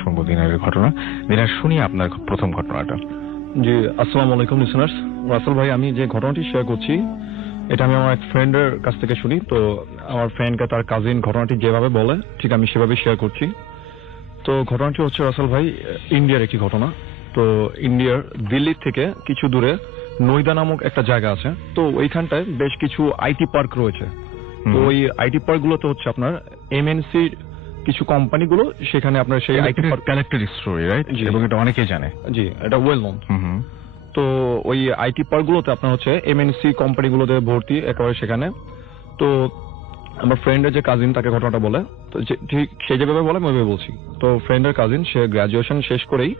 শুনবো দিনের ঘটনা। দিনের শুনি আপনার প্রথম ঘটনাটা। জি, আসসালামু আলাইকুম লিসেনার্স। রাসেল ভাই, আমি যে ঘটনাটি শেয়ার করছি এটা আমি আমার এক ফ্রেন্ডের কাছ থেকে শুনি। তো আমার ফ্রেন্ডকে তার কাজিন ঘটনাটি যেভাবে বলে ঠিক আমি সেভাবে শেয়ার করছি। তো ঘটনাটি হচ্ছে রাসেল ভাই ইন্ডিয়ার একটি ঘটনা। তো ইন্ডিয়ার দিল্লির থেকে কিছু দূরে নইদা নামক একটা জায়গা আছে। তো ওইখানটায় বেশ কিছু আইটি পার্ক রয়েছে। তো ওই আইটি পার্ক গুলোতে হচ্ছে আপনার এমএনসি কিছু কোম্পানিগুলো সেখানে আপনার সেই IT park connected story, right? এবং এটা অনেকেই জানে। জি, এটা ওয়েল নোন। তো ওই আইটি পার্ক গুলোতে আপনার হচ্ছে এমএনসি কোম্পানিগুলোতে ভর্তি একেবারে সেখানে। তো আমার ফ্রেন্ডের যে কাজিন তাকে ঘটনাটা বলে, তো ঠিক সে যেভাবে বলে আমি ওইভাবে বলছি। তো ফ্রেন্ডের কাজিন সে গ্রাজুয়েশন শেষ করেই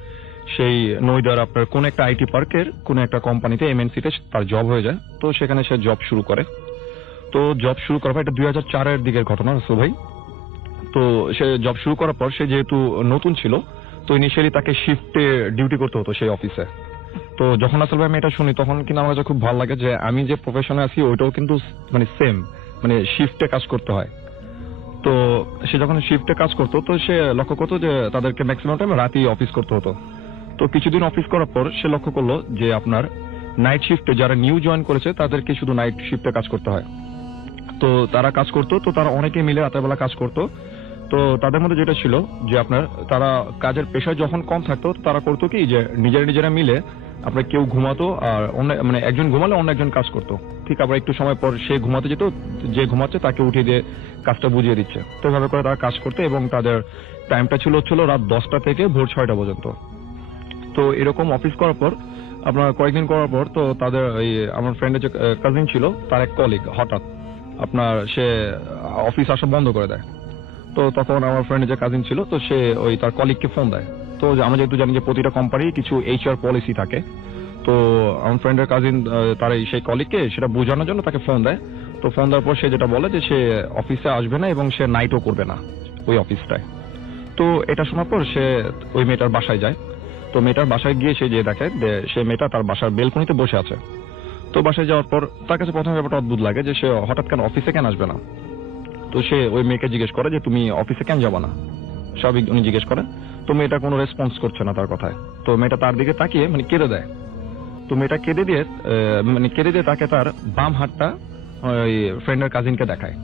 সেই নইদার আপনার কোন একটা আইটি পার্কের কোন একটা কোম্পানিতে এমএনসিতে তার জব হয়ে যায়। তো সেখানে সে জব শুরু করে। তো জব শুরু করার পর এটা 2004-এর দিকের ঘটনা রাসেল ভাই। তো সে জব শুরু করার পর সে যেহেতু নতুন ছিল, তো ইনিশিয়ালি তাকে শিফটে ডিউটি করতে হতো সেই অফিসে। তো যখন আসলে আমি এটা শুনি তখন কিন্তু আমার কাছে খুব ভালো লাগে যে আমি যে প্রফেশনে আছি ওইটাও কিন্তু মানে সেম, মানে শিফটে কাজ করতে হয়। তো সে যখন শিফটে কাজ করতো তো সে লক্ষ্য করতো যে তাদেরকে ম্যাক্সিমাম টাইম রাতেই অফিস করতে হতো। তো কিছুদিন অফিস করার পর সে লক্ষ্য করলো যে আপনার নাইট শিফটে যারা নিউ জয়েন করেছে তাদেরকে শুধু নাইট শিফটে কাজ করতে হয়। তো তারা কাজ করতো, তো তারা অনেকে মিলে রাতের বেলা কাজ করতো। তো তাদের মধ্যে যেটা ছিল যে আপনার তারা কাজের পেশায় যখন কম থাকতো তারা করতো কি যে নিজেরা মিলে আপনার কেউ ঘুমাতো আর অন্য মানে একজন ঘুমালে অন্য একজন কাজ করতো। ঠিক আবার একটু সময় পর সে ঘুমাতে যেত, যে ঘুমাচ্ছে তাকে উঠিয়ে দিয়ে কাজটা বুঝিয়ে দিচ্ছে। তো এভাবে করে তারা কাজ করতো এবং তাদের টাইমটা ছিল রাত 10টা থেকে ভোর 6টা পর্যন্ত। তো এরকম অফিস করার পর আপনার কয়েকদিন করার পর তো তাদের এই আমার ফ্রেন্ডের যে কাজিন ছিল তার এক কলিগ হঠাৎ আপনার সে অফিস আসা বন্ধ করে দেয়। তো তখন আমার ফ্রেন্ডের যে কাজিন ছিল তো সে ওই তার কলিগকে ফোন দেয়। তো আমরা যেহেতু জানি যে প্রতিটা কোম্পানির কিছু এইচআর পলিসি থাকে, তো আমার ফ্রেন্ডের কাজিন তার সেই কলিগকে সেটা বোঝানোর জন্য তাকে ফোন দেয়। তো ফোন দেওয়ার পর সে যেটা বলে যে সে অফিসে আসবে না এবং সে নাইটও করবে না ওই অফিসটায়। তো এটা শোনার পর সে ওই মেয়েটার বাসায় যায়। তো মেয়েটার বাসায় গিয়ে সে যে দেখে সে মেয়েটা তার বাসার বেলকনিতে বসে আছে। তো বাসায় যাওয়ার পর তার কাছে প্রথমে ব্যাপারটা অদ্ভুত লাগে যে সে হঠাৎ কেন অফিসে কেন আসবে না। তো সে ওই মেয়েকে জিজ্ঞেস করে যে তুমি অফিসে কেন যাবা না, স্বাভাবিক উনি জিজ্ঞেস করে। তো মেয়েটা কোনো রেসপন্স করছে না তার কথায়। তো মেয়েটা তার দিকে তাকিয়ে মানে কেঁদে দেয়। তো মেয়েটা কেঁদে দিয়ে তাকে তার বাম হাতটা ওই ফ্রেন্ডের কাজিনকে দেখায়।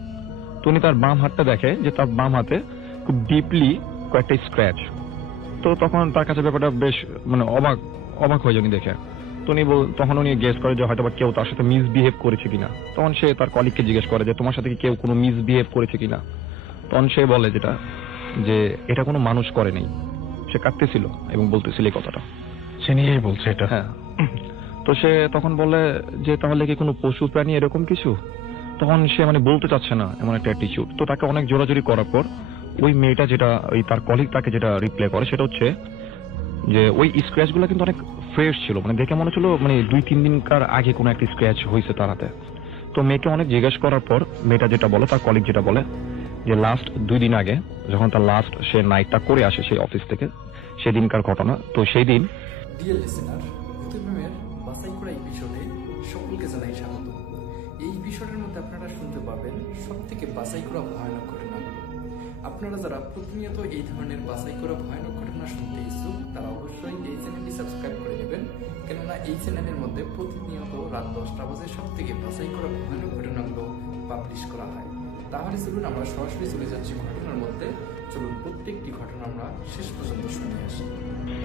তো উনি তার বাম হাতটা দেখে যে তার বাম হাতে খুব ডিপলি কয়েকটা স্ক্র্যাচ। তো তখন তার কাছে ব্যাপারটা বেশ মানে অবাক হয়ে যায় দেখে। তো তখন উনি গেস করে যে হয়তো বা কেউ তার সাথে মিসবিহেভ করেছে কিনা। তখন সে তার কলিগকে জিজ্ঞেস করে যে তোমার সাথে কি কেউ কোনো মিসবিহেভ করেছে কিনা। তখন সে বলে যে এটা কোনো মানুষ করেনি। সে কাঁদতেছিল এবং বলতেছিল এই কথাটা, সে নিজেই বলছে এটা। হ্যাঁ। তো সে তখন বলে যে তাহলে কি কোনো পশু প্রাণী এরকম কিছু। তখন সে মানে বলতে চাচ্ছে না এমন একটা অ্যাটিটিউড। তো তাকে অনেক জোরাজোরি করার পর ওই মেয়েটা যেটা ওই তার কলিগ তাকে যেটা রিপ্লাই করে সেটা হচ্ছে যে ওই স্ক্র্যাচ গুলো কিন্তু অনেক ফ্রেশ ছিল, মানে দেখে মনে হচ্ছিল মানে 2-3 দিনকার আগে কোনো একটা স্ক্র্যাচ হয়েছে তার হাতে। তো মেয়েকে অনেক জিজ্ঞেস করার পর মেয়েটা যেটা বলে, তার কলিগ যেটা বলে যে লাস্ট 2 দিন আগে যখন তার লাস্ট সে নাইটটা করে আসে সেই অফিস থেকে, সেদিনকার ঘটনা। তো সেই দিন ডিয়ার লিসেনার, ভূতের বাছাই করা এপিসোডে সকলকে জানাই স্বাগত। এই এপিসোডের মধ্যে আপনারা শুনতে পাবেন সব থেকে বাছাই করা ভয়ানক ঘটনাগুলো। আপনারা যারা প্রতিনিয়ত এই ধরনের বাছাই করা ভয়ানক ঘটনা শুনতে ইচ্ছুক তারা অবশ্যই এই চ্যানেলটি সাবস্ক্রাইব করে নেবেন, কেননা এই চ্যানেলের মধ্যে প্রতিনিয়ত রাত 10টা বাজে সব থেকে বাছাই করা ভয়ানক ঘটনাগুলো পাবলিশ করা হয়। তাহলে চলুন আমরা সরাসরি চলে যাচ্ছি ঘটনার মধ্যে। চলুন প্রত্যেকটি ঘটনা আমরা শেষ পর্যন্ত শুনে আসি।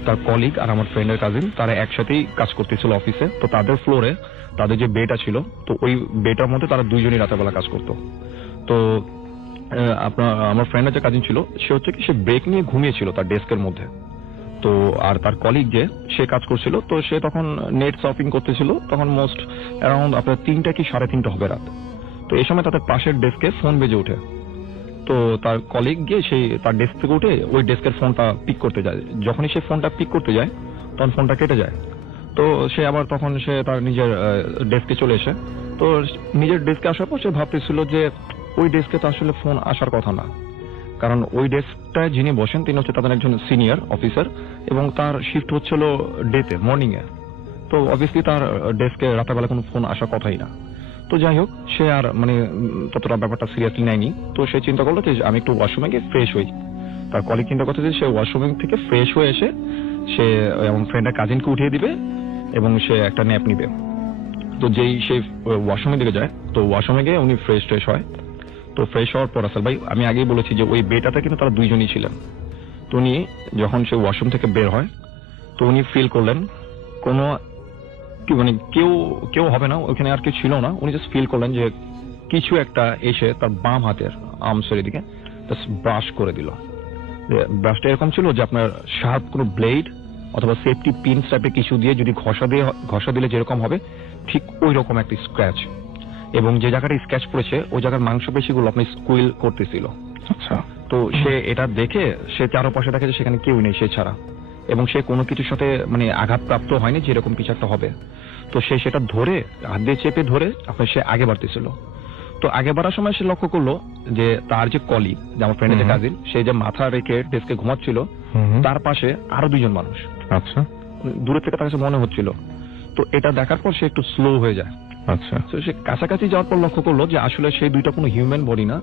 তার কলিগ আর আমার ফ্রেন্ডের কাজিন তারা একসাথেই কাজ করতেছিল অফিসে। তো তাদের ফ্লোরে তাদের যে বেটা ছিল, তো ওই বেটার মধ্যে তারা দুইজনই রাতের বেলা কাজ করতো। তো আমার ফ্রেন্ডের যে কাজিন ছিল সে হচ্ছে কি সে ব্রেক নিয়ে ঘুমিয়েছিল তার ডেস্কের মধ্যে। তো আর তার কলিগ যে সে কাজ করছিল, তো সে তখন নেট সার্ফিং করতেছিল। তখন মোস্ট অ্যারাউন্ড আপনার 3টা কি 3:30 হবে রাত। তো এই সময় তাদের পাশের ডেস্কে ফোন বেজে ওঠে। তো তার কলিগ গিয়ে সেই তার ডেস্ক থেকে উঠে ওই ডেস্কের ফোনটা পিক করতে যায়। যখনই সে ফোনটা পিক করতে যায় তখন ফোনটা কেটে যায়। তো সে আবার তখন সে তার নিজের ডেস্কে চলে এসে, তো নিজের ডেস্কে আসার পর সে ভাবতেছিল যে ওই ডেস্কে তো আসলে ফোন আসার কথা না, কারণ ওই ডেস্কটায় যিনি বসেন তিনি হচ্ছে তাদের একজন সিনিয়র অফিসার এবং তার শিফট হচ্ছিল ডেতে, মর্নিং এ। তো অবভিয়াসলি তার ডেস্কে রাতের বেলা কোনো ফোন আসার কথাই না। তো যাই হোক, সে আর মানে ততটা ব্যাপারটা সিরিয়াসলি নেয়নি। তো সে চিন্তা করলো যে আমি একটু ওয়াশরুমে গিয়ে ফ্রেশ হই। তার কলিগ চিন্তা করতে যে সে ওয়াশরুম থেকে ফ্রেশ হয়ে এসে সে আমার ফ্রেন্ডের কাজিনকে উঠিয়ে দিবে এবং সে একটা ন্যাপ নিবে। তো যেই সে ওয়াশরুমের দিকে যায়, তো ওয়াশরুমে গিয়ে উনি ফ্রেশ হয়। তো ফ্রেশ হওয়ার পর রাসেল ভাই, আমি আগেই বলেছি যে ওই বেটাতে কিন্তু তারা দুইজনই ছিলেন। তো উনি যখন সে ওয়াশরুম থেকে বের হয়, তো উনি ফিল করলেন কোনো মানে কেউ হবে না ওখানে, আর কেউ ছিল না। উনি জাস্ট ফিল করলেন যে কিছু একটা এসে তার বাম হাতের আর্মসের দিকে জাস্ট ব্রাশ করে দিল। ব্রাশটা এরকম ছিল যে আপনার শার্প কোনো ব্লেড অথবা সেফটি পিনস টাইপের কিছু দিয়ে যদি ঘষা দিলে যেরকম হবে ঠিক ওই রকম একটা স্ক্র্যাচ, এবং যে জায়গাটা স্ক্র্যাচ পড়েছে ওই জায়গার মাংসপেশিগুলো আপনি স্কুইল করতেছিল। আচ্ছা। তো সে এটা দেখে সে চারপাশে দেখে যে সেখানে কেউ নেই সে ছাড়া, এবং সে কোনো কিছুর সাথে মানে আঘাতপ্রাপ্ত হয়নি যে এরকম কিছু একটা হবে। তো সে সেটা ধরে হাত দিয়ে চেপে ধরে আপনার সে আগে বাড়তেছিল। তো আগে বাড়ার সময় সে লক্ষ্য করলো যে তার যে কলিগ, যে আমার ফ্রেন্ডের যে কাজিন, সে যে মাথা রেখে ডেস্কে ঘুমাচ্ছিল, তার পাশে আরো দুজন মানুষ। আচ্ছা দূরে থেকে তার কাছে মনে হচ্ছিল। তো এটা দেখার পর সে একটু স্লো হয়ে যায়। আচ্ছা। তো সে কাছাকাছি যাওয়ার পর লক্ষ্য করলো যে আসলে সেই দুইটা কোনো হিউম্যান বডি না,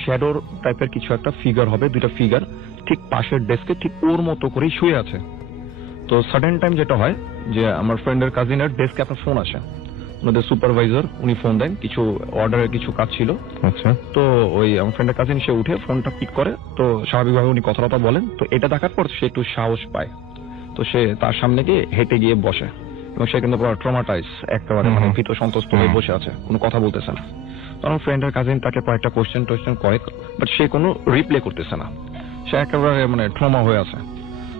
শ্যাডোর টাইপের কিছু একটা ফিগার হবে। দুইটা ফিগার ঠিক পাশের ডেস্কে ঠিক ওর মতো করেই শুয়ে আছে। তো সাডেন টাইম যেটা হয় যে আমার ফ্রেন্ডের কাজিনের ডেস্কে আপনার ফোন আসে, ওনাদের সুপারভাইজার উনি ফোন দেন, কিছু অর্ডারের কিছু কাজ ছিল। আচ্ছা। তো ওই আমার ফ্রেন্ডের কাজিন সে উঠে ফোনটা পিক করে, তো স্বাভাবিকভাবে উনি কথাবার্তা বলেন। তো এটা দেখার পর সে একটু সাহস পায়, তো সে তার সামনে গিয়ে হেঁটে গিয়ে বসে, এবং সে কিন্তু পুরো ট্রমাটাইজ একেবারে, মানে ভীত সন্ত্রস্ত হয়ে বসে আছে, কোনো কথা বলতেছে না। তো আমার ফ্রেন্ডের কাজিন তাকে কয়েকটা কোশ্চেন করে, বাট সে কোনো রিপ্লে করতেছে না, সে একেবারে মানে ট্রমা হয়ে আছে।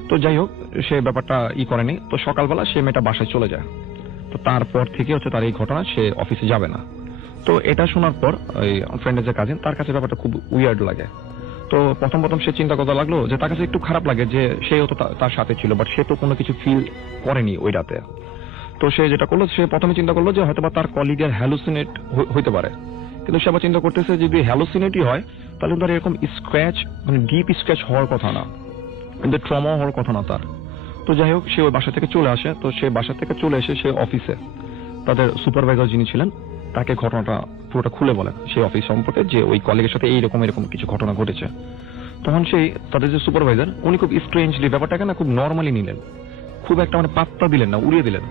তো যাই হোক, সে ব্যাপারটা করেনি। তো সকালবেলা সে মেয়েটা বাসায় চলে যায়। তো তারপর থেকে হচ্ছে তার এই ঘটনা, সে অফিসে যাবে না। তো এটা শোনার পর ওই ফ্রেন্ডের যে কাজিন, তার কাছে ব্যাপারটা খুব উইয়ার্ড লাগে। তো প্রথম সে চিন্তা করতে লাগলো যে তার কাছে একটু খারাপ লাগে যে সেও তো তার সাথে ছিল, বাট সে তো কোনো কিছু ফিল করেনি ওই রাতে। তো সে যেটা করলো, সে প্রথমে চিন্তা করলো যে হয়তো বা তার কলিগের হ্যালুসিনেট হইতে পারে। কিন্তু সে আবার চিন্তা করতেছে যদি হ্যালুসিনেটই হয় তাহলে তার এরকম স্ক্র্যাচ, মানে ডিপ স্ক্র্যাচ হওয়ার কথা না, কিন্তু ট্রমা হওয়ার কথা না তার। তো যাই হোক, সে ওই বাসা থেকে চলে আসে। তো সে বাসা থেকে চলে এসে সে অফিসে তাদের সুপারভাইজার যিনি ছিলেন তাকে ঘটনাটা পুরোটা খুলে বলেন সেই অফিস সম্পর্কে, যে ওই কলিগের সাথে এরকম কিছু ঘটনা ঘটেছে। তখন সেই তাদের যে সুপারভাইজার উনি খুব স্ট্রেঞ্জলি ব্যাপারটাকে না খুব নর্মালি নিলেন, খুব একটা মানে পাত্তা দিলেন না, উড়িয়ে দিলেন।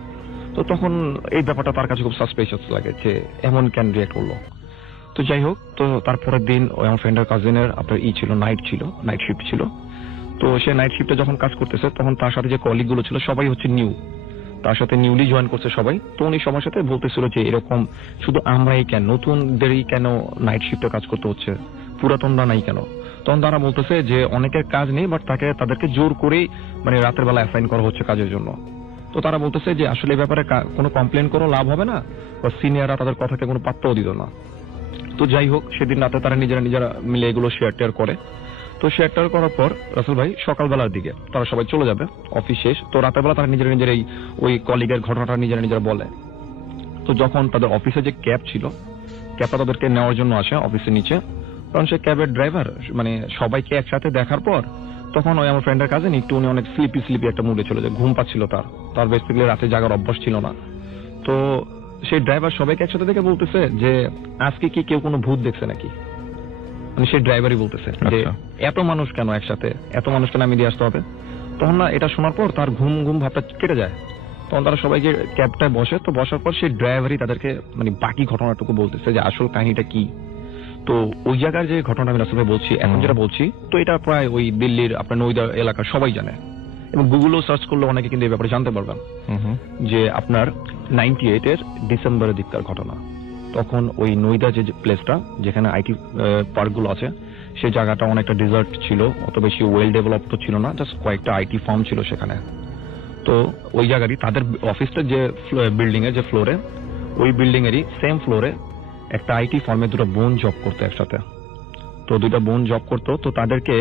তো তখন এই ব্যাপারটা তার কাছে খুব সাসপিশিয়াস লাগে যে এমন কেন রিঅ্যাক্ট করলো। তো যাই হোক, তো তারপরের দিন ওই আমার ফ্রেন্ডের কাজিনের আপনার ছিল নাইট শিফট ছিল। তো সে নাইট শিফটে যখন কাজ করতেছে তখন তার সাথে যে কলিগ গুলো ছিল সবাই হচ্ছে নিউ, তার সাথে নিউলি জয়েন করছে সবাই। তো উনি সবার সাথে বলতেছিল যে এরকম শুধু আমরাই কেন, নতুনদেরই কেন নাইট শিফটে কাজ করতে হচ্ছে, পুরাতনরা নাই কেন। তখন তারা বলতেছে যে অনেকের কাজ নেই, বাট তাদেরকে জোর করেই মানে রাতের বেলা অ্যাসাইন করা হচ্ছে কাজের জন্য। তো তারা বলতেছে যে আসলে এই ব্যাপারে কোনো কমপ্লেন করো লাভ হবে না, বা সিনিয়ররা তাদের কথাকে কোনো পাত্তাও দিত না। তো যাই হোক, সেদিন রাতে তারা নিজেরা মিলে এগুলো শেয়ার করে। তো শেয়ার করার পর রাসেল ভাই সকালবেলার দিকে তারা সবাই চলে যাবে, অফিস শেষ। তো রাতের বেলা তারা নিজের ওই কলিগের ঘটনাটা নিজেরা বলে। তো যখন তাদের অফিসে যে ক্যাব ছিল, ক্যাবটা তাদেরকে নেওয়ার জন্য আসে অফিসের নিচে, কারণ সে ক্যাবের ড্রাইভার মানে সবাইকে একসাথে দেখার পর তখন ওই আমার ফ্রেন্ডের কাজিন একটু উনি অনেক স্লিপি একটা মুডে ছিল, যে ঘুম পাচ্ছিল তার বেসিক্যালি রাতে জাগার অভ্যাস ছিল না। তো সেই ড্রাইভার সবাইকে একসাথে দেখে বলতেছে যে আজকে কি কেউ কোনো ভূত দেখছে নাকি, মানে সেই ড্রাইভারই বলতেছে যে এত মানুষ কেন একসাথে, এত মানুষ কেন আমি দিয়ে আসতে হবে। তখন না এটা শোনার পর তার ঘুম ভাবটা কেটে যায়। তখন তারা সবাইকে ক্যাবটায় বসে। তো বসার পর সেই ড্রাইভারই তাদেরকে মানে বাকি ঘটনাটুকু বলতেছে যে আসল কাহিনীটা কি। তো ওই জায়গার যে ঘটনা আমি আসলে বলছি, এখন যেটা বলছি, তো এটা প্রায় ওই দিল্লির আপনার নইদা এলাকার সবাই জানে, এবং গুগলও সার্চ করলে অনেকে কিন্তু এই ব্যাপারে জানতে পারবেন যে আপনার 98-এর ডিসেম্বরের দিককার ঘটনা। তখন ওই নইদা যে প্লেসটা যেখানে আইটি পার্কগুলো আছে, সেই জায়গাটা অনেকটা ডিজার্ট ছিল, অত বেশি ওয়েল ডেভেলপড ছিল না, জাস্ট কয়েকটা আইটি ফার্ম ছিল সেখানে। তো ওই জায়গারই তাদের অফিসটা যে বিল্ডিং এর যে ফ্লোরে, ওই বিল্ডিং এরই সেম ফ্লোরে একটা আইটি ফার্মে দুটো বোন জব করতো একসাথে। তো দুইটা বোন জব করতো। তো তাদেরকে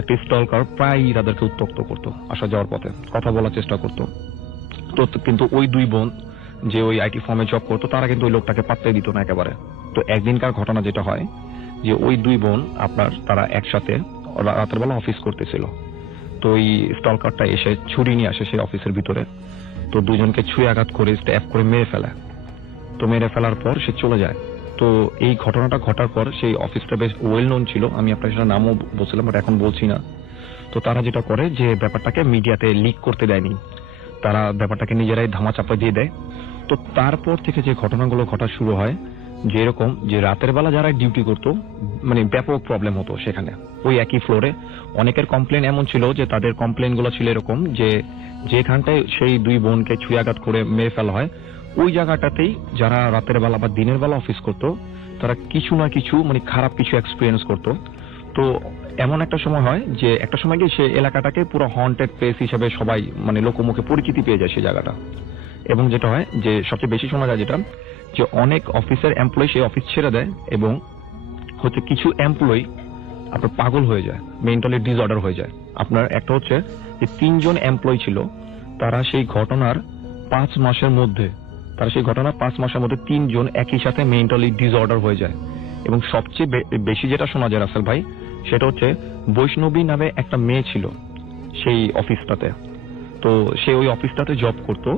একটা স্টলকার প্রায়ই তাদেরকে উত্ত্যক্ত করতো, আসা যাওয়ার পথে কথা বলার চেষ্টা করতো। তো কিন্তু ওই দুই বোন যে ওই আইটি ফার্মে জব করতো তারা কিন্তু ওই লোকটাকে পাত্তাই দিত না একেবারে। তো একদিনকার ঘটনা যেটা হয় যে ওই দুই বোন তারা একসাথে রাতের বেলা অফিস করতেছিল। তো ওই স্টলকারটা এসে ছুরি নিয়ে আসে সেই অফিসের ভিতরে। তো দুজনকে ছুঁয়ে আঘাত করে স্ট্যাপ করে মেরে ফেলে। তো মেরে ফেলার পর সে চলে যায়। তো এই ঘটনাটা ঘটার পর সেই অফিসটা বেশ ওয়েল নোন ছিল, আমি আপনার সেটা নামও বলছিলাম বাট এখন বলছি না। তো তারা যেটা করে যে ব্যাপারটাকে মিডিয়াতে লিক করতে দেয়নি, তারা ব্যাপারটাকে নিজেরাই ধামাচাপা দিয়ে দেয়। তো তারপর থেকে যে ঘটনাগুলো ঘটা শুরু হয়, যেরকম যে রাতের বেলা যারা ডিউটি করতো মানে ব্যাপক প্রবলেম হতো সেখানে। ওই একই ফ্লোরে অনেকের কমপ্লেন এমন ছিল যে তাদের কমপ্লেন গুলো ছিল এরকম যে যেখানটায় সেই দুই বোনকে ছুঁয়াঘাত করে মেরে ফেলা হয় ওই জায়গাটাতেই যারা রাতের বেলা বা দিনের বেলা অফিস করতো তারা কিছু না কিছু মানে খারাপ কিছু এক্সপিরিয়েন্স করতো। তো এমন একটা সময় হয় যে একটা সময় গিয়ে সে এলাকাটাকে পুরো হন্টেড প্লেস হিসেবে সবাই মানে লোকমুখে পরিচিতি পেয়ে যায় সেই জায়গাটা। এবং যেটা হয় যে সবচেয়ে বেশি শোনা যায় যেটা যে অনেক অফিসের এমপ্লয়ি সেই অফিস ছেড়ে দেয় এবং হচ্ছে কিছু এমপ্লয়ি আপনার পাগল হয়ে যায়, মেন্টালি ডিসঅর্ডার হয়ে যায়। আপনার একটা হচ্ছে যে 3 জন এমপ্লয়ি ছিল, তারা সেই ঘটনার 5 মাসের মধ্যে 3 জন একই সাথে মেন্টালি ডিসঅর্ডার হয়ে যায়। এবং সবচেয়ে বেশি যেটা শোনা যায় রাসেল ভাই, সেটা হচ্ছে বৈষ্ণবী নামে একটা মেয়ে ছিল সেই অফিসটাতে। তো সে ওই অফিসটাতে জব করতো।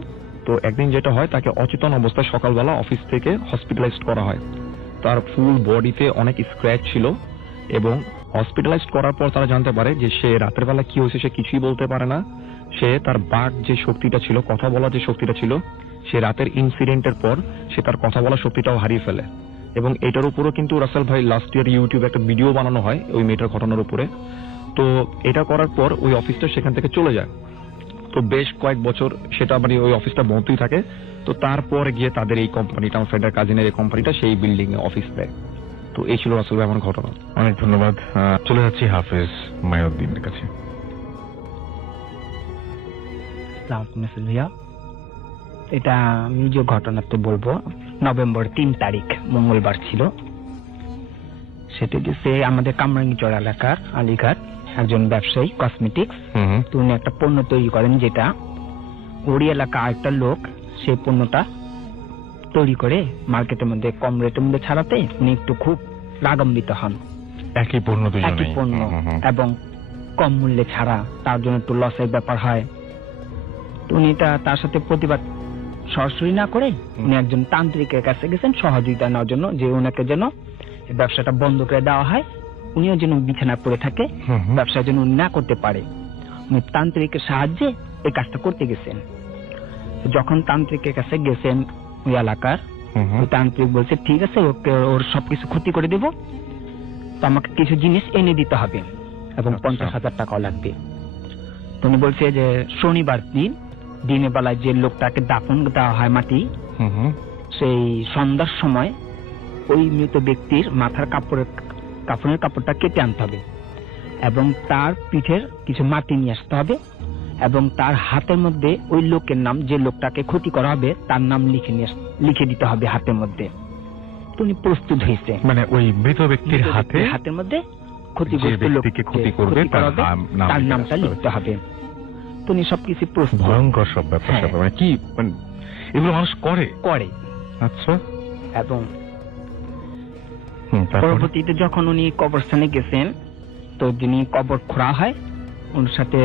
তো একদিন যেটা হয়, তাকে অচেতন অবস্থায় সকালবেলা অফিস থেকে হসপিটালাইজড করা হয়। তার ফুল বডিতে অনেক স্ক্র্যাচ ছিল এবং হসপিটালাইজড করার পর তারা জানতে পারে যে সে রাতের বেলা কি হয়েছে সে কিছুই বলতে পারে না। সে তার বাক যে শক্তিটা ছিল, কথা বলার যে শক্তিটা ছিল, সে রাতের ইনসিডেন্টের পর সে তার কথা বলার শক্তিটাও হারিয়ে ফেলে। এবং এটার উপরও কিন্তু রাসেল ভাই লাস্ট ইয়ার ইউটিউবে একটা ভিডিও বানানো হয় ওই মেয়েটার ঘটনার উপরে। তো এটা করার পর ওই অফিসটা সেখান থেকে চলে যায়। তো বেশ কয়েক বছর সেটা মানে ওই অফিসটা বন্ধই থাকে। তো তারপর গিয়ে তাদের এই কোম্পানিটা, আমার ফ্রেন্ডের কাজিনের এই কোম্পানিটা সেই বিল্ডিং এ অফিস দেয়। তো এই ছিল রাসেল ভাই আমার ঘটনা। অনেক ধন্যবাদ। চলে যাচ্ছি হাফেজ মাইনুদ্দিনের কাছে। ভাইয়া, এটা আমি যে ঘটনা তো বলবো, নভেম্বর 3 তারিখ মঙ্গলবার ছিল। সেটা যে আমাদের কামরাঙ্গীচর এলাকার আলীঘাট একজন ব্যবসায়ী কসমেটিক্স, তো উনি একটা পণ্য তৈরি করেন যেটা ওরই এলাকা আরেকটা লোক সেই পণ্যটা তৈরি করে মার্কেটের মধ্যে কম রেটের মধ্যে ছাড়াতে উনি একটু খুব রাগান্বিত হন। একই পণ্য একই পণ্য এবং কম মূল্যে ছাড়া, তার জন্য একটু লসের ব্যাপার হয়। তো উনি তার সাথে প্রতিবাদ সরাসরি না করে উনি একজন তান্ত্রিকের কাছে গেছেন সহযোগিতা নেওয়ার জন্য, যে ওনাকে যেন ব্যবসাটা বন্ধ করে দেওয়া হয়, উনিও যেন বিছানা পড়ে থাকে, ব্যবসা যেন উনি না করতে পারে। উনি তান্ত্রিকের সাহায্যে এই কাজটা করতে গেছেন। যখন তান্ত্রিকের কাছে গেছেন ওই এলাকার, তান্ত্রিক বলছে ঠিক আছে, ওকে ওর সবকিছু ক্ষতি করে দেব, তো আমাকে কিছু জিনিস এনে দিতে হবে এবং 50,000 টাকাও লাগবে। তো উনি বলছে যে শনিবার দিন দিনের বেলায় যে লোকটাকে দাফন দেওয়া হয় মাটি, সেই সন্ধ্যার সময় ওই মৃত ব্যক্তির মাথার কাফনের কাপড়টা কেটে আনতে হবে এবং তার পিঠের কিছু মাটি নিয়ে আসতে হবে এবং তার হাতের মধ্যে ওই লোকের নাম, যে লোকটাকে ক্ষতি করা হবে তার নাম লিখে দিতে হবে হাতের মধ্যে। তো উনি প্রস্তুত হয়েছে, মানে ওই মৃত ব্যক্তির হাতের মধ্যে ক্ষতিগ্রস্ত লোককে ক্ষতি করবে তার নামটা লিখতে হবে। তো উনি সবকিছু প্রস্তুত। ভয়ঙ্কর সব ব্যাপার স্যাপার, মানে কি এগুলো মানুষ করে। আচ্ছা। এবং পরবর্তীতে যখন উনি কবরস্থানে গেছেন, তো যিনি কবর খোঁড়া হয় ওর সাথে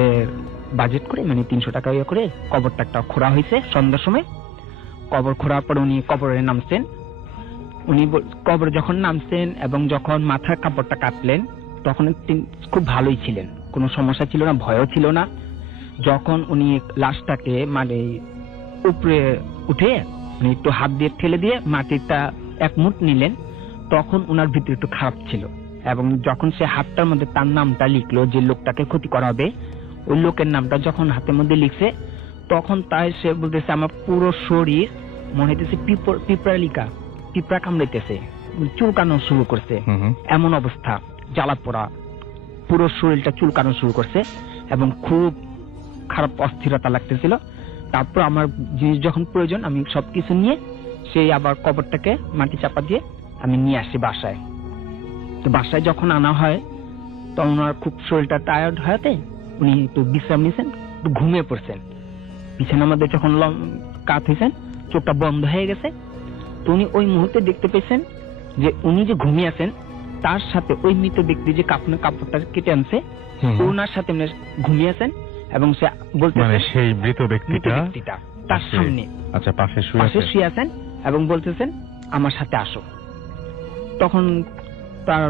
বাজেট করে মানে 300 টাকা করে কবরটা একটা খোঁড়া হয়েছে সন্ধ্যার সময়। কবর খোঁড়ার পর উনি কবরে নামছেন। উনি কবর যখন নামছেন এবং যখন মাথার কাপড়টা কাটলেন তখন তিনি খুব ভালোই ছিলেন, কোনো সমস্যা ছিল না, ভয়ও ছিল না। যখন উনি লাশটাকে মানে উপরে উঠে উনি একটু হাত দিয়ে ঠেলে দিয়ে মাটিটা এক মুঠ নিলেন, তখন উনার ভিতরে একটু খারাপ ছিল। এবং যখন সে হাতটার মধ্যে তার নামটা লিখলো, যে লোকটাকে ক্ষতি করা হবে ওই লোকের নামটা যখন হাতের মধ্যে লিখছে, তখন তাই সে বলতেছে আমার পুরো শরীর মনে হইতেছে পিঁপড়া কামড়াইতেছে, চুলকানো শুরু করছে, এমন অবস্থা, জ্বালা পোড়া, পুরো শরীরটা চুলকানো শুরু করছে এবং খুব খারাপ অস্থিরতা লাগতেছিল। তারপর আমার জিনিস যখন প্রয়োজন আমি সবকিছু নিয়ে সেই আবার কবরটাকে মাটি চাপা দিয়ে আমি নিয়ে আসি বাসায়। তো বাসায় যখন আনা হয় তখন ওনার খুব শরীরটা টায়ার্ড হয়েতে উনি একটু বিশ্রাম নিয়েছেন, একটু ঘুমিয়ে পড়ছেন। বিছানার মধ্যে যখন কাত হয়েছেন, চোখটা বন্ধ হয়ে গেছে। তো উনি ওই মুহূর্তে দেখতে পেয়েছেন যে উনি যে ঘুমিয়ে আছেন তার সাথে ওই মৃত ব্যক্তি যে কাপড়টা কেটে আনছে ওনার সাথে ঘুমিয়ে আছেন এবং সে বলতে সেই মৃত ব্যক্তিটা তার সামনে পাশে শুয়ে আছেন এবং বলতেছেন আমার সাথে আসো। তখন তার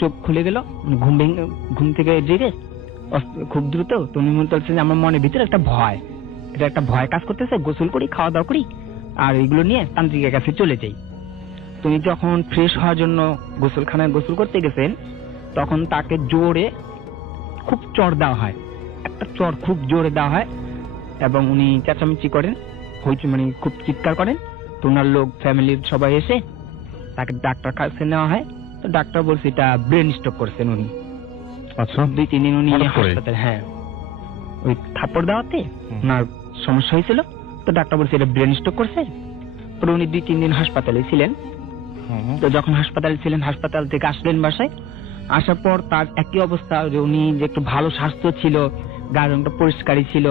চোখ খুলে গেল, ঘুম থেকে জেগে খুব দ্রুত। তো উনি বলছেন যে আমার মনের ভিতরে একটা ভয়, এটা একটা ভয় কাজ করতেছে, গোসল করি, খাওয়া দাওয়া করি, আর এগুলো নিয়ে তান্ত্রিকের কাছে চলে যাই। তুমি যখন ফ্রেশ হওয়ার জন্য গোসলখানায় গোসল করতে গেছেন, তখন তাকে জোরে খুব চড় দেওয়া হয়, একটা চড় খুব জোরে দেওয়া হয়, এবং উনি চেঁচামেচি করেন, হইচই মানে খুব চিৎকার করেন। তো ওনার লোক ফ্যামিলির সবাই এসে তাকে ডাক্তার কাছে নেওয়া হয়। তো ডাক্তার বলছে এটা ব্রেন স্ট্রোক করছেন উনি। আচ্ছা, 2-3 দিন উনি হঠাৎ করে? হাসপাতালে, হ্যাঁ, ওই থাপ্পড় দেওয়াতে ওনার সমস্যা হয়েছিল। তো ডাক্তার বলছে এটা ব্রেন স্ট্রোক করছে। পরে উনি 2-3 দিন হাসপাতালে ছিলেন। তো যখন হাসপাতালে ছিলেন, হাসপাতাল থেকে আসলেন বাসায়, আসার পর তার একই অবস্থা, যে উনি যে একটু ভালো স্বাস্থ্য ছিল, গায়ের রংটা পরিষ্কারই ছিল,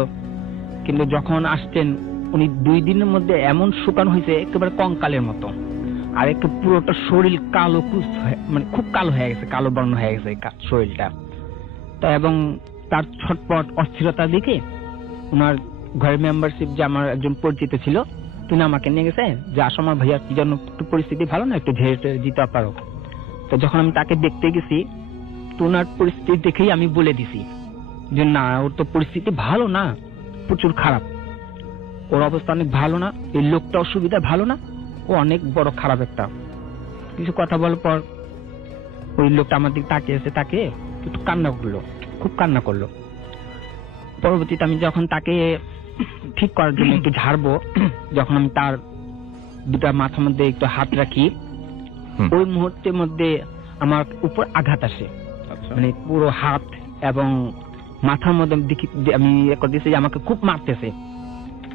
কিন্তু যখন আসতেন উনি 2 দিনের মধ্যে এমন শুকানো হয়েছে একেবারে কঙ্কালের মতো, আর একটু পুরোটা শরীর কালো মানে খুব কালো হয়ে গেছে, কালো বর্ণ হয়ে গেছে শরীরটা। তা এবং তার ছটপট অস্থিরতা দেখে ওনার ঘরের মেম্বারশিপ, যে আমার একজন পরিচিত ছিল, তিনি আমাকে নিয়ে গেছে যে আসো আমার ভাইয়া, কি জন্য একটু পরিস্থিতি ভালো না, একটু ঝেড়ে দিতে পারো। তো যখন আমি তাকে দেখতে গেছি, তো ওনার পরিস্থিতি দেখেই আমি বলে দিছি যে না, ওর তো পরিস্থিতি ভালো না, প্রচুর খারাপ, ওর অবস্থা অনেক ভালো না, এই লোকটা অসুবিধা ভালো না, ও অনেক বড় খারাপ একটা। কিছু কথা বলার পর ওই লোকটা আমার দিকে তাকিয়েছে, তাকে একটু কান্না করলো, খুব কান্না করলো। পরবর্তীতে আমি যখন তাকে ঠিক করার জন্য একটু ঝাড়বো, যখন আমি তার দুটা মাথার মধ্যে একটু হাত রাখি, ওই মুহূর্তের মধ্যে আমার উপর আঘাত আসে, মানে পুরো হাত এবং মাথার মধ্যে আমি করতেছি যে আমাকে খুব মারতেছে,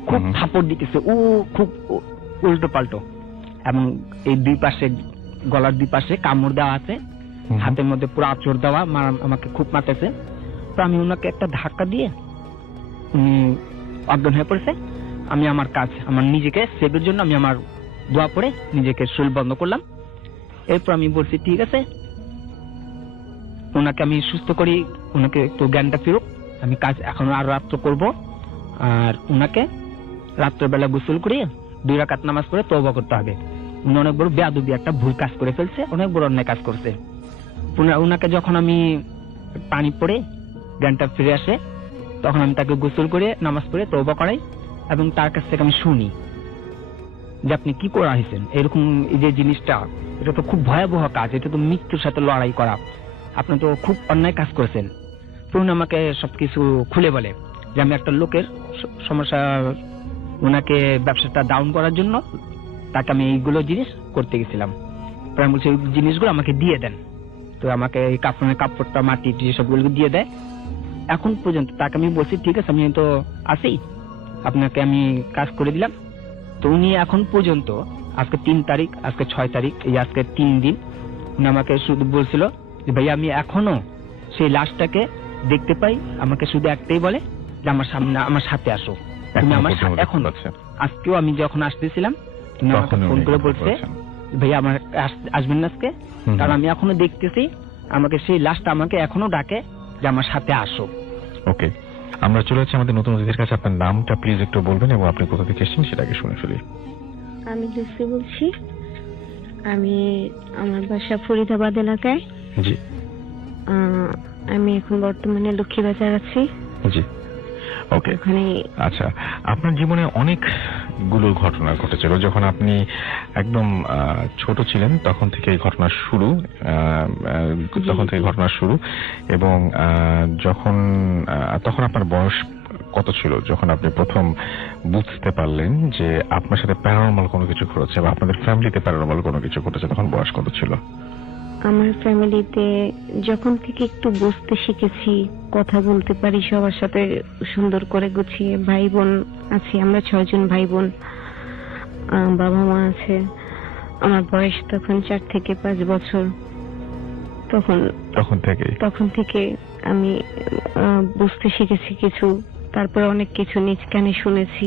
খুব থাপড় দিতেছে, ও খুব উল্টো পাল্টো, এবং এই 2 পাশে গলার 2 পাশে কামড় দেওয়া আছে, হাতের মধ্যে পুরো আঁচড় দেওয়া, আমাকে খুব মারতেছে। তো আমি ওনাকে একটা ধাক্কা দিয়ে উনি অজ্ঞান হয়ে পড়েছে। আমি আমার কাজ, আমার নিজেকে সেভের জন্য আমি আমার দোয়া পড়ে নিজেকে শরীর বন্ধ করলাম। এরপর আমি বলছি ঠিক আছে, ওনাকে আমি সুস্থ করি, ওনাকে একটু জ্ঞানটা ফিরুক, আমি কাজ এখন আরো রাত্র করব, আর ওনাকে রাত্রেবেলা গোসল করিয়ে 2 রাকাত নামাজ পড়ে তওবা করতে হবে। উনি অনেক বড় বেয়াদবি একটা ভুল কাজ করে ফেলছে, অনেক বড় অন্যায় কাজ করছে। ওনাকে যখন আমি পানি পড়ে জ্ঞানটা ফিরে আসে, তখন আমি তাকে গোসল করে নামাজ পড়ে তওবা করাই, এবং তার কাছ থেকে আমি শুনি যে আপনি কি করে আসছেন, এরকম এই যে জিনিসটা, এটা তো খুব ভয়াবহ কাজ, এটা তো মৃত্যুর সাথে লড়াই করা, আপনি তো খুব অন্যায় কাজ করেছেন। উনি আমাকে সবকিছু খুলে বলে যে আমি একটা লোকের সমস্যা, ওনাকে ব্যবসাটা ডাউন করার জন্য তাকে আমি এইগুলো জিনিস করতে গেছিলাম। আমি বলছি ওই জিনিসগুলো আমাকে দিয়ে দেন। তো আমাকে এই কাপড়টা মাটি সবগুলো দিয়ে দেয়। এখন পর্যন্ত তাকে আমি বলছি ঠিক আছে, আমি তো আছি, আপনাকে আমি কাজ করে দিলাম। তো উনি এখন পর্যন্ত, আজকে 3 তারিখ, আজকে 6 তারিখ, এই আজকে 3 দিন, উনি আমাকে শুধু বলছিল যে ভাই আমি এখনো সেই লাশটাকে দেখতে পাই, আমাকে শুধু একটাই বলে যে আমার সামনে, আমার সাথে আসো, তুমি আমার সাথে। এখন আজকেও আমি যখন আসতেছিলাম, তুমি আমাকে ফোন করে বলছে ভাইয়া আমার আসবেন না আজকে, কারণ আমি এখনো দেখতেছি, আমাকে সেই লাশটা আমাকে এখনো ডাকে যে আমার সাথে আসো। ওকে, আমরা চলে যাচ্ছি আমাদের নতুন অতিথির কাছে। আপনার নামটা প্লিজ একটু বলবেন এবং আপনি কোথা থেকে এসেছেন সেটাকে শুনে ফেলি। আমি লুসি বলছি, আমি আমার বাসা ফরিদাবাদ এলাকায়। জি। আমি এখন বর্তমানে লক্ষ্মীবাজার আছি। জি, ওকে। ওখানে আচ্ছা, আপনার জীবনে অনেকগুলো ঘটনা ঘটেছিল। যখন আপনি একদম ছোট ছিলেন তখন থেকে এই ঘটনা শুরু, এবং তখন আপনার বয়স কত ছিল যখন আপনি প্রথম বুঝতে পারলেন যে আপনার সাথে প্যারানর্মাল কোনো কিছু ঘটেছে বা আপনাদের ফ্যামিলিতে প্যারানর্মাল কোনো কিছু ঘটেছে, তখন বয়স কত ছিল? আমার ফ্যামিলিতে যখন থেকে একটু বুঝতে শিখেছি, কথা বলতে পারি সবার সাথে সুন্দর করে গুছিয়ে, ভাই বোন আছি, আমরা 6 জন ভাই বোন, বাবা মা আছে। আমার বয়স তখন 4 থেকে 5 বছর। তখন থেকে আমি বুঝতে শিখেছি কিছু, তারপরে অনেক কিছু নিজ কানে শুনেছি।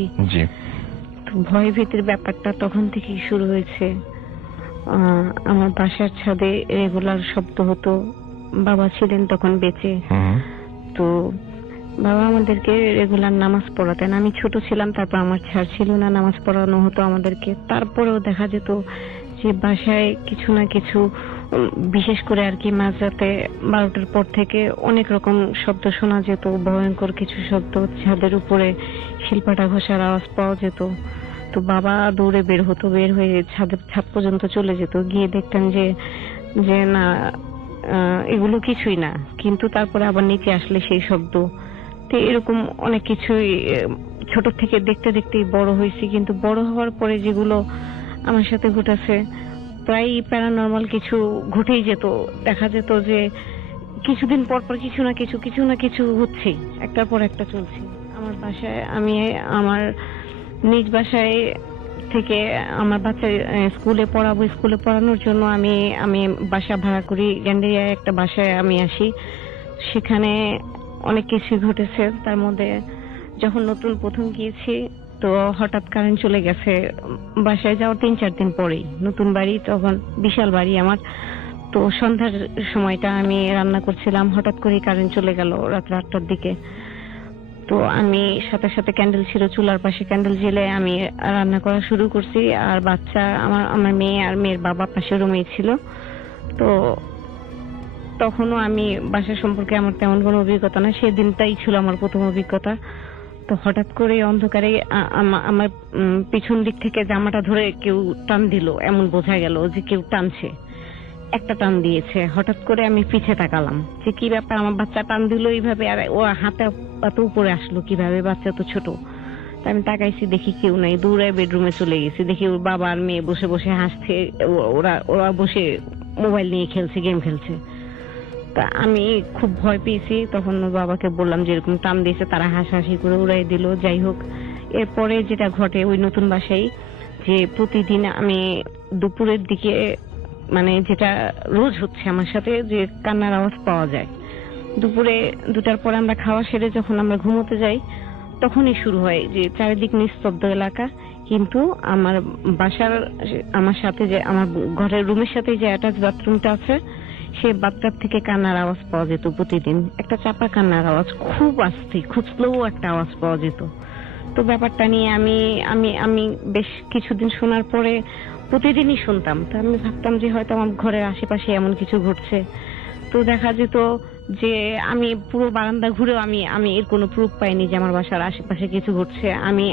তো ভয় ভীতির ব্যাপারটা তখন থেকেই শুরু হয়েছে। আমার বাসার ছাদে রেগুলার শব্দ হতো, বাবা ছিলেন তখন বেঁচে। তো বাবা আমাদেরকে রেগুলার নামাজ পড়াতেন। আমি ছোট ছিলাম, তারপর আমার ছাড় ছিল না, নামাজ পড়ানো হতো আমাদেরকে। তারপরেও দেখা যেত যে বাসায় কিছু না কিছু বিশেষ করে আর কি মাঝরাতে 12টার পর থেকে অনেক রকম শব্দ শোনা যেত, ভয়ঙ্কর কিছু শব্দ, ছাদের উপরে শিল্পাটা ঘষার আওয়াজ পাওয়া যেত। তো বাবা দৌড়ে বের হতো, বের হয়ে ছাদ পর্যন্ত চলে যেত, গিয়ে দেখতেন যে যে না এগুলো কিছুই না, কিন্তু তারপরে আবার নিচে আসলে সেই শব্দ। তো এরকম অনেক কিছুই ছোট থেকে দেখতে দেখতেই বড় হয়েছি, কিন্তু বড় হওয়ার পরে যেগুলো আমার সাথে ঘটেছে প্রায় প্যারানর্মাল কিছু ঘটেই যেত। দেখা যেত যে কিছুদিন পর পর কিছু না কিছু হচ্ছে, একটার পর একটা চলছে। আমার বাসায় আমি আমার নিজ বাসায় থেকে আমার বাচ্চা স্কুলে পড়ানোর জন্য আমি বাসা ভাড়া করি, গ্যান্ডেরিয়ায় একটা বাসায় আমি আসি। সেখানে অনেক কিছু ঘটেছে। তার মধ্যে যখন নতুন প্রথম গিয়েছি তো হঠাৎ কারেন্ট চলে গেছে বাসায় যাওয়ার 3-4 দিন পরেই। নতুন বাড়ি, তখন বিশাল বাড়ি আমার। তো সন্ধ্যার সময়টা আমি রান্না করছিলাম, হঠাৎ করে কারেন্ট চলে গেল রাত 8টার দিকে। তো আমি সাথে সাথে ক্যান্ডেল ছিল চুলার পাশে, ক্যান্ডেল জেলে আমি রান্না করা শুরু করছি। আর বাচ্চা আমার মেয়ে আর মেয়ের বাবা পাশে রুমে ছিল। তো তখনও আমি বাসা সম্পর্কে আমার তেমন কোনো অভিজ্ঞতা না, সেদিনটাই ছিল আমার প্রথম অভিজ্ঞতা। তো হঠাৎ করে অন্ধকারে আমার পিছন দিক থেকে জামাটা ধরে কেউ টান দিল, এমন বোঝা গেল যে কেউ টানছে, একটা টান দিয়েছে। হঠাৎ করে আমি পিছে তাকালাম যে কি ব্যাপার, আমার বাচ্চা টান দিল এইভাবে, আর ও হাতে এত উপরে আসলো কিভাবে, বাচ্চা তো ছোট। তো আমি তাকাইছি, দেখি কেউ নাই, দৌড়ায় বেডরুমে চলে গেছি, দেখি ওর বাবা আর মেয়ে বসে বসে হাসছে, ওরা বসে মোবাইল নিয়ে খেলছে, গেম খেলছে। তা আমি খুব ভয় পেয়েছি। তখন ওর বাবাকে বললাম যে এরকম টান দিয়েছে, তারা হাসাহাসি করে উড়াই দিল। যাই হোক, এরপরে যেটা ঘটে ওই নতুন বাসায়, যে প্রতিদিন আমি দুপুরের দিকে, মানে যেটা রোজ হচ্ছে আমার সাথে, যে কান্নার আওয়াজ পাওয়া যায়। দুপুরে 2টার পরে আমরা খাওয়া সেরে যখন আমরা ঘুমোতে যাই, তখনই শুরু হয় যে চারিদিক নিস্তব্ধ এলাকা, কিন্তু আমার বাসার আমার সাথে যে আমার ঘরের রুমের সাথে যে অ্যাটাচ বাথরুমটা আছে, সে বাথটাব থেকে কান্নার আওয়াজ পাওয়া যেত প্রতিদিন, একটা চাপা কান্নার আওয়াজ, খুব আস্তে, খুব স্লো একটা আওয়াজ পাওয়া যেত। তো ব্যাপারটা নিয়ে আমি বেশ কিছুদিন শোনার পরে প্রতিদিনই শুনতাম। তো আমি ভাবতাম যে হয়তো আমার ঘরের আশেপাশে এমন কিছু ঘটছে। তো দেখা যেত যে আমি পুরো বারান্দা ঘুরেও আমি এর কোনো প্রুফ পাইনি যে আমার বাসার আশেপাশে কিছু ঘটছে।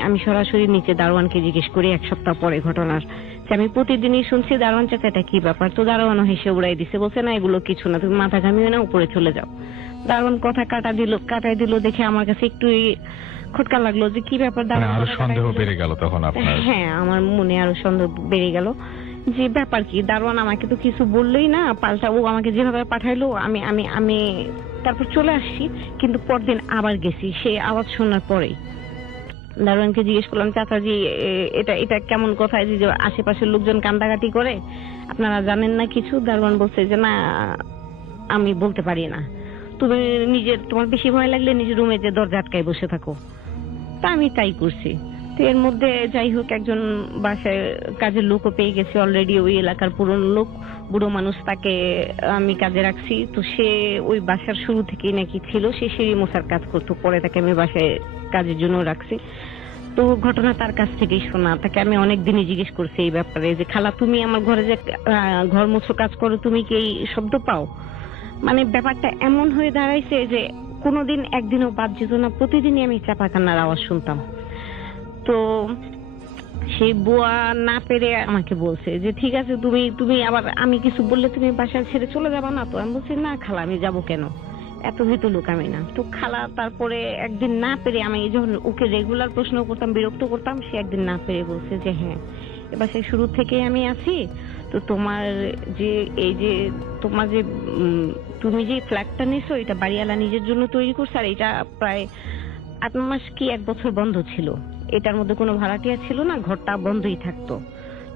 আমি সরাসরি নিচে দারোয়ানকে জিজ্ঞেস করি 1 সপ্তাহ পরে ঘটনার, যে আমি প্রতিদিনই শুনছি, দারোয়ান চাচা এটা কি ব্যাপার? তো দারোয়ানও হেসে উড়াই দিছে, বলছে না এগুলো কিছু না, তুমি মাথা ঘামিও না, উপরে চলে যাও। দারোয়ান কথা কাটাই দিল দেখে আমার কাছে একটু খটকা লাগলো যে কি ব্যাপার। আরো সন্দেহ বেড়ে গেল তখন আপনার? হ্যাঁ, আমার মনে আরো সন্দেহ বেড়ে গেল যে ব্যাপার কি, দারোয়ান আমাকে তো কিছু বললেই না, পাল্টা ও আমাকে যেভাবে পাঠাইলো আমি তারপর চলে আসছি। কিন্তু পরদিন আবার গেছি সেই আওয়াজ শোনার পরেই। দারোয়ানকে জিজ্ঞেস করলাম, চাচাজি এটা কেমন কথা যে আশেপাশের লোকজন কান্দাকাটি করে, আপনারা জানেন না কিছু? দারোয়ান বলছে যে না, আমি বলতে পারি না, তুমি তোমার বেশি ভয় লাগলে নিজের রুমে যে দরজা আটকায় বসে থাকো। তা আমি তাই করছি। তো এর মধ্যে যাই হোক, একজন বাসায় কাজের লোকও পেয়ে গেছে অলরেডি, ওই এলাকার পুরনো লোক, বুড়ো মানুষ, তাকে আমি কাজে রাখছি। তো সে ওই বাসার শুরু থেকেই নাকি ছিল, সে সিঁড়ি মোছার কাজ করতো, পরে তাকে আমি বাসায় কাজের জন্য রাখছি। তো ঘটনা তার কাছ থেকেই শোনা। তাকে আমি অনেক দিনই জিজ্ঞেস করছি এই ব্যাপারে, যে খালা তুমি আমার ঘরে যে ঘর মোছো কাজ করো, তুমি কি এই শব্দ পাও? মানে ব্যাপারটা এমন হয়ে দাঁড়াইছে যে কোনোদিন একদিনও বাদ যেত না, প্রতিদিনই আমি চাপা কান্নার আওয়াজ শুনতাম। তো সেই বুয়া না পেরে আমাকে বলছে যে ঠিক আছে, তুমি আবার আমি কিছু বললে তুমি বাসা ছেড়ে চলে যাবা না তো? আমি বলছি না খালা, আমি যাব কেন, এত ভীত লোক আমি না। তো খালা তারপরে একদিন না পেরে, আমি যখন ওকে রেগুলার প্রশ্ন করতাম, বিরক্ত করতাম, সে একদিন না পেরে বলছে যে হ্যাঁ, এবার সেই শুরু থেকে আমি আছি। তো তোমার যে এই যে তোমার যে তুমি যে ফ্ল্যাটটা নিছো, এটা বাড়িওয়ালা নিজের জন্য তৈরি করছে, আর এটা প্রায় 8 মাস কি 1 বছর বন্ধ ছিল। এটার মধ্যে কোনো ভাড়াটিয়া ছিল না, ঘরটা বন্ধই থাকতো।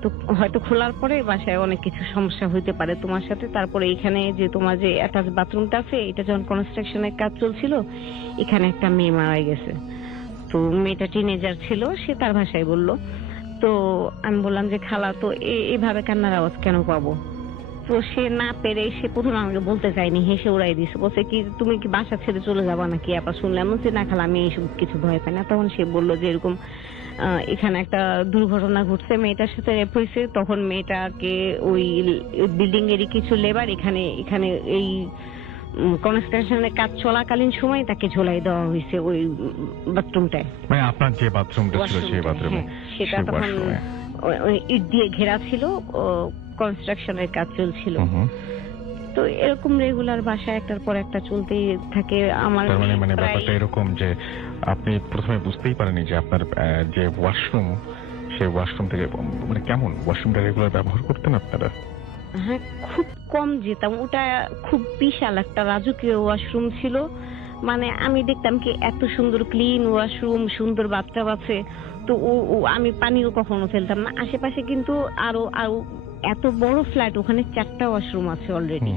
তো হয়তো খোলার পরে বাসায় অনেক কিছু সমস্যা হইতে পারে তোমার সাথে। তারপরে এখানে যে তোমার যে অ্যাটাচ বাথরুমটা আছে, এটা যখন কনস্ট্রাকশনের কাজ চলছিল, এখানে একটা মেয়ে মারা গেছে। তো মেয়েটা টিনেজার ছিল, সে তার ভাষায় বলল। তো আমি বললাম যে খালা, তো এইভাবে কান্নার আওয়াজ কেন পাবো? তো সে না পেরে সে প্রথমে আমাকে বলতে চায়নি, হেসে উড়াই দিছে, বলছে কি তুমি কি বাসা ছেড়ে চলে যাবা নাকি? আবার শুনলাম যে না খালা আমি এইসব কিছু ভয় পাই না। তখন সে বললো যে এরকম এখানে একটা দুর্ঘটনা ঘটছে, মেয়েটার সাথে রেপ হয়েছে। তখন মেয়েটাকে ওই বিল্ডিং এরই কিছু লেবার এখানে এখানে এই কনস্ট্রাকশনের কাজ চলাকালীন সময় তাকে ঝোলাই দেওয়া হয়েছে ওই বাথরুমটায়। মানে আপনার যে বাথরুমটা ছিল সেই বাথরুমে, সেটা তখন ইট দিয়ে ঘেরা ছিল, কনস্ট্রাকশনের কাজ চলছিল। তো এরকম রেগুলার বাসায় একটার পর একটা চলতেই থাকে। আমার মানে ব্যাপারটা এরকম যে আপনি প্রথমে বুঝতেই পারেননি যে আপনার যে ওয়াশরুম, সেই ওয়াশরুম থেকে মানে কেমন ওয়াশরুমটা রেগুলার ব্যবহার করতেন আপনারা? হ্যাঁ, খুব কম যেতাম। ওটা খুব বিশাল একটা রাজকীয় ওয়াশরুম ছিল। মানে আমি দেখতাম কি এত সুন্দর ক্লিন ওয়াশরুম, সুন্দর বাথটাব আছে, তো আমি পানিও কখনো ফেলতাম না। আশেপাশে কিন্তু আরো আরো এত বড় ফ্ল্যাট, ওখানে 4টা ওয়াশরুম আছে অলরেডি।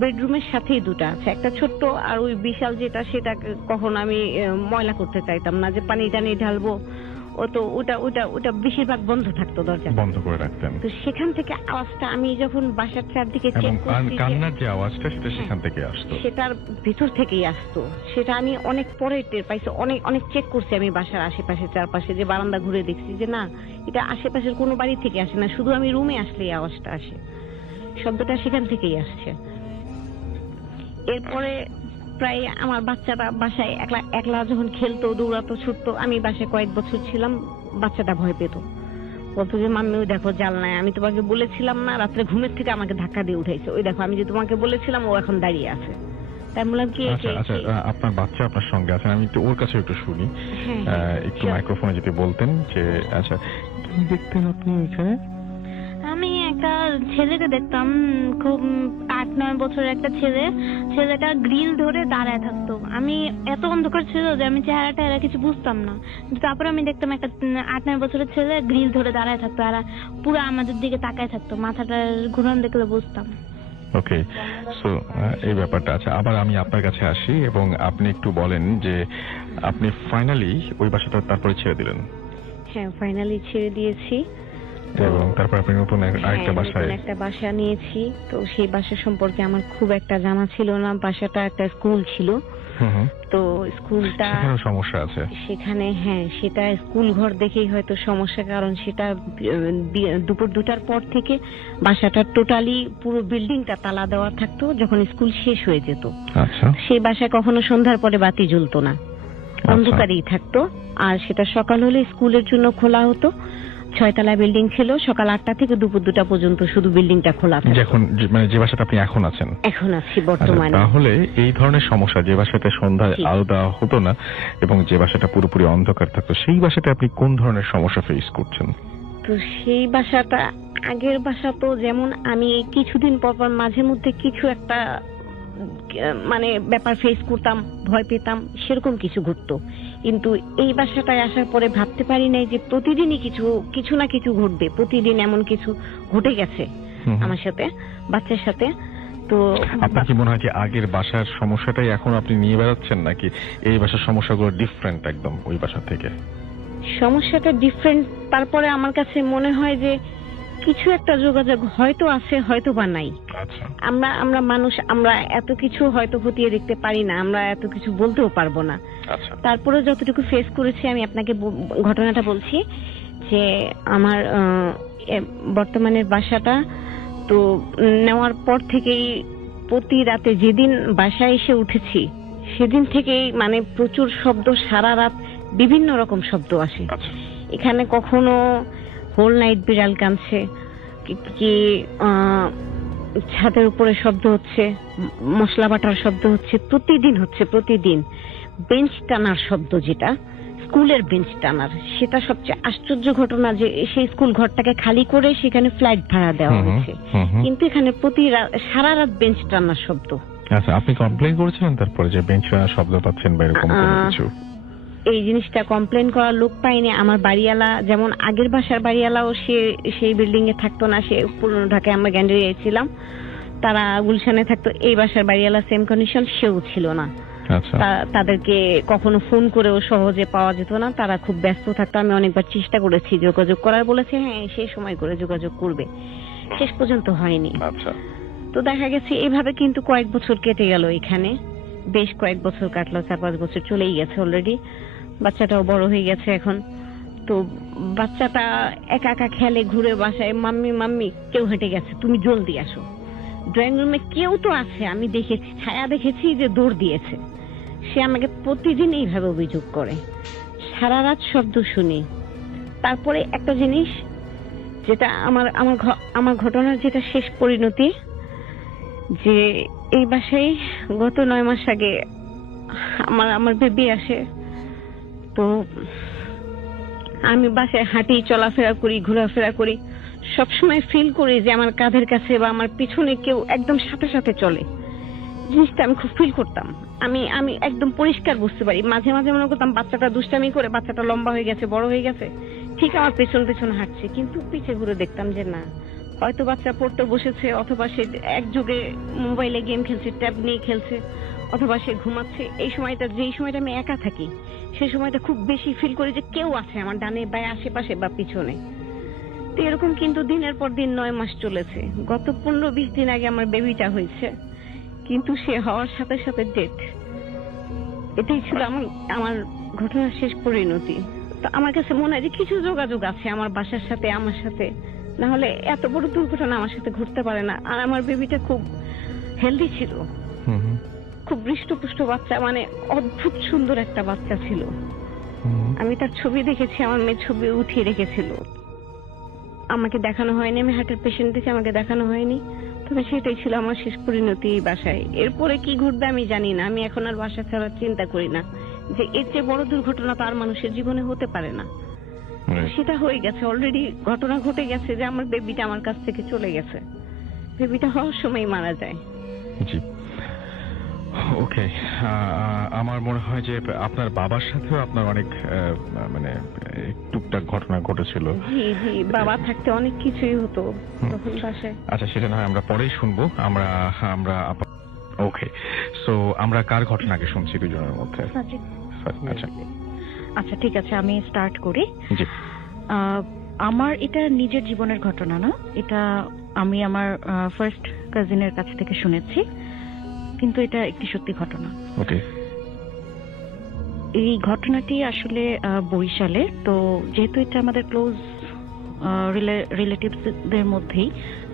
বেডরুমের সাথেই 2টা আছে, একটা ছোট্ট আর ওই বিশাল যেটা, সেটা কখনো আমি ময়লা করতে চাইতাম না, যে পানি টানি ঢালবো। ও তো ওটা বেশিরভাগ বন্ধ থাকতো, দরজা বন্ধ করে রাখতেন। তো সেখান থেকে আওয়াজটা আমি যখন বাসার চারদিকে চেক করছি, কান্নার যে আওয়াজটা সেটা সেখান থেকে আসতো, সেটার ভিতর থেকেই আসতো। সেটা আমি অনেক পরে টের পাইছি, অনেক অনেক চেক করছি আমি বাসার আশেপাশে, চারপাশে যে বারান্দা ঘুরে দেখছি যে না, এটা আশেপাশের কোনো বাড়ি থেকে আসে না, শুধু আমি রুমে আসলেই আওয়াজটা আসে, শব্দটা সেখান থেকেই আসছে। এরপরে প্রায় আমার বাচ্চাটা বাসায় একলা যখন খেলতো, দৌড়াতো, ছুটতো, আমি বাসায় কয়েক বছর ছিলাম, বাচ্চাটা ভয় পেত, বলতো যে মাম্মি ওই দেখো জানলায়, আমি তোমাকে বলেছিলাম না, রাত্রে ঘুমের থেকে আমাকে ধাক্কা দিয়ে উঠাইছে, ওই দেখো আমি যে তোমাকে বলেছিলাম, ও এখন দাঁড়িয়ে আছে। তাই বললাম কি আপনার বাচ্চা আপনার সঙ্গে আছেন, আমি একটু ওর কাছে একটু শুনি, একটু মাইক্রোফোনে যদি বলতেন যে আচ্ছা কি দেখতেন আপনি ওইখানে? আমি একটা ছেলেকে দেখতাম, খুব 8-9 বছরের একটা ছেলেটা গ্রিল ধরে দাঁড়ায় থাকতো। আমি এত অন্ধকার ছিল যে আমি চেহারাটা এরা কিছু বুঝতাম না, কিন্তু তারপরে আমি দেখতাম একটা 8-9 বছরের ছেলে গ্রিল ধরে দাঁড়ায় থাকতো, আর পুরো আমাদের দিকে তাকায় থাকতো, মাথাটা ঘুরান দেখলে বুঝতাম। ওকে, সো এই ব্যাপারটা আছে। আবার আমি আপনার কাছে আসি এবং আপনি একটু বলেন যে আপনি ফাইনালি ওই বাসাটা তারপরে ছেড়ে দিলেন? হ্যাঁ, ফাইনালি ছেড়ে দিয়েছি, এবং তারপর আপনি নতুন আরেকটা বাসা নিয়েছি। তো সেই বাসা সম্পর্কে আমার খুব একটা জানা ছিল না। বাসাটা একটা স্কুল ছিল, তো স্কুলটা সমস্যা আছে সেখানে। হ্যাঁ, সেটা স্কুল ঘর দেখেই হয়তো সমস্যা, কারণ সেটা দুপুর 2টার পর থেকে বাসাটা টোটালি পুরো বিল্ডিংটা তালা দেওয়া থাকতো যখন স্কুল শেষ হয়ে যেত। আচ্ছা, সেই বাসায় কখনো সন্ধ্যার পরে বাতি জ্বলতো না, অন্ধকারই থাকতো। আর সেটা সকাল হলে স্কুলের জন্য খোলা হতো। 6তলা বিল্ডিং ছিল, সকাল 8টা থেকে দুপুর 2টা পর্যন্ত শুধু বিল্ডিংটা খোলা থাকতো। এখন মানে যে বাসাটা আপনি এখন আছেন? এখন আছি বর্তমানে। তাহলে এই ধরনের সমস্যা, যে বাসাতে সন্ধ্যায় আলো দেওয়া হতো না এবং যে বাসাটা পুরোপুরি অন্ধকার থাকতো, সেই বাসাতে আপনি কোন ধরনের সমস্যা ফেস করছেন? তো সেই বাসাটা, আগের বাসা তো যেমন আমি কিছুদিন পর পর মাঝে মধ্যে কিছু একটা মানে ব্যাপার ফেস করতাম, ভয় পেতাম, সেরকম কিছু ঘটতো। কিন্তু এই বাসাটায় আসার পরে ভাবতে পারি নাই যে প্রতিদিনই কিছু না কিছু ঘটবে। প্রতিদিন এমন কিছু ঘটে গেছে আমার সাথে, বাচ্চার সাথে। তো আপনার কি মনে হয় যে আগের বাসার সমস্যাটাই এখন আপনি নিয়ে বেড়াচ্ছেন, নাকি এই বাসার সমস্যাগুলো ডিফারেন্ট একদম ওই বাসা থেকে? সমস্যাটা ডিফারেন্ট, তারপরে আমার কাছে মনে হয় যে কিছু একটা যোগাযোগ হয়তো আছে, হয়তো বা নাই। আচ্ছা, আমরা মানুষ, আমরা এত কিছু হয়তো খতিয়ে দেখতে পারি না, আমরা এত কিছু বলতেও পারবো না। আচ্ছা, তারপরে যতটুকু ফেস করেছি আমি আপনাকে ঘটনাটা বলছি যে আমার বর্তমানের বাসাটা তো নেওয়ার পর থেকেই প্রতি রাতে যেদিন বাসায় এসে উঠেছি সেদিন থেকেই মানে প্রচুর শব্দ, সারা রাত বিভিন্ন রকম শব্দ আসে। এখানে কখনো হোল নাইট বিড়াল কাঁদছে, কি ছাদের উপরে শব্দ হচ্ছে, মশলা বাটার শব্দ হচ্ছে, প্রতিদিন বেঞ্চ টানার শব্দ, যেটা স্কুলের বেঞ্চ টানার, সেটা সবচেয়ে আশ্চর্য ঘটনা যে সেই স্কুল ঘরটাকে খালি করে সেখানে ফ্ল্যাট ভাড়া দেওয়া হয়েছে, কিন্তু এখানে সারা রাত বেঞ্চ টানার শব্দ। আচ্ছা, আপনি কমপ্লেইন করেছিলেন তারপরে যে বেঞ্চ টানার শব্দ পাচ্ছেন বা এরকম কিছু? এই জিনিসটা কমপ্লেন করার লোক পাইনি। আমার বাড়িওয়ালা, যেমন আগের বাসার বাড়িওয়ালাও সেই বিল্ডিং এ থাকতো না, সে পুরনো ঢাকায়, আমরা গ্যান্ডারিয়ায় ছিলাম, তারা গুলশানে থাকতো। এই বাসার বাড়িওয়ালা সেম কন্ডিশন, সেও ছিল না। তাদেরকে কখনো ফোন করেও সহজে পাওয়া যেত না, তারা খুব ব্যস্ত থাকতো। আমি অনেকবার চেষ্টা করেছি যোগাযোগ করার, বলেছে হ্যাঁ সেই সময় করে যোগাযোগ করবে, শেষ পর্যন্ত হয়নি। আচ্ছা। তো দেখা গেছে এইভাবে কিন্তু কয়েক বছর কেটে গেল, এখানে বেশ কয়েক বছর কাটলো, 4-5 বছর চলেই গেছে অলরেডি। বাচ্চাটাও বড় হয়ে গেছে এখন। তো বাচ্চাটা একা একা খেলে, ঘুরে বাসায়, মাম্মি মাম্মি কেউ হেঁটে গেছে, তুমি জলদি আসো। ড্রয়িং রুমে কেউ তো আছে, আমি দেখেছি, ছায়া দেখেছি যে দৌড় দিয়েছে। সে আমাকে প্রতিদিন এইভাবে অভিযোগ করে, সারা রাত শব্দ শুনি। তারপরে একটা জিনিস, যেটা আমার ঘটনার যেটা শেষ পরিণতি, যে এই বাসায় গত 9 মাস আগে আমার বেবি আসে। তো আমি বাসায় হাঁটি, চলাফেরা করি, ঘোরাফেরা করি, সবসময় ফিল করি যে আমার কাঁধের কাছে বা আমার পিছনে কেউ একদম সাথে সাথে চলে। জিনিসটা আমি খুব ফিল করতাম, আমি একদম পরিষ্কার বুঝতে পারি। মাঝে মাঝে মনে করতাম বাচ্চাটা দুষ্টামি করে, বাচ্চাটা লম্বা হয়ে গেছে, বড় হয়ে গেছে, ঠিক আমার পেছন পেছন হাঁটছে, কিন্তু পিছে ঘুরে দেখতাম যে না, হয়তো বাচ্চা পড়তে বসেছে, অথবা সে একযোগে মোবাইলে গেম খেলছে, ট্যাব নিয়ে খেলছে, অথবা সে ঘুমাচ্ছে। এই সময়টা, যেই সময়টা আমি একা থাকি, সেই সময়টা খুব বেশি ফিল করি যে কেউ আছে আমার ডানে বা আশেপাশে বা পিছনে। তো এরকম কিন্তু দিনের পর দিন 9 মাস চলেছে। গত 15-20 দিন আগে আমার বেবিটা হয়েছে, কিন্তু সে হওয়ার সাথে সাথে ডেথ। এটাই ছিল আমার ঘটনার শেষ পরিণতি। তো আমার কাছে মনে হয় যে কিছু যোগাযোগ আছে আমার বাসার সাথে, আমার সাথে, না হলে এত বড় দুর্ঘটনা আমার সাথে ঘটতে পারে না। আর আমার বেবিটা খুব হেলদি ছিল, খুব হৃষ্টপুষ্ট বাচ্চা, মানে অদ্ভুত সুন্দর একটা বাচ্চা ছিল। আমি তার ছবি দেখেছি, আমার মেয়ে ছবি উঠিয়ে রেখেছিল। আমাকে দেখানো হয়নি, আমি হার্টের পেশেন্ট দেখে আমাকে দেখানো হয়নি। তবে সেটাই ছিল আমার শেষ পরিণতি এই বাসায়। এরপরে কি ঘটবে আমি জানি না। আমি এখন আর বাসা ছাড়ার চিন্তা করি না, যে এর চেয়ে বড় দুর্ঘটনা তো আর মানুষের জীবনে হতে পারে না। সেটা হয়ে গেছে অলরেডি, ঘটনা ঘটে গেছে যে আমার বেবিটা আমার কাছ থেকে চলে গেছে। বেবিটা হওয়ার সময় মারা যায়। জি, ওকে। আমার মনে হয় যে আপনার বাবার সাথেও আপনার অনেক মানে টুকটাক ঘটনা ঘটেছিল। জি জি, বাবা থাকতে অনেক কিছুই হতো তখন বাসায়। আচ্ছা, সেটা না হয় আমরা পরেই শুনবো। আমরা ওকে, সো আমরা কার ঘটনাকে শুনছি দুজনের মধ্যে? আচ্ছা আচ্ছা, ঠিক আছে, আমি স্টার্ট করি। জি। আমার এটা নিজের জীবনের ঘটনা না, এটা আমি আমার ফার্স্ট কাজিনের কাছ থেকে শুনেছি, কিন্তু এটা একটি সত্যি ঘটনা। ওকে। এই ঘটনাটি আসলে বরিশালে। তো যেহেতু এটা আমাদের ক্লোজ রিলেটিভসদের মধ্যেই,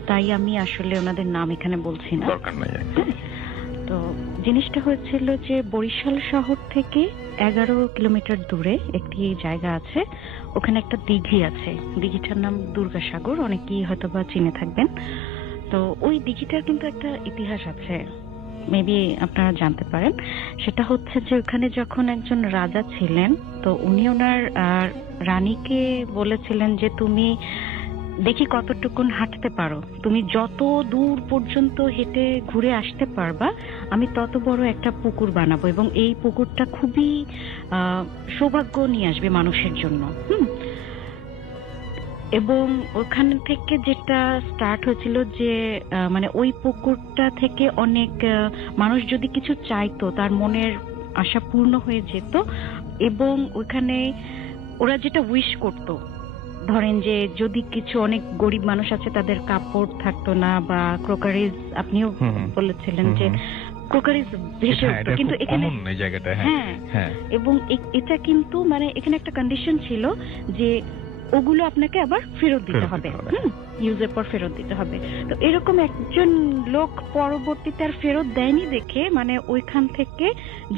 তাই আমি আসলে ওনাদের নাম এখানে বলছি না, দরকার নাই। তো জিনিসটা হয়েছিল যে বরিশাল শহর থেকে 11 কিলোমিটার দূরে একটি জায়গা আছে, ওখানে একটা দিঘি আছে। দিঘিটার নাম দুর্গাসাগর, অনেকেই হয়তো বা চিনে থাকবেন। তো ওই দিঘিটার কিন্তু একটা ইতিহাস আছে, মেবি আপনারা জানতে পারেন। সেটা হচ্ছে যে ওখানে যখন একজন রাজা ছিলেন, তো উনি ওনার রানীকে বলেছিলেন যে তুমি দেখি কতটুকুন হাঁটতে পারো, তুমি যত দূর পর্যন্ত হেঁটে ঘুরে আসতে পারবা, আমি তত বড় একটা পুকুর বানাবো, এবং এই পুকুরটা খুবই সৌভাগ্য নিয়ে আসবে মানুষের জন্য। এবং ওখান থেকে যেটা স্টার্ট হয়েছিল যে মানে ওই পুকুরটা থেকে অনেক মানুষ যদি কিছু চাইতো, তার মনের আশা পূর্ণ হয়ে যেত। এবং ওখানে ওরা যেটা উইশ করতো, ধরেন যে যদি কিছু, অনেক গরিব মানুষ আছে তাদের কাপড় থাকতো না, বা ক্রোকারিজ, আপনিও বলেছিলেন যে ক্রোকারিজ ভেসে উঠতো, কিন্তু এখানে জায়গাটা, হ্যাঁ, এবং এটা কিন্তু মানে এখানে একটা কন্ডিশন ছিল যে ওগুলো আপনাকে আবার ফেরত দিতে হবে, ইউজের পর ফেরত দিতে হবে। তো এরকম একজন লোক পরবর্তীতে আর ফেরত দেয়নি দেখে, মানে ওইখান থেকে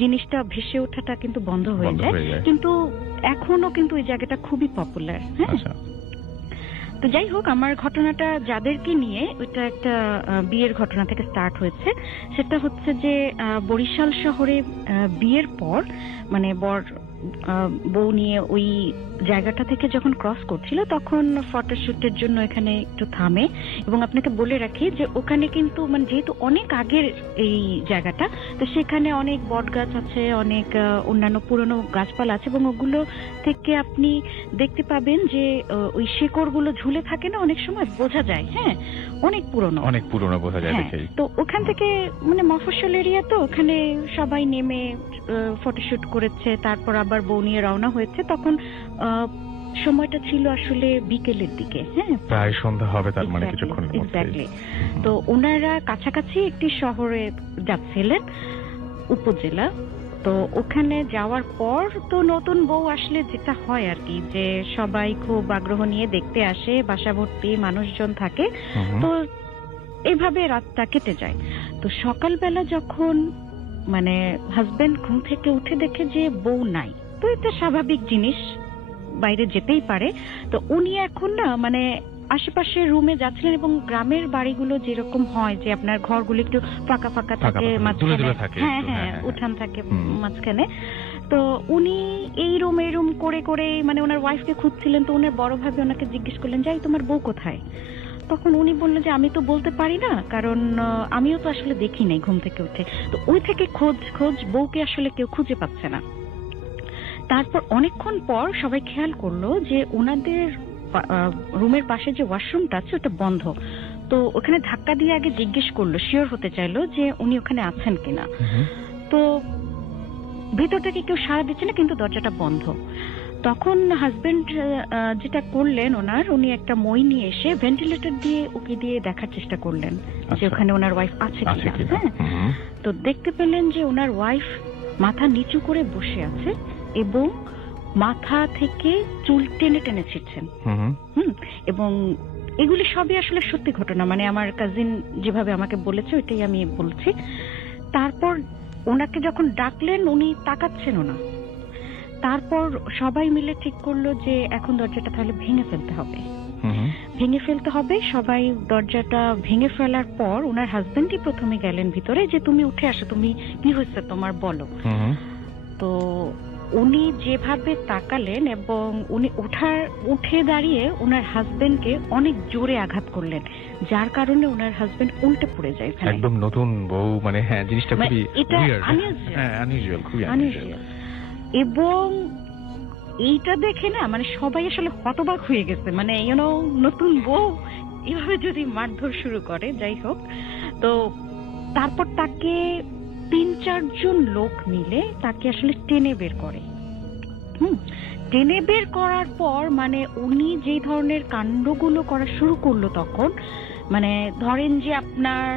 জিনিসটা ভেসে ওঠাটা কিন্তু বন্ধ হয়ে যায়। কিন্তু এখনো কিন্তু ওই জায়গাটা খুবই পপুলার। হ্যাঁ, তো যাই হোক, আমার ঘটনাটা যাদেরকে নিয়ে, ওইটা একটা বিয়ের ঘটনা থেকে স্টার্ট হয়েছে। সেটা হচ্ছে যে বরিশাল শহরে বিয়ের পর মানে বউ নিয়ে ওই জায়গাটা থেকে যখন ক্রস করছিল, তখন ফটোশুটের জন্য এখানে একটু থামে। এবং আপনাকে বলে রাখি যে ওখানে কিন্তু মানে যেহেতু অনেক আগের এই জায়গাটা, তো সেখানে অনেক বট গাছ আছে, অনেক অন্যান্য পুরনো গাছপালা আছে, এবং ওগুলো থেকে আপনি দেখতে পাবেন যে ওই শিকড়গুলো ঝুলে থাকে না, অনেক সময় বোঝা যায়। হ্যাঁ, অনেক পুরনো বোঝা যায়। তো ওখান থেকে মানে মফস্বল এরিয়া, তো ওখানে সবাই নেমে ফটোশুট করেছে, তারপর আবার বউ নিয়ে রওনা হয়েছে। তখন সময়টা ছিল আসলে বিকেলের দিকে, হ্যাঁ প্রায় সন্ধ্যা হবে, তার মানে কিছুক্ষণের মধ্যে। এক্স্যাক্টলি। তো ওনারা কাছাকাছি একটি শহরে যাচ্ছিলেন, উপজেলা। তো ওখানে যাওয়ার পর তো নতুন বউ আসলে যেটা হয় আর কি, যে সবাই খুব আগ্রহ নিয়ে দেখতে আসে, বাসা ভর্তি মানুষজন থাকে, তো এইভাবে রাতটা কেটে যায়। তো সকালবেলা যখন মানে হাজবেন্ড ঘুম থেকে উঠে দেখে যে বউ নাই, তো এটা স্বাভাবিক জিনিস, বাইরে যেতেই পারে। তো উনি এখন না মানে আশেপাশে রুমে যাচ্ছিলেন, এবং গ্রামের বাড়িগুলো যেরকম হয় যে আপনার ঘরগুলো একটু ফাঁকা ফাঁকা থাকে, মাঝখানে হ্যাঁ হ্যাঁ উঠান থাকে মাঝখানে। তো উনি এই রুম করে করে মানে ওনার ওয়াইফকে খুঁজছিলেন। তো ওনার বড় ভাবি ওনাকে জিজ্ঞেস করলেন, যাই তোমার বউ কোথায়? তখন উনি বললেন যে আমি তো বলতে পারি না, কারণ আমিও তো আসলে দেখি নাই ঘুম থেকে উঠে। তো ওই থেকে খোঁজ বউকে আসলে কেউ খুঁজে পাচ্ছে না। তারপর অনেকক্ষণ পর সবাই খেয়াল করলো যে ওনাদের রুমের পাশে যে ওয়াশরুমটা আছে ওটা বন্ধ। তো ওখানে ধাক্কা দিয়ে আগে জিজ্ঞেস করলো, শিওর হতে চাইলো যে উনি ওখানে আছেন কিনা। তো ভেতর থেকে কেউ সাড়া দিচ্ছে না, কিন্তু দরজাটা বন্ধ। তখন হাজবেন্ড যেটা করলেন ওনার, উনি একটা মই নিয়ে এসে ভেন্টিলেটর দিয়ে উকি দিয়ে দেখার চেষ্টা করলেন যে ওখানে ওনার ওয়াইফ আছে কিনা। হ্যাঁ, তো দেখতে পেলেন যে ওনার ওয়াইফ মাথা নিচু করে বসে আছে এবং মাথা থেকে চুল টেনে টেনে ছিটছেন। এবং এগুলি সবই আসলে সত্যি ঘটনা, মানে আমার কাজিন যেভাবে আমাকে বলেছে ওইটাই আমি বলছি। তারপর ওনাকে যখন ডাকলেন উনি তাকাচ্ছেনও না। তারপর সবাই মিলে ঠিক করলো যে এখন দরজাটা তাহলে ভেঙে ফেলতে হবে। সবাই দরজাটা ভেঙে ফেলার পর ওনার হাজবেন্ডই প্রথমে গেলেন ভিতরে, যে তুমি উঠে আসো, তুমি কি হয়েছে তোমার বলো। তো উনি যেভাবে তাকালেন এবং উনি উঠে দাঁড়িয়ে ওনার হাজবেন্ডকে অনেক জোরে আঘাত করলেন, যার কারণে ওনার হাজবেন্ড উল্টে পড়ে যায়। একদম নতুন বউ, মানে হ্যাঁ জিনিসটা খুবই আনইউজুয়াল। এবং এইটা দেখে না মানে সবাই আসলে হতবাক হয়ে গেছে, মানে নতুন বউ এভাবে যদি মারধর শুরু করে। যাই হোক, তো তারপর তাকে 3-4 জন লোক মিলে তাকে আসলে টেনে বের করে। টেনে বের করার পর মানে উনি যে ধরনের কাণ্ডগুলো করা শুরু করলো, তখন মানে ধরেন যে আপনার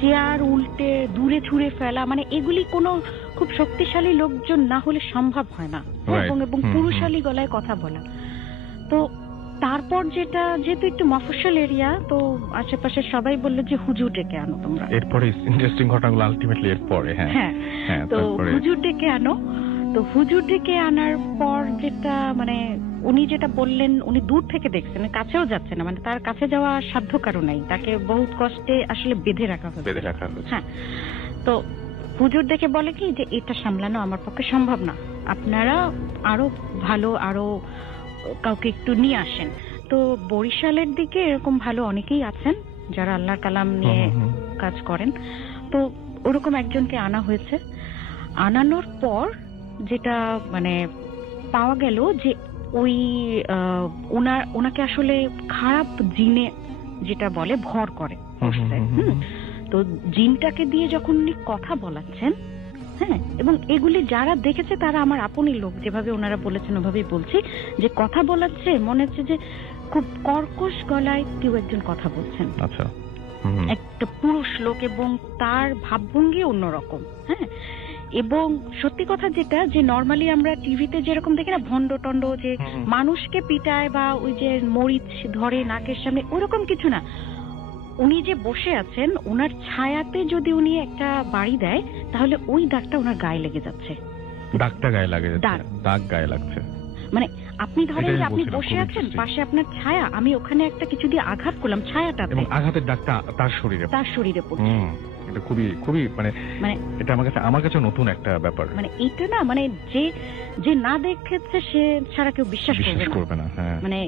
চেয়ার উল্টে দূরে ছুঁড়ে ফেলা, মানে এগুলি কোনো খুব শক্তিশালী লোকজন না হলে সম্ভব হয় না, এবং পুরুষালী গলায় কথা বলা। তো তারপর যেহেতু একটু মফস্বল এরিয়া, তো আশেপাশে সবাই বললো যে হুজুর ডেকে আনো তোমরা। এরপরে ইন্টারেস্টিং ঘটনাগুলো আলটিমেটলি এরপরে হ্যাঁ, তো হুজুর ডেকে আনো। তো হুজুর ডেকে আনার পর যেটা মানে উনি যেটা বললেন, উনি দূর থেকে দেখছেন, কাছেও যাচ্ছে না, মানে তার কাছে যাওয়া সাধ্য কারো নাই, তাকে বহুত কষ্টে আসলে বেঁধে রাখা হয়েছে। হ্যাঁ, তো হুজুর দেখে বলে কি যে এটা সামলানো আমার পক্ষে সম্ভব না, আপনারা আরো ভালো আরো কাউকে একটু নিয়ে আসেন। তো বরিশালের দিকে এরকম ভালো অনেকেই আছেন যারা আল্লাহর কালাম নিয়ে কাজ করেন। তো ওরকম একজনকে আনা হয়েছে। আনানোর পর যেটা মানে পাওয়া গেল যে ওই ওনাকে আসলে খারাপ জিনে যেটা বলে ভর করে। তো জিনটাকে দিয়ে যখন উনি কথা বলাচ্ছেন, হ্যাঁ, এবং এগুলি যারা দেখেছে তারা আমার আপনই লোক, যেভাবে ওনারা বলেছেন ওভাবেই বলছি, যে কথা বলাচ্ছে মনে হচ্ছে যে খুব কর্কশ গলায় কেউ একজন কথা বলছেন। আচ্ছা, একটা পুরুষ লোক, এবং তার ভাবভঙ্গি অন্যরকম। হ্যাঁ, এবং সত্যি কথা যেটা, যে নর্মালি আমরা টিভিতে যেরকম দেখি না ভণ্ড টন্ড, যে মানুষকে পিটায় বা ওই যে মরিচ ধরে নাকের সামনে, ওরকম কিছু না। উনি যে বসে আছেন, ওনার ছায়াতে যদি উনি একটা বাড়ি দেয় তাহলে ওই দাগটা ওনার গায়ে লেগে যাচ্ছে। দাগটা গায়ে লাগে, দাগ গায়ে লাগছে। মানে আপনি ধরেন যে আপনি বসে আছেন, পাশে আপনার ছায়া, আমি ওখানে একটা কিছু দিয়ে আঘাত করলাম, ছায়াটাতে, এবং আঘাতের দাগটা তার শরীরে পড়ছে। এটা খুবই মানে এটা আমার কাছে নতুন একটা ব্যাপার। মানে এটা না, মানে যে না দেখেছে সে ছাড়া কেউ বিশ্বাস করবে না। মানে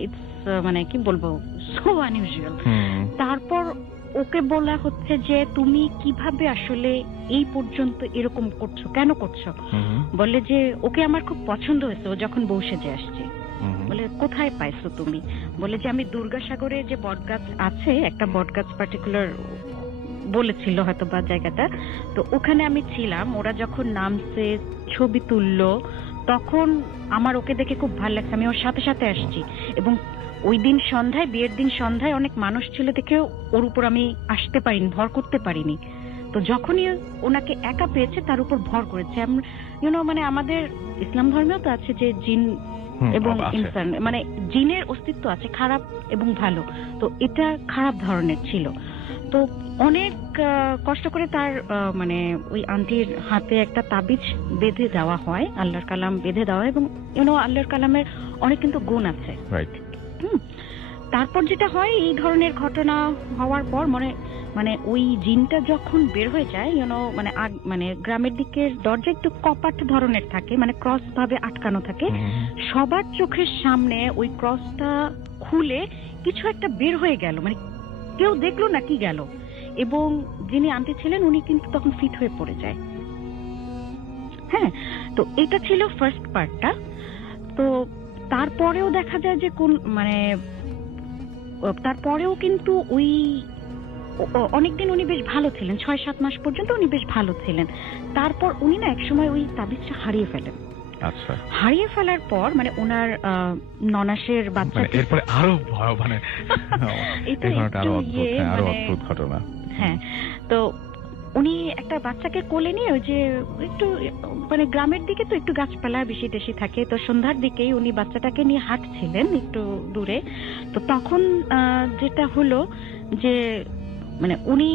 মানে কি বলবো, সো আনইউজুয়াল। তারপর ওকে বলা হচ্ছে যে তুমি কিভাবে আসলে এই পর্যন্ত এরকম করছো, কেন করছো? বলে যে ওকে আমার খুব পছন্দ হয়েছে, ও যখন বউ সেজে আসছে। বলে কোথায় পাইছো তুমি? বলে যে আমি দুর্গাসাগরে যে বটগাছ আছে, একটা বটগাছ পার্টিকুলার বলেছিল হয়তো বা জায়গাটা, তো ওখানে আমি ছিলাম। ওরা যখন নামছে, ছবি তুললো, তখন আমার ওকে দেখে খুব ভালো লাগছে, আমি ওর সাথে সাথে আসছি। এবং ওই দিন সন্ধ্যায়, বিয়ের দিন সন্ধ্যায় অনেক মানুষ ছিল দেখেও ওর উপর আমি আসতে পারিনি, ভর করতে পারিনি। তো যখনই ওনাকে একা পেয়েছে তার উপর ভর করেছে। মানে আমাদের ইসলাম ধর্মেও তো আছে যে জিন এবং ইনসান, মানে জিনের অস্তিত্ব আছে, খারাপ এবং ভালো। তো এটা খারাপ ধরনের ছিল। তো অনেক কষ্ট করে তার মানে ওই আন্টির হাতে একটা তাবিজ বেঁধে দেওয়া হয়, আল্লাহর কালাম বেঁধে দেওয়া হয়। এবং আল্লাহর কালামের অনেক কিন্তু গুণ আছে। তারপর যেটা হয়, এই ধরনের ঘটনা হওয়ার পর মানে ওই জিনটা যখন বের হয়ে যায়, মানে গ্রামের দিকের দরজা একটু কপাট ধরনের থাকে, মানে ক্রস ভাবে আটকানো থাকে। সবার চোখের সামনে ওই ক্রসটা খুলে কিছু একটা বের হয়ে গেল, মানে কেউ দেখলো না কি গেল। এবং যিনি আন্টি ছিলেন উনি কিন্তু তখন ফিট হয়ে পড়ে যায়। হ্যাঁ, তো এটা ছিল ফার্স্ট পার্টটা। তো তারপরেও দেখা যায় যে তারপরেও কিন্তু ওই অনেকদিন উনি বেশ ভালো ছিলেন, 6-7 মাস পর্যন্ত উনি বেশ ভালো ছিলেন। তারপর উনি না একসময় ওই তাবিজটা হারিয়ে ফেলেন। আচ্ছা, হারিয়ে ফেলার পর মানে ওনার ননাসের বাচ্চা, এরপরে আরো ভয়, মানে আরো অদ্ভুত ঘটনা। হ্যাঁ, তো উনি একটা বাচ্চাকে কোলে নিয়ে ওই যে একটু মানে গ্রামের দিকে তো একটু গাছপালা বেশি টেশি থাকে, তো সন্ধ্যার দিকেই উনি বাচ্চাটাকে নিয়ে হাঁটছিলেন একটু দূরে। তো তখন যেটা হলো যে মানে উনি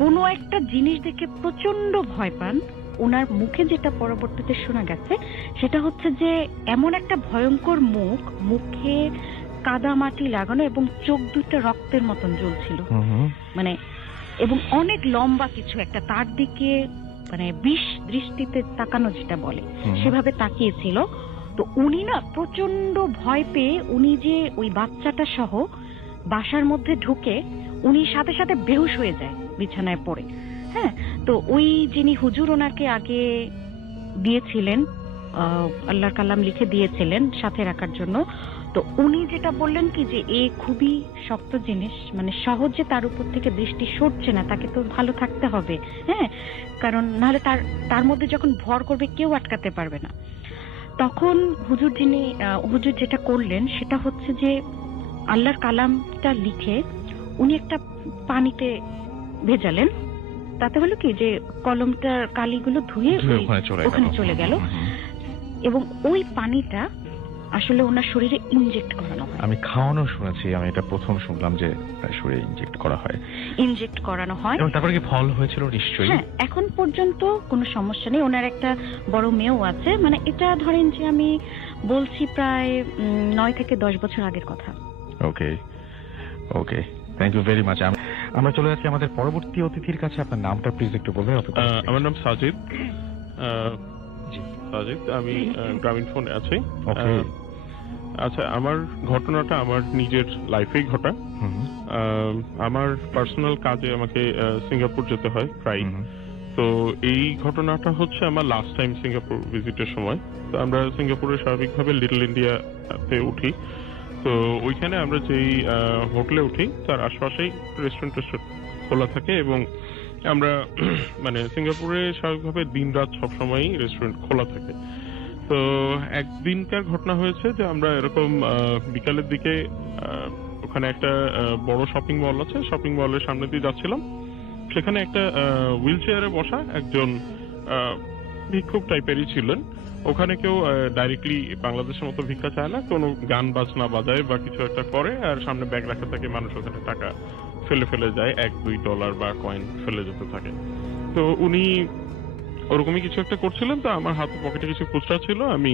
কোনো একটা জিনিস দেখে প্রচন্ড ভয় পান। ওনার মুখে যেটা পরবর্তীতে শোনা গেছে সেটা হচ্ছে যে এমন একটা ভয়ঙ্কর মুখে কাদা মাটি লাগানো এবং চোখ দুটো রক্তের মতন জ্বলছিল, মানে এবং অনেক লম্বা কিছু একটা তার দিকে মানে বিষ দৃষ্টিতে তাকানো যেটা বলে সেভাবে তাকিয়েছিল। তো উনি না প্রচন্ড ভয় পেয়ে উনি যে ওই বাচ্চাটা সহ বাসার মধ্যে ঢুকে উনি সাথে সাথে বেহুশ হয়ে যায় বিছানায় পড়ে। হ্যাঁ, তো ওই যিনি হুজুর ওনাকে আগে দিয়েছিলেন, আল্লাহর কালাম লিখে দিয়েছিলেন সাথে রাখার জন্য, তো উনি যেটা বললেন কি যে এ খুবই শক্ত জিনিস, মানে সহজে তার উপর থেকে দৃষ্টি সরছে না, তাকে তো ভালো থাকতে হবে। হ্যাঁ, কারণ নাহলে তার মধ্যে যখন ভর করবে কেউ আটকাতে পারবে না। তখন হুজুর যেটা করলেন সেটা হচ্ছে যে আল্লাহর কালামটা লিখে উনি একটা পানিতে ভেজালেন। তাতে হলো কি যে কলমটার কালিগুলো ধুয়ে ওখানে চলে গেল এবং ওই পানিটা আসলে ওনার শরীরে ইনজেক্ট করানো হয়। আমি খাওয়ানো শুনেছি, আমি এটা প্রথম শুনলাম যে শরীরে ইনজেক্ট করানো হয়। এবং তারপরে কি ফল হয়েছিল? নিশ্চয়ই। হ্যাঁ, এখন পর্যন্ত কোনো সমস্যা নেই। ওনার একটা বড় মেয়েও আছে, মানে এটা ধরেন যে আমি বলছি প্রায় 9 থেকে 10 বছর আগের কথা। ওকে, থ্যাংক ইউ ভেরি মাচ। আমরা চলে যাচ্ছি আমাদের পরবর্তী অতিথির কাছে। আপনার নামটা প্লিজ একটু বলবেন? আমার নাম সাজিদ। আমি গ্রামীণ ফোনে আছি। আচ্ছা, আমার ঘটনাটা আমার নিজের লাইফেই ঘটা। আমার পার্সোনাল কাজে আমাকে সিঙ্গাপুর যেতে হয় প্রায়। তো এই ঘটনাটা হচ্ছে আমার লাস্ট টাইম সিঙ্গাপুর ভিজিটের সময়। তো আমরা সিঙ্গাপুরে স্বাভাবিকভাবে লিটল ইন্ডিয়াতে উঠি। তো ওইখানে আমরা যেই হোটেলে উঠি তার আশপাশেই রেস্টুরেন্ট খোলা থাকে এবং আমরা মানে সিঙ্গাপুরে স্বাভাবিকভাবে দিন রাত সবসময়ই রেস্টুরেন্ট খোলা থাকে। তো একদিনকার ঘটনা হয়েছে যে আমরা এরকম বিকালের দিকে ওখানে একটা বড় শপিং মল আছে, শপিং মলের সামনে দিয়ে যাচ্ছিলাম। সেখানে একটা হুইল চেয়ারে বসা একজন ভিক্ষুক টাইপেরই ছিলেন। ওখানে কেউ ডাইরেক্টলি বাংলাদেশের মতো ভিক্ষা চায় না, কোনো গান বাজনা বাজায় বা কিছু একটা করে আর সামনে ব্যাগ রাখা থাকে, মানুষ ওখানে টাকা ফেলে যায়, $1-2 বা কয়েন ফেলে যেতে থাকে। তো উনি ওরকমই কিছু একটা করছিলেন। তো আমার হাতে পকেটে কিছু খুচরা ছিল, আমি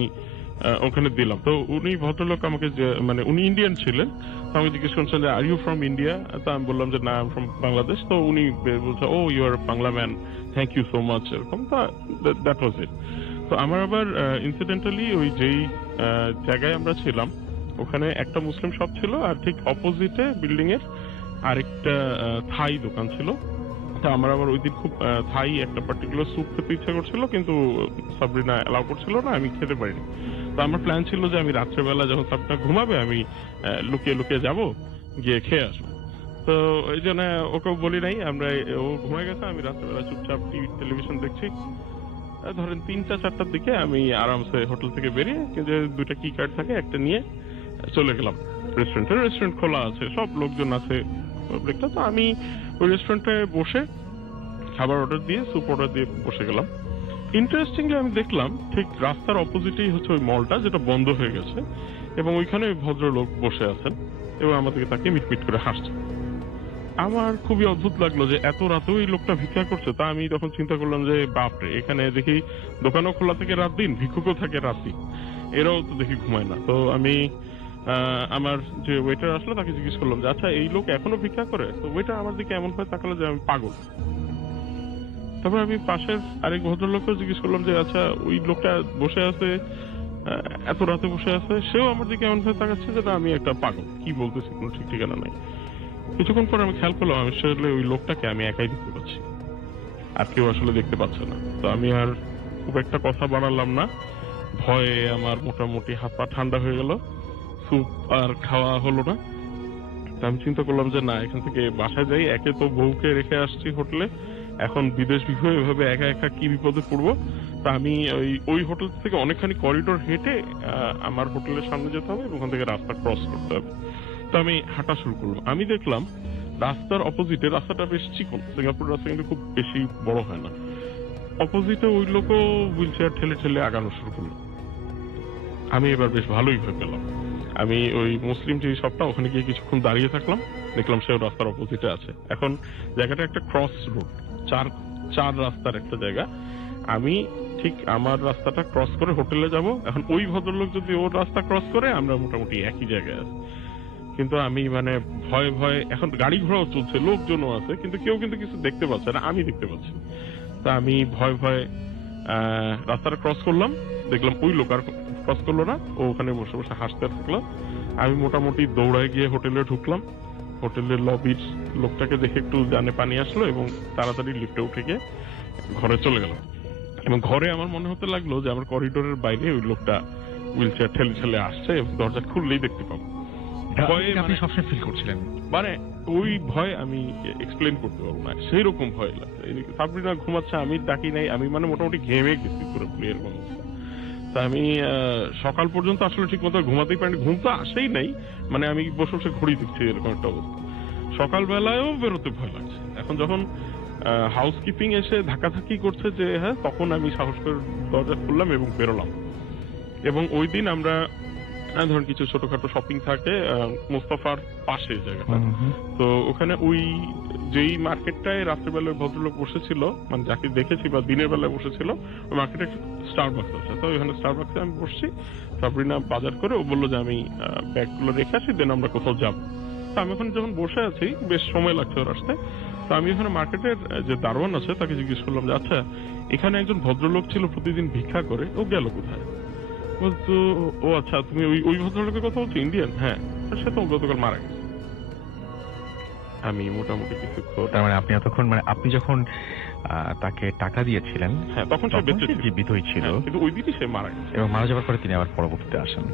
ওখানে দিলাম। তো উনি ভদ্রলোক আমাকে মানে উনি ইন্ডিয়ান ছিলেন। তো আমি জিজ্ঞেস করছেন যে আর ইউ ফ্রম ইন্ডিয়া? তো আমি বললাম যে না, আই এম ফ্রম বাংলাদেশ। তো উনি বলছে oh you are Bangla man, thank you so much, এরকম। তো দ্যাট ওয়াজ ইট। তো আমার আবার ইনসিডেন্টালি ওই যেই জায়গায় আমরা ছিলাম ওখানে একটা মুসলিম শপ ছিল আর ঠিক অপোজিটে বিল্ডিং এর আরেকটা থাই দোকান ছিল। তো আমার আবার ওই দিন খুব থাই একটা পার্টিকুলার স্যুপ খেতে ইচ্ছা করছিল, কিন্তু সাবরিনা অ্যালাউ করছিল না, আমি খেতে পারিনি। তো আমার প্ল্যান ছিল যে আমি রাত্রেবেলা যখন সাবরিনা ঘুমাবে আমি লুকিয়ে যাব, গিয়ে খেয়ে আসবো। তো ওই জন্য ওকেও বলি নাই, ও ঘুমায় গেছে, আমি রাত্রেবেলা চুপচাপ টেলিভিশন দেখছি। ধরেন 3-4টার দিকে আমি আরামসে হোটেল থেকে বেরিয়ে কিন্তু 2টা কি কার্ড থাকে একটা নিয়ে চলে গেলাম রেস্টুরেন্টে। রেস্টুরেন্ট খোলা আছে, সব লোকজন আছে পাবলিকটা। তো আমি ওই রেস্টুরেন্টে বসে খাবার অর্ডার দিয়ে স্যুপ অর্ডার দিয়ে বসে গেলাম। ইন্টারেস্টিংলি আমি দেখলাম ঠিক রাস্তার অপোজিটেই হচ্ছে ওই মলটা, যেটা বন্ধ হয়ে গেছে, এবং ওইখানে ওই ভদ্রলোক বসে আছেন এবং আমাদেরকে তাকে মিটমিট করে হাসছে। আমার খুবই অদ্ভুত লাগলো যে এত রাতেও এই লোকটা ভিক্ষা করছে। তা আমি তখন চিন্তা করলাম যে বাপরে, এখানে দেখি দোকানও খোলা থাকে রাত দিন, ভিক্ষুকও থাকে রাত দিন, এরাও তো দেখি ঘুমায় না। তো আমি আমার যে ওয়েটার আসলো তাকে জিজ্ঞেস করলাম যে আচ্ছা এই লোক এখনো ভিক্ষা করে? তো ওয়েটার আমার দিকে এমন ভাবে তাকালো যে আমি পাগল। তারপর আমি পাশের আরেক ভদ্রলোককে জিজ্ঞেস করলাম যে আচ্ছা ওই লোকটা বসে আছে, এত রাতে বসে আছে, সেও আমার দিকে এমন ভাবে তাকাচ্ছে যে আমি একটা পাগল, কি বলতেছি কোনো ঠিক ঠিকানা নাই। কিছুক্ষণ পর আমি খেয়াল করলাম আমি আসলে ওই লোকটাকে আমি একাই দেখতে পাচ্ছি, আর কেউ আসলে দেখতে পাচ্ছে না। তো আমি আর খুব একটা কথা বাড়ালাম না, ভয়ে আমার মোটামুটি হাত পা ঠান্ডা হয়ে গেল, স্যুপ আর খাওয়া হলো না। তো আমি চিন্তা করলাম যে না, এখান থেকে বাসায় যাই, একে তো বউকে রেখে আসছি হোটেলে, এখন বিদেশ বিভয়ে এভাবে একা একা কি বিপদে পড়বো। তা আমি ওই হোটেল থেকে অনেকখানি করিডোর হেঁটে আমার হোটেলের সামনে যেতে হবে এবং ওখান থেকে রাস্তা ক্রস করতে হবে। তো আমি হাঁটা শুরু করলাম। আমি দেখলাম রাস্তার অপোজিটে, রাস্তাটা বেশ চিকন, সিঙ্গাপুর রাস্তা কিন্তু খুব বেশি বড় হয় না, অপোজিটে ওই লোকও হুইল চেয়ার ঠেলে ঠেলে আগানো শুরু করলো। আমি এবার বেশ ভালোই ভয় পেলাম। আমি ওই মুসলিম যে শপটা, ওখানে গিয়ে কিছুক্ষণ দাঁড়িয়ে থাকলাম, দেখলাম সেও রাস্তার অপোজিটে আছে। এখন জায়গাটা একটা ক্রস রোড, চার রাস্তার একটা জায়গা। আমি ঠিক আমার রাস্তাটা ক্রস করে হোটেলে যাব, এখন ওই ভদ্রলোক যদি ওর রাস্তা ক্রস করে আমরা মোটামুটি একই জায়গায় আছি। কিন্তু আমি মানে ভয়ে ভয়ে, এখন গাড়ি ঘোড়াও চলছে, লোকজনও আছে, কিন্তু কেউ কিন্তু কিছু দেখতে পাচ্ছে না, আমি দেখতে পাচ্ছি। তা আমি ভয়ে ভয়ে রাস্তাটা ক্রস করলাম, দেখলাম ওই লোক আর ক্রস করলো না, ও ওখানে বসে বসে হাসতে থাকলো। আমি মোটামুটি দৌড়ায় গিয়ে হোটেলে ঢুকলাম। হোটেলের লবির লোকটাকে দেখে একটু জানে পানি আসলো এবং তাড়াতাড়ি লিফটে উঠে গিয়ে ঘরে চলে গেলাম। এবং ঘরে আমার মনে হতে লাগলো যে আমার করিডোরের বাইরে ওই লোকটা হুইল চেয়ার ঠেলে ঠেলে আসছে এবং দরজা খুললেই দেখতে পাবো। ভয়ে আপনি সবসময় ফিল করছিলেন, মানে ওই ভয় আমি এক্সপ্লেন করতে পারবো না, সেই রকম ভয় লাগছে। সাবরিনা ঘুমাচ্ছে, আমি ডাকি নাই, আমি মানে মোটামুটি ঘেমে গেছি পুরোপুরি, এরকম অবস্থা। তা আমি সকাল পর্যন্ত আসলে ঠিক মতো ঘুমাতেই পারিনি, ঘুম তো আসেই নাই, মানে আমি বসে বসে ঘড়ি দেখছি, এরকম একটা অবস্থা। সকালবেলায়ও বেরোতে ভয় লাগছে। এখন যখন হাউসকিপিং এসে ধাক্কাধাক্কি করছে যে হ্যাঁ, তখন আমি সাহস করে দরজা খুললাম এবং বেরোলাম। এবং ওই দিন আমরা ধরুন কিছু ছোটখাটো শপিং থাকে মোস্তফার পাশে জায়গাটা, তো ওখানে ওই যেই মার্কেটটায় রাত্রেবেলায় ভদ্রলোক বসেছিল, মানে যাকে দেখেছি বা দিনের বেলায় বসেছিল, ওই মার্কেটে স্টারবাক্স আছে। তো ওইখানে স্টারবাক্সে আমি বসছি, সাবরিনা বাজার করে, ও বললো যে আমি ব্যাগগুলো রেখে আসি, দেন আমরা কোথাও যাবো। তো আমি ওখানে যখন বসে আছি, বেশ সময় লাগছে ওর আসতে। তো আমি ওখানে মার্কেটের যে দারোয়ান আছে তাকে জিজ্ঞেস করলাম যে আচ্ছা, এখানে একজন ভদ্রলোক ছিল প্রতিদিন ভিক্ষা করে, ও গেল কোথায়? বলতো ও আচ্ছা, তুমি ওই ভদ্রলোকের কথা বলছো, ইন্ডিয়ান? হ্যাঁ, সে তো গতকাল মারা গেছে। আমি মোটামুটি কিছুক্ষণ, তার মানে আপনি এতক্ষণ, মানে আপনি যখন তাকে টাকা দিয়েছিলেন, হ্যাঁ, তখন সে বেঁচে ছিল, জীবিতই ছিল, কিন্তু ওই দিনই সে মারা গেছে। এবং মারা যাওয়ার পরে তিনি আবার পরবর্তীতে আসেন।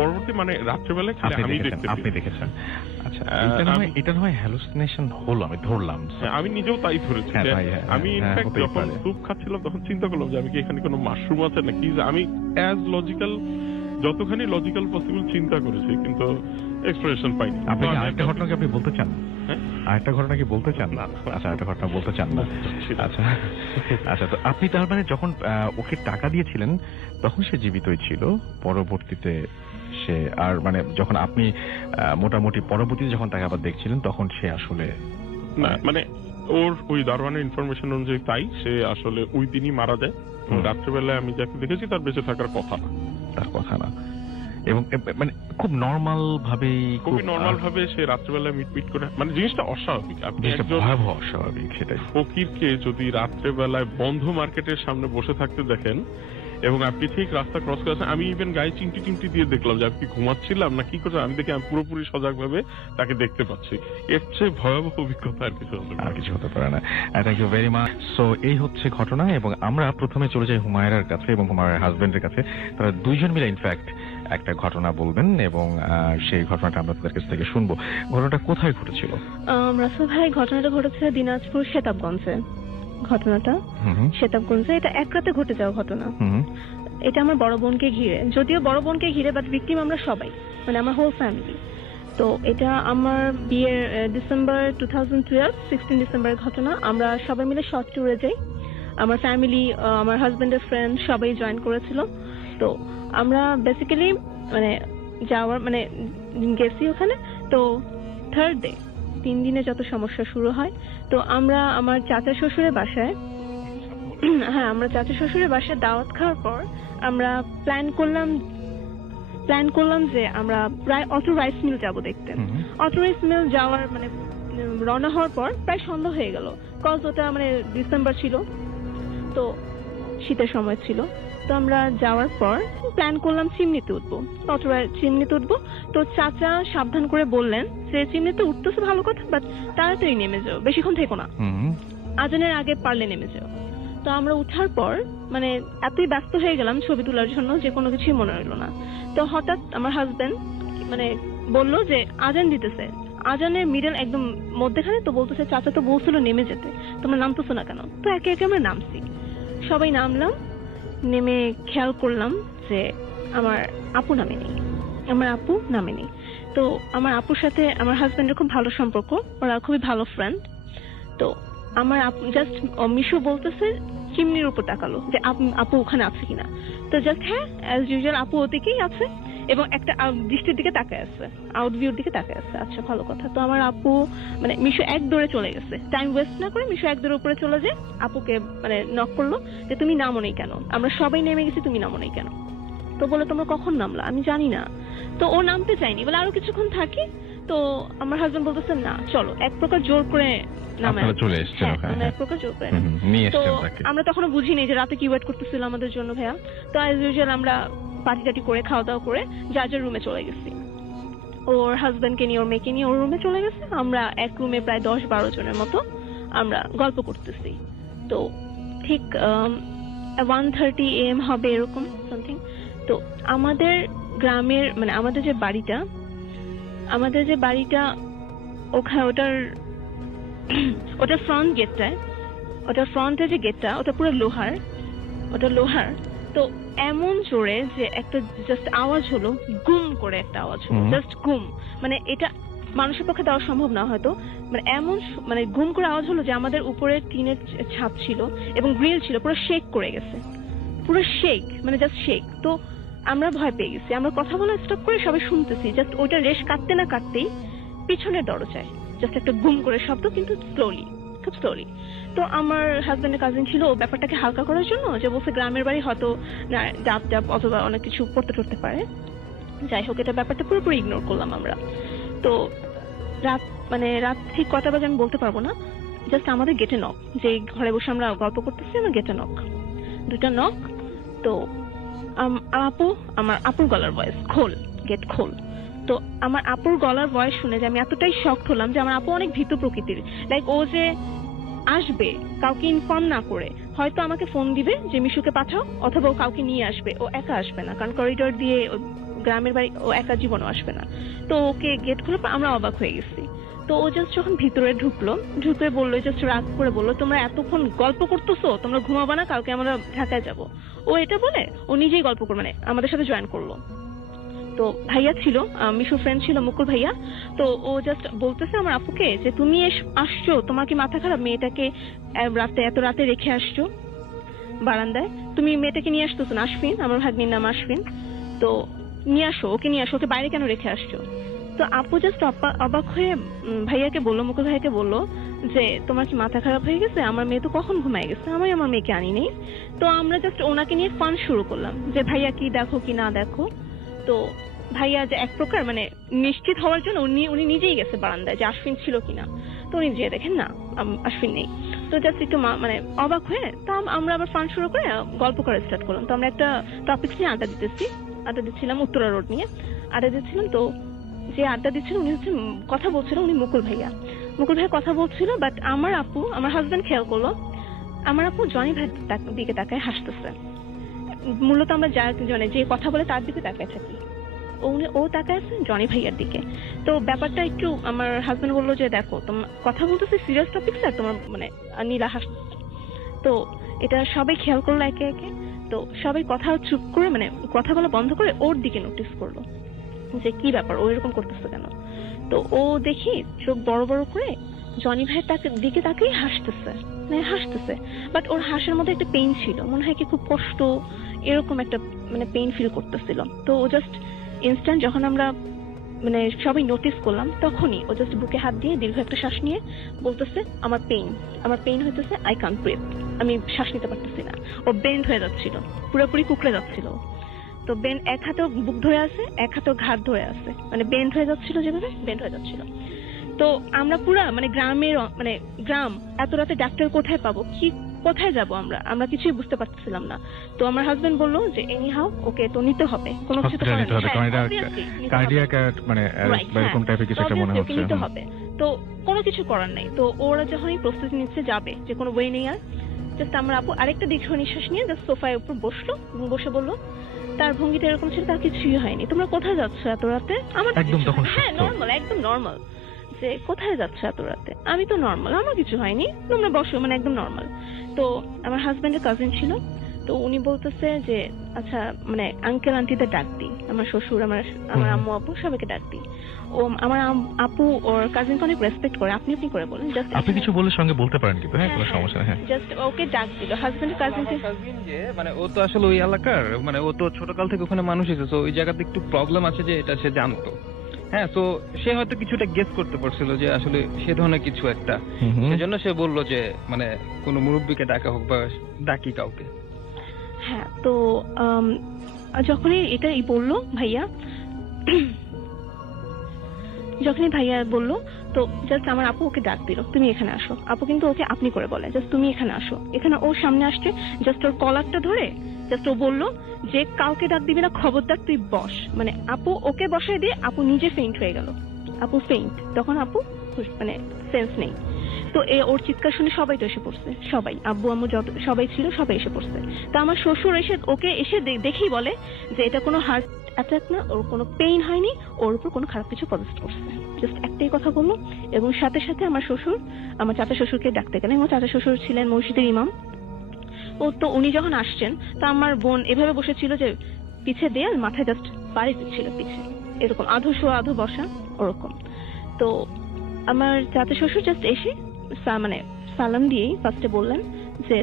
পরবর্তী মানে রাত্রেবেলায় আপনি দেখেছেন? আচ্ছা, এটা নয় হ্যালুসিনেশন হলো, আমি ধরলাম। আমি নিজেও তাই ধরেছি। আমি ইনফ্যাক্ট যখন স্যুপ খাচ্ছিলাম তখন চিন্তা করলাম যে আমি কি এখানে কোনো মাশরুম আছে নাকি। আমি অ্যাজ লজিক্যাল, যতখানি লজিক্যাল পসিবল চিন্তা করেছি, কিন্তু এক্সপ্রেশন পাইনি। আপনি আরেকটা ঘটনা কি আপনি বলতে চান? আরেকটা ঘটনা কি বলতে চান? না, আচ্ছা, আরেকটা ঘটনা বলতে চান না? আচ্ছা আচ্ছা, তো আপনি তার মানে যখন ওকে টাকা দিয়েছিলেন তখন সে জীবিতই ছিল, পরবর্তীতে সে আর মানে যখন আপনি মোটামুটি পরবর্তীতে যখন তাকে আবার দেখছিলেন তখন সে আসলে না, মানে ওর ওই দারোয়ানের ইনফরমেশন অনুযায়ী তাই সে আসলে ওই দিনই মারা যায়। রাত্রেবেলায় আমি যাকে দেখেছি তার বেঁচে থাকার কথা না, এবং মানে খুব নর্মাল ভাবে সে রাত্রেবেলায় মিটমিট করে, মানে জিনিসটা অস্বাভাবিক। আপনি ভয়াবহ অস্বাভাবিক। সেটাই, ফকিরকে যদি রাত্রেবেলায় বন্ধ মার্কেটের সামনে বসে থাকতে দেখেন এবং আপনি ঠিক রাস্তা ক্রস করেছেন, আমি ইভেন গায়ে চিমটি টিমটি দিয়ে দেখলাম যে আপনি ঘুমাচ্ছিলাম না কি করছেন, আমি দেখি আমি পুরোপুরি সজাগ ভাবে তাকে দেখতে পাচ্ছি। এর চেয়ে ভয়াবহ অভিজ্ঞতা আর কিছু হতে পারে না। Thank you very much. So এই হচ্ছে ঘটনা, এবং আমরা প্রথমে চলে যাই হুমায়রার কাছে এবং হুমায়রার হাজবেন্ডের কাছে। তারা দুইজন মিলে ইনফ্যাক্ট একটা ঘটনা বলবেন এবং সেই ঘটনাটা আমরা তাদের কাছ থেকে শুনবো। ঘটনাটা কোথায় ঘটেছিল? রাসেল ভাই, ঘটনাটা ঘটেছে দিনাজপুর শেতাবগঞ্জে। ঘটনাটা শেতাবগঞ্জে। এটা এক রাতে ঘটে যাওয়া ঘটনা। এটা আমার বড় বোনকে ঘিরে, যদিও বড় বোনকে ঘিরে, বাট ভিকটিম আমরা সবাই, মানে আমার হোল ফ্যামিলি। তো এটা আমার বিয়ের ডিসেম্বর 2012 16 ডিসেম্বরের ঘটনা। আমরা সবাই মিলে শর্ট ট্যুরে যাই, আমার ফ্যামিলি, আমার হাজবেন্ডের ফ্রেন্ড সবাই জয়েন করেছিল। তো আমরা বেসিক্যালি মানে যাওয়ার মানে গেছি ওখানে। তো থার্ড ডে 3 দিনে যত সমস্যা শুরু হয়, তো আমরা আমার চাচা শ্বশুরের বাসায়, হ্যাঁ আমরা চাচা শ্বশুরের বাসায় দাওয়াত খাওয়ার পর আমরা প্ল্যান করলাম যে আমরা প্রায় অটো রাইস মিল যাবো দেখতে। অটো রাইস মিল যাওয়ার মানে রওনা হওয়ার পর প্রায় সন্ধ্যা হয়ে গেল, কজ ওটা মানে ডিসেম্বর ছিল, তো শীতের সময় ছিল। তো আমরা যাওয়ার পর প্ল্যান করলাম চিমনিতে উঠবো, চিমনিতে উঠবো। তো চাচা সাবধান করে বললেন যে চিমনিতে উঠতেছে ভালো কথা, বাট তাড়াতাড়ি নেমে যাও, বেশিক্ষণ থেকো না, আজানের আগে পারলে নেমে যাও। তো আমরা উঠার পর মানে এতই ব্যস্ত হয়ে গেলাম ছবি তোলার জন্য যে কোনো কিছুই মনে হলো না। তো হঠাৎ আমার হাজবেন্ড মানে বললো যে আজান দিতেছে, আজানের মিডল একদম মধ্যেখানে। তো বলতেছে চাচা তো বলছিল নেমে যেতে, তোমরা নামতেছো না কেন? তো একে একে আমরা নামছি, সবাই নামলাম। নেমে খেয়াল করলাম যে আমার আপু নামেনি। তো আমার আপুর সাথে আমার হাজবেন্ডের খুব ভালো সম্পর্ক, ওরা খুবই ভালো ফ্রেন্ড। তো আমার আপু জাস্ট মিশু বলতেছে চিমনির উপর তাকালো যে আপু ওখানে আছে কিনা। তো জাস্ট হ্যাঁ অ্যাজ ইউজুয়াল আপু ওদিকেই আছে এবং একটা দৃষ্টির দিকে তাকায় আছে, আউট ভিউর দিকে তাকায় আছে। আচ্ছা ভালো কথা। তো আমার আপু মানে মিশু এক দৌড়ে চলে গেছে, টাইম ওয়েস্ট না করে মিশু এক দৌড়ে উপরে চলে যায়, আপুকে মানে নক করলো যে তুমি নামো নাই কেন, আমরা সবাই নেমে গেছি, তুমি নামো নাই কেন? তো বলে তোমরা কখন নামলা? আমি জানি না। তো ও নামতে চাইনি, বলে আরো কিছুক্ষণ থাকি। তো আমার হাজবেন্ড বলতেছে না চলো, এক প্রকার জোর করে চলে এসেছে। এক প্রকার জোর করে তো আমরা তখনো বুঝিনি যে রাতে কি ওয়েট করতেছিল আমাদের জন্য ভাইয়া। তো অ্যাজ ইউজুয়াল আমরা পার্টি টাটি করে খাওয়া দাওয়া করে যার যার রুমে চলে গেছি। ওর হাজবেন্ডকে নিয়ে ওর মেয়েকে নিয়ে ওর রুমে চলে গেছে। আমরা এক রুমে প্রায় 10-12 জনের মতো আমরা গল্প করতেছি। তো ঠিক 1:30 AM হবে এরকম সামথিং। তো আমাদের গ্রামের মানে আমাদের যে বাড়িটা ওখানে ওটার ফ্রন্ট গেটটায়, ওটার ফ্রন্টে যে গেটটা ওটা পুরো লোহার। তো এমন জোরে যে একটা জাস্ট আওয়াজ হলো, গুম করে একটা আওয়াজ হলো, জাস্ট গুম। মানে এটা মানুষের পক্ষে দেওয়া সম্ভব না হয়তো, মানে এমন মানে গুম করে আওয়াজ হলো যে আমাদের উপরে টিনের ছাদ ছিল এবং গ্রিল ছিল, পুরো শেক করে গেছে, পুরো শেক, মানে জাস্ট শেক। তো আমরা ভয় পেয়ে গেছি, আমরা কথা বলা স্টপ করে সবাই শুনতেছি। জাস্ট ওইটা রেশ কাটতে না কাটতেই পিছনের দরজায় জাস্ট একটা গুম করে শব্দ, কিন্তু খুব স্লোলি। তো আমার হাজবেন্ডের কাজিন ছিল, ও ব্যাপারটাকে হালকা করার জন্য যে বলছে গ্রামের বাড়ি হয়তো ডাব অথবা অনেক কিছু পড়তে পারে। যাই হোক, এটা ব্যাপারটা পুরোপুরি ইগনোর করলাম আমরা। তো রাত ঠিক কটা বাজে আমি বলতে পারবো না, জাস্ট আমাদের গেটে নক, যে ঘরে বসে আমরা গল্প করতেছি, আমার গেটে নক, 2টা নক। তো আমার আপুর গলার ভয়েস, খোল, গেট খোল। তো আমার আপুর গলার ভয়েস শুনে যে আমি এতটাই শকড হলাম যে আমার আপু অনেক ভীতু প্রকৃতির। লাইক ও যে আসবে কাউকে ইনফর্ম না করে, হয়তো আমাকে ফোন দিবে যে মিশুকে পাঠাও, অথবা ও কাউকে নিয়ে আসবে, ও একা আসবে না, কারণ করিডোর দিয়ে গ্রামের বাড়ি, ও একা জীবনও আসবে না। তো ওকে গেট খুলে আমরা অবাক হয়ে গেছি। তো ও জাস্ট যখন ভিতরে ঢুকে বললো, জাস্ট রাগ করে বললো, তোমরা এতক্ষণ গল্প করতেছো, তোমরা ঘুমাবা না, কালকে আমরা ঢাকায় যাব। ও এটা বলে ও নিজেই গল্প করে মানে আমাদের সাথে জয়েন করলো। তো ভাইয়া ছিল, মিশু ফ্রেন্ড ছিল, মুকুল ভাইয়া। তো ও জাস্ট বলতেছে আমার আপুকে যে তুমি আসছো, তোমার কি মাথা খারাপ? মেয়েটাকে এত রাতে রেখে আসছো বারান্দায়, তুমি মেয়েটাকে নিয়ে আসতো না? আশফিন, আমার ভাগ্নির নাম আশফিন। তো নিয়ে আসো, ওকে বাইরে কেন রেখে আসছো? তো আপু জাস্ট অবাক হয়ে ভাইয়াকে বললো, মুকুল ভাইয়াকে বললো যে তোমার কি মাথা খারাপ হয়ে গেছে? আমার মেয়ে তো কখন ঘুমায় গেছে, আমি আমার মেয়েকে আনি নেই। তো আমরা জাস্ট ওনাকে নিয়ে ফান শুরু করলাম যে ভাইয়া কি দেখো কি না দেখো। তো ভাইয়া যে এক প্রকার মানে নিশ্চিত হওয়ার জন্য উনি নিজেই গেছে বারান্দায় যে আশফিন ছিল কিনা। তো উনি যেয়ে দেখেন না, আশফিন নেই। তো জাস্ট একটু মানে অবাক হয়ে তা আমরা আবার ফান শুরু করে গল্প করা স্টার্ট করলাম। তো আমরা একটা টপিক নিয়ে আড্ডা দিচ্ছিলাম, উত্তরা রোড নিয়ে আড্ডা দিচ্ছিলাম। তো যে আড্ডা দিচ্ছিল উনি হচ্ছে কথা বলছিল, উনি মুকুল ভাইয়া কথা বলছিল। বাট আমার হাজবেন্ড খেয়াল করলো, আমার আপু জনি ভাইয়ের দিকে তাকায় হাসতেছে। মূলত আমরা যে কথা বলে তার দিকে তাকায় থাকি, ও তাকায় আছে জনি ভাইয়ার দিকে। তো ব্যাপারটা একটু আমার হাজবেন্ড বললো যে দেখো তোমার কথা বলতেছে সিরিয়াস টপিক স্যার, তোমার মানে নীলা তো এটা সবাই খেয়াল করলো একে একে। তো সবাই কথা চুপ করে মানে কথা বলা বন্ধ করে ওর দিকে নোটিস করলো যে কি ব্যাপার, ও এরকম করতেছে কেন। তো ও দেখি চোখ বড় বড় করে জনি ভাইয়ের দিকে তাকেই হাসতেছে, বাট ওর হাসির মধ্যে একটা পেইন ছিল, মনে হয় কি খুব কষ্ট এরকম একটা মানে পেইন ফিল করতেছিল। তো ও জাস্ট ইনস্ট্যান্ট যখন আমরা মানে সবাই নোটিস করলাম তখনই ও জাস্ট বুকে হাত দিয়ে দীর্ঘ একটা শ্বাস নিয়ে বলতেছে আমার পেইন হইতেছে, আই কান্ট ব্রিথ, আমি শ্বাস নিতে পারতেছি না। ও বেন্ড হয়ে যাচ্ছিল, পুরোপুরি কুকড়ে যাচ্ছিল। তো এক হাতে বুক ধরে আছে, এক হাতে ঘাট ধরে আছে, মানে বেন্ড হয়ে যাচ্ছিল, যেভাবে বেন্ড হয়ে যাচ্ছিল। তো আমরা পুরা মানে গ্রাম এত রাতে ডাক্তার কোথায় পাবো, কোথায় যাবো আমরা কিছুই বুঝতে পারতেছিলাম না। তো আমার হাজবেন্ড বললো যে এনি হাউ ওকে তো নিতে হবে, কোনো কিছু তো নিতে হবে, তো কোনো কিছু করার নেই। তো ওরা যখনই প্রস্তুতি নিচ্ছে যাবে, যে কোনো ওয়ে নেই আর, জাস্ট আমার আপু আরেকটা দীর্ঘ নিঃশ্বাস নিয়ে জাস্ট সোফায় উপর বসলো এবং বসে বললো, তার ভঙ্গিটা এরকম ছিল তার কিছুই হয়নি, তোমরা কোথায় যাচ্ছ এত রাতে? আমার হ্যাঁ নর্মাল, একদম নর্মাল, যে কোথায় যাচ্ছে এত রাতে, আমি তো নর্মাল, আমার কিছু হয়নি, তোমরা বসো, মানে একদম নর্মাল। তো আমার হাজবেন্ডের কাজিন ছিল, তো উনি বলতেছে যে আচ্ছা মানে আঙ্কেল আন্টিদের ডাক দিই, আমার শ্বশুর, আমার আম্মু আব্বু সবাইকে ডাক দিই। ও আমার আপু ওর কাজিনকে অনেক রেসপেক্ট করে, আপনি করে বলেন, জাস্ট আপনি কিছু বলে সঙ্গে বলতে পারেন কিন্তু, হ্যাঁ কোনো সমস্যা নেই, জাস্ট ওকে ডাক দিল হাজবেন্ডের কাজিনকে। যে মানে ও তো আসলে ওই এলাকার, মানে ও তো ছোটকাল থেকে ওখানে মানুষ এসেছে, ওই জায়গাতে একটু প্রবলেম আছে যে এটা সে জানতো। হ্যাঁ, তো সে হয়তো কিছুটা গেস করতে পারছিল যে আসলে সে ধরনের কিছু একটা, সেজন্য সে বললো যে মানে কোনো মুরব্বীকে ডাকা হোক বা ডাকি কাউকে। হ্যাঁ, তো যখনই এটাই বললো ভাইয়া, যখনই ভাইয়া বললো, তো জাস্ট আমার আপু ওকে ডাক দিল, তুমি এখানে আসো। আপু কিন্তু ওকে আপনি করে বলে, জাস্ট তুমি এখানে আসো। এখানে ওর সামনে আসছে, জাস্ট ওর কলারটা ধরে জাস্ট ও বললো যে কাউকে ডাক দিবি না, খবরদার তুই বস। মানে আপু ওকে বসায় দিয়ে আপু নিজে ফেইন্ট হয়ে গেল, আপু ফেইন্ট। তখন আপু মানে সেন্স নেই। তো ওর চিৎকার শুনে সবাই তো এসে পড়ছে, সবাই, আব্বু আম্মু যত সবাই ছিল সবাই এসে পড়ছে। তো আমার শ্বশুর ওকে এসে দেখেই বলে যে এটা কোনো হার্ট অ্যাটাক না, ওর কোনো পেইন হয়নি, ওর উপর কোনো খারাপ কিছু পজেস্ট করছে, জাস্ট একটাই কথা বললো। এবং সাথে সাথে আমার চাচা শ্বশুরকে ডাকতে গেলেন। আমার চাচা শ্বশুর ছিলেন মসজিদের ইমাম। তো উনি যখন আসছেন, তো আমার বোন এভাবে বসেছিল যে পিছে দেয়াল, মাথায় জাস্ট বাড়ি ছিল পিছে, এরকম আধো শোয়া আধো বসা ওরকম। তো আমার চাচা শ্বশুর জাস্ট এসে মানে সালাম দিয়েই ফার্স্টে বললেন যে